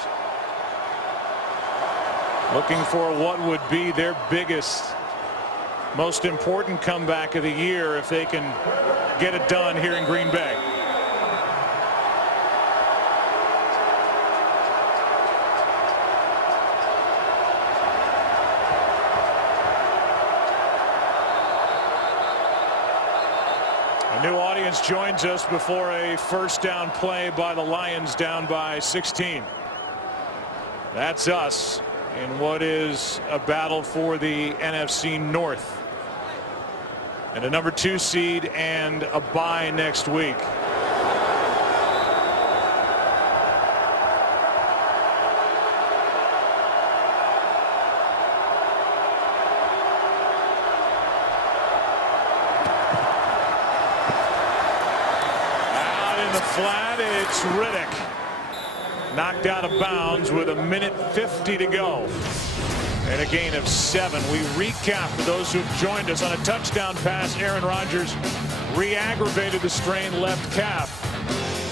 Looking for what would be their biggest, most important comeback of the year if they can get it done here in Green Bay. A new audience joins us before a first down play by the Lions, down by 16. That's us in what is a battle for the NFC North and a number 2 seed and a bye next week. Flat, it's Riddick. Knocked out of bounds with 1:50 to go. And a gain of 7. We recap for those who've joined us on a touchdown pass. Aaron Rodgers re-aggravated the strained left calf.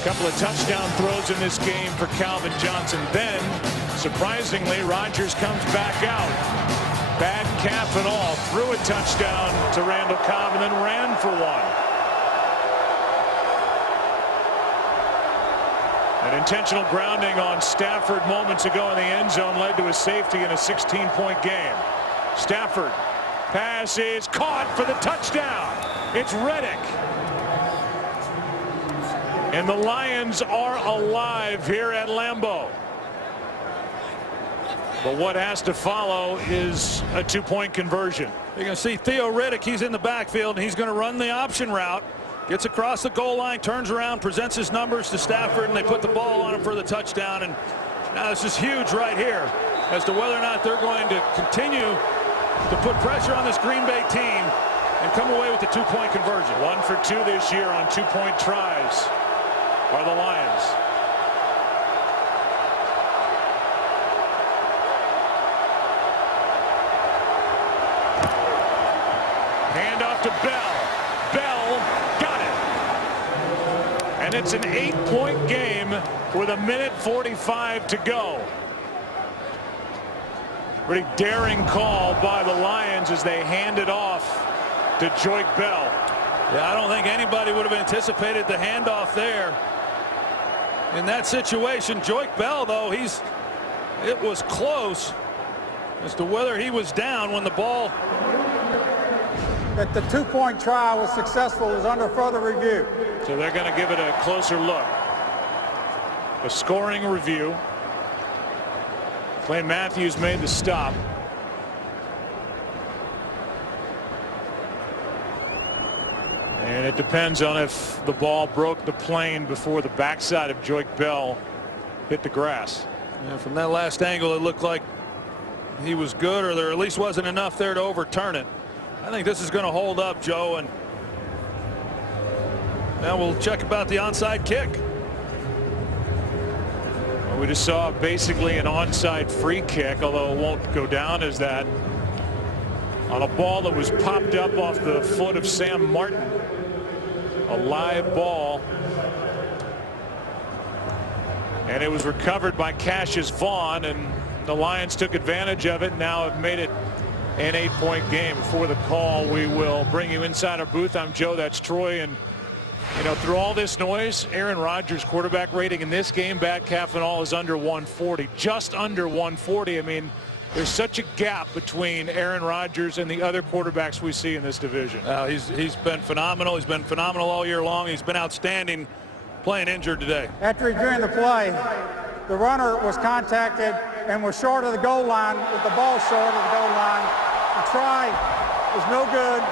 A couple of touchdown throws in this game for Calvin Johnson. Then, surprisingly, Rodgers comes back out. Bad calf and all. Threw a touchdown to Randall Cobb and then ran for one. An intentional grounding on Stafford moments ago in the end zone led to a safety in a 16-point game. Stafford pass is caught for the touchdown. It's Riddick. And the Lions are alive here at Lambeau. But what has to follow is a 2-point conversion. You're going to see Theo Riddick. He's in the backfield, and he's going to run the option route. Gets across the goal line, turns around, presents his numbers to Stafford, and they put the ball on him for the touchdown. And now this is huge right here as to whether or not they're going to continue to put pressure on this Green Bay team and come away with the 2-point conversion. 1 for 2 this year on 2-point tries are the Lions. Hand off to Bell. Bell got it. And it's an 8-point game with 1:45 to go. Pretty daring call by the Lions as they hand it off to Joique Bell. Yeah, I don't think anybody would have anticipated the handoff there. In that situation, Joique Bell, though, it was close as to whether he was down when the ball. That the 2-point try was successful is under further review. So they're going to give it a closer look. A scoring review. Clay Matthews made the stop. And it depends on if the ball broke the plane before the backside of Joique Bell hit the grass. Yeah, from that last angle, it looked like he was good, or there at least wasn't enough there to overturn it. I think this is going to hold up, Joe, and now we'll check about the onside kick. Well, we just saw basically an onside free kick, although it won't go down as that, on a ball that was popped up off the foot of Sam Martin. A live ball. And it was recovered by Cassius Vaughn, and the Lions took advantage of it. Now have made it an 8-point game. Before the call, we will bring you inside our booth. I'm Joe, that's Troy, and you know, through all this noise, Aaron Rodgers' quarterback rating in this game, bad calf and all, is under 140, just under 140. I mean, there's such a gap between Aaron Rodgers and the other quarterbacks we see in this division. He's been phenomenal. He's been phenomenal all year long. He's been outstanding playing injured today. After reviewing the play, the runner was contacted and was short of the goal line, with the ball short of the goal line. The try was no good.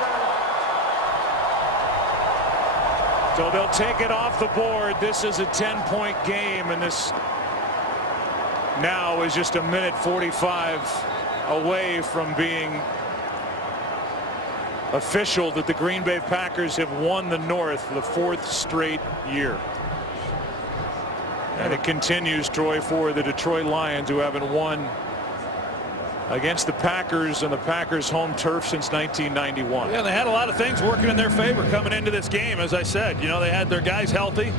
So they'll take it off the board. This is a 10-point game, and this now is just 1:45 away from being official that the Green Bay Packers have won the North for the 4th straight year. And it continues, Troy, for the Detroit Lions, who haven't won against the Packers on the Packers' home turf since 1991. Yeah, they had a lot of things working in their favor coming into this game. As I said, you know, they had their guys healthy.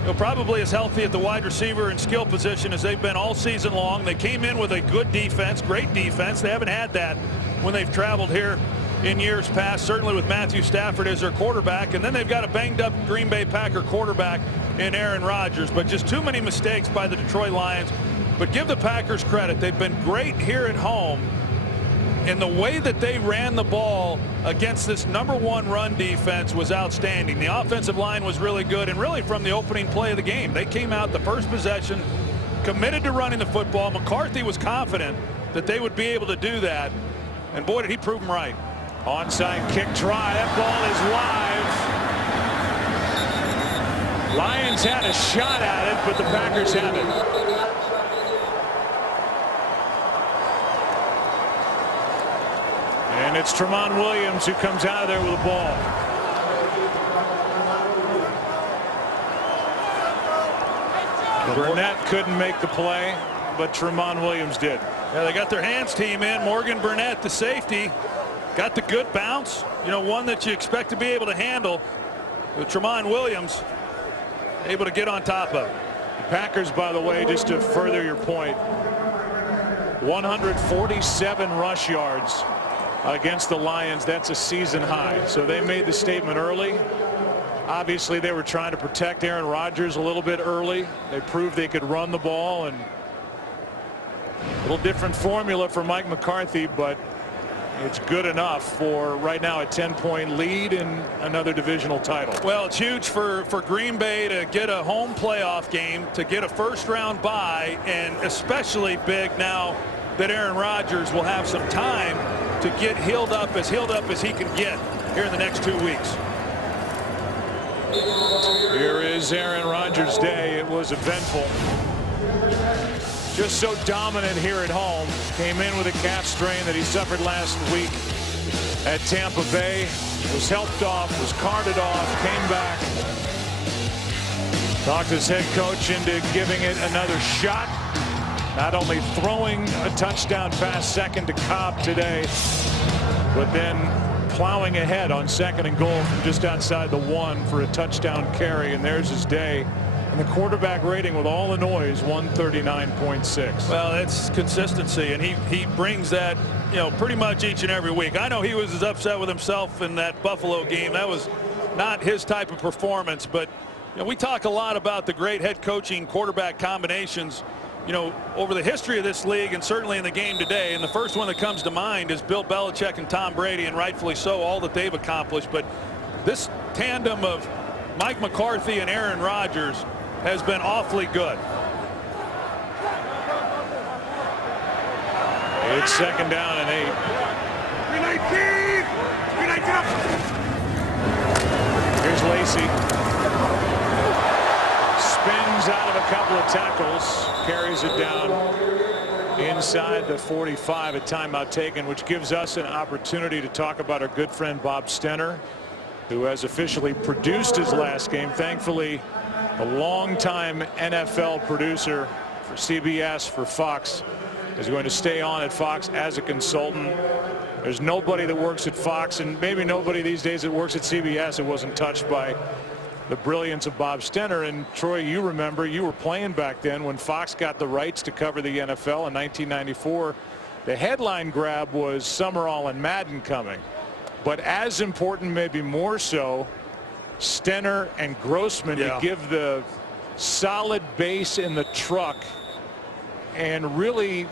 You know, probably as healthy at the wide receiver and skill position as they've been all season long. They came in with a good defense, great defense. They haven't had that when they've traveled here in years past, certainly with Matthew Stafford as their quarterback. And then they've got a banged-up Green Bay Packer quarterback in Aaron Rodgers. But just too many mistakes by the Detroit Lions. But give the Packers credit. They've been great here at home. And the way that they ran the ball against this #1 run defense was outstanding. The offensive line was really good, and really from the opening play of the game, they came out the first possession committed to running the football. McCarthy was confident that they would be able to do that, and boy, did he prove them right. Onside kick try. That ball is live. Lions had a shot at it, but the Packers have it. And it's Tramon Williams who comes out of there with the ball. Burnett couldn't make the play, but Tramon Williams did. Yeah, they got their hands team in. Morgan Burnett, the safety, got the good bounce. You know, one that you expect to be able to handle. With Tramon Williams able to get on top of it. The Packers, by the way, just to further your point, 147 rush yards against the Lions. That's a season high. So they made the statement early. Obviously, they were trying to protect Aaron Rodgers a little bit early. They proved they could run the ball, and a little different formula for Mike McCarthy, but it's good enough for right now a 10-point lead and another divisional title. Well, it's huge for Green Bay to get a home playoff game, to get a first-round bye, and especially big now that Aaron Rodgers will have some time to get healed up as he can get here in the next 2 weeks. Here is Aaron Rodgers' day. It was eventful. Just so dominant here at home. Came in with a calf strain that he suffered last week at Tampa Bay. Was helped off, was carted off, came back. Talked his head coach into giving it another shot. Not only throwing a touchdown pass second to Cobb today, but then plowing ahead on 2nd and goal from just outside the 1 for a touchdown carry. And there's his day. And the quarterback rating with all the noise, 139.6. Well, that's consistency, and he brings that, you know, pretty much each and every week. I know he was as upset with himself in that Buffalo game. That was not his type of performance, but you know, we talk a lot about the great head coaching quarterback combinations, you know, over the history of this league and certainly in the game today. And the first one that comes to mind is Bill Belichick and Tom Brady, and rightfully so, all that they've accomplished. But this tandem of Mike McCarthy and Aaron Rodgers has been awfully good. It's 2nd down and 8. 319! 319 up! Here's Lacy. Spins out of a couple of tackles. Carries it down inside the 45. A timeout taken, which gives us an opportunity to talk about our good friend Bob Stenner, who has officially produced his last game. Thankfully, a longtime NFL producer for CBS, for Fox, is going to stay on at Fox as a consultant. There's nobody that works at Fox, and maybe nobody these days that works at CBS that wasn't touched by the brilliance of Bob Stenner. And Troy, you remember, you were playing back then when Fox got the rights to cover the NFL in 1994. The headline grab was Summerall and Madden coming. But as important, maybe more so, Stenner and Grossman to give the solid base in the truck and really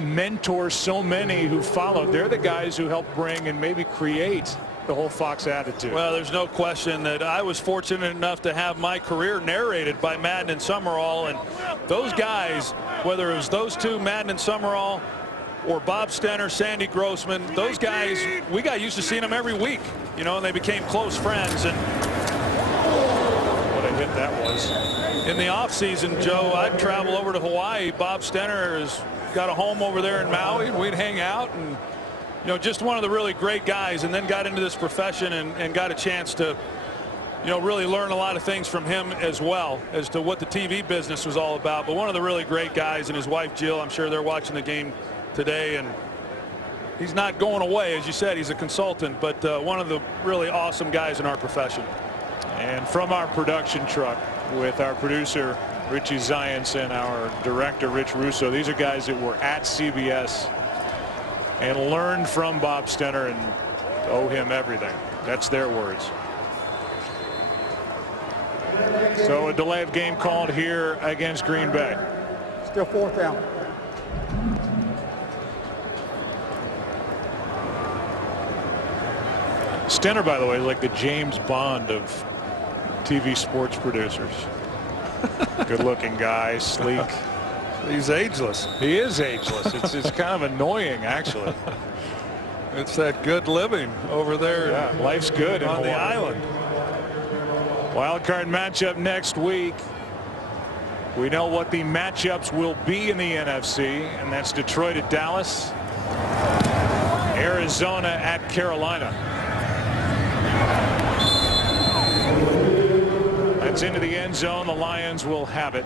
mentor so many who followed. They're the guys who helped bring and maybe create the whole Fox attitude. Well, there's no question that I was fortunate enough to have my career narrated by Madden and Summerall, and those guys, whether it was those two, Madden and Summerall, or Bob Stenner, Sandy Grossman, those guys, we got used to seeing them every week, you know, and they became close friends. And what a hit that was. In the offseason, Joe, I'd travel over to Hawaii. Bob Stenner has got a home over there in Maui, and we'd hang out, and you know, just one of the really great guys, and then got into this profession and got a chance to, you know, really learn a lot of things from him as well as to what the TV business was all about. But one of the really great guys, and his wife Jill, I'm sure they're watching the game today, and he's not going away. As you said, he's a consultant, but one of the really awesome guys in our profession. And from our production truck with our producer Richie Zients and our director Rich Russo, these are guys that were at CBS and learned from Bob Stenner and owe him everything. That's their words. So a delay of game called here against Green Bay. Still 4th down. Stenner, by the way, is like the James Bond of TV sports producers. Good-looking guy, sleek. He's ageless. He is ageless. It's kind of annoying, actually. It's that good living over there. Yeah, life's good on the island. Wild card matchup next week. We know what the matchups will be in the NFC, and that's Detroit at Dallas, Arizona at Carolina. That's into the end zone. The Lions will have it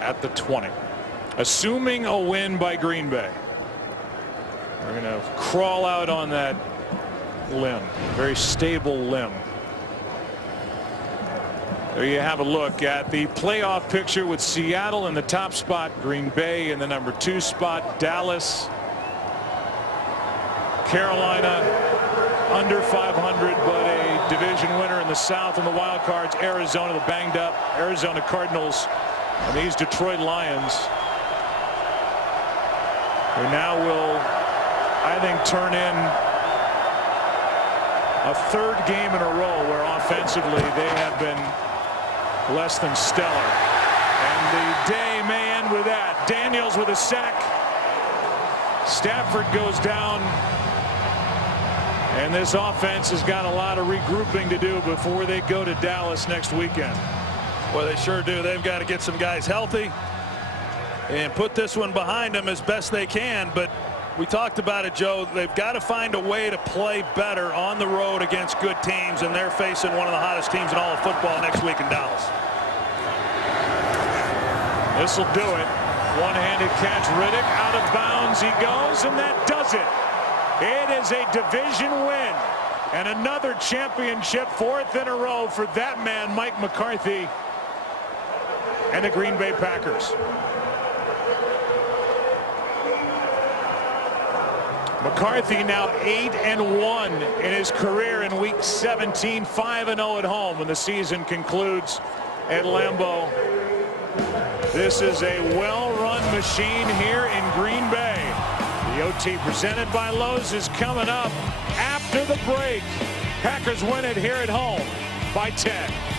at the 20. Assuming a win by Green Bay. We're going to crawl out on that limb. Very stable limb. There you have a look at the playoff picture with Seattle in the top spot, Green Bay in the number 2 spot, Dallas, Carolina under 500, but a division winner in the South, in the wild cards, Arizona, the banged up Arizona Cardinals, and these Detroit Lions, who now will I think, turn in a third game in a row where offensively they have been less than stellar. And the day may end with that. Daniels with a sack. Stafford goes down. And this offense has got a lot of regrouping to do before they go to Dallas next weekend. Well, they sure do. They've got to get some guys healthy and put this one behind them as best they can. But we talked about it, Joe. They've got to find a way to play better on the road against good teams, and they're facing one of the hottest teams in all of football next week in Dallas. This will do it. One-handed catch. Riddick out of bounds. He goes, and that does it. It is a division win and another championship, fourth in a row for that man, Mike McCarthy, and the Green Bay Packers. McCarthy now 8-1 in his career in Week 17, 5-0 at home when the season concludes at Lambeau. This is a well-run machine here in Green Bay. The OT presented by Lowe's is coming up after the break. Packers win it here at home by 10.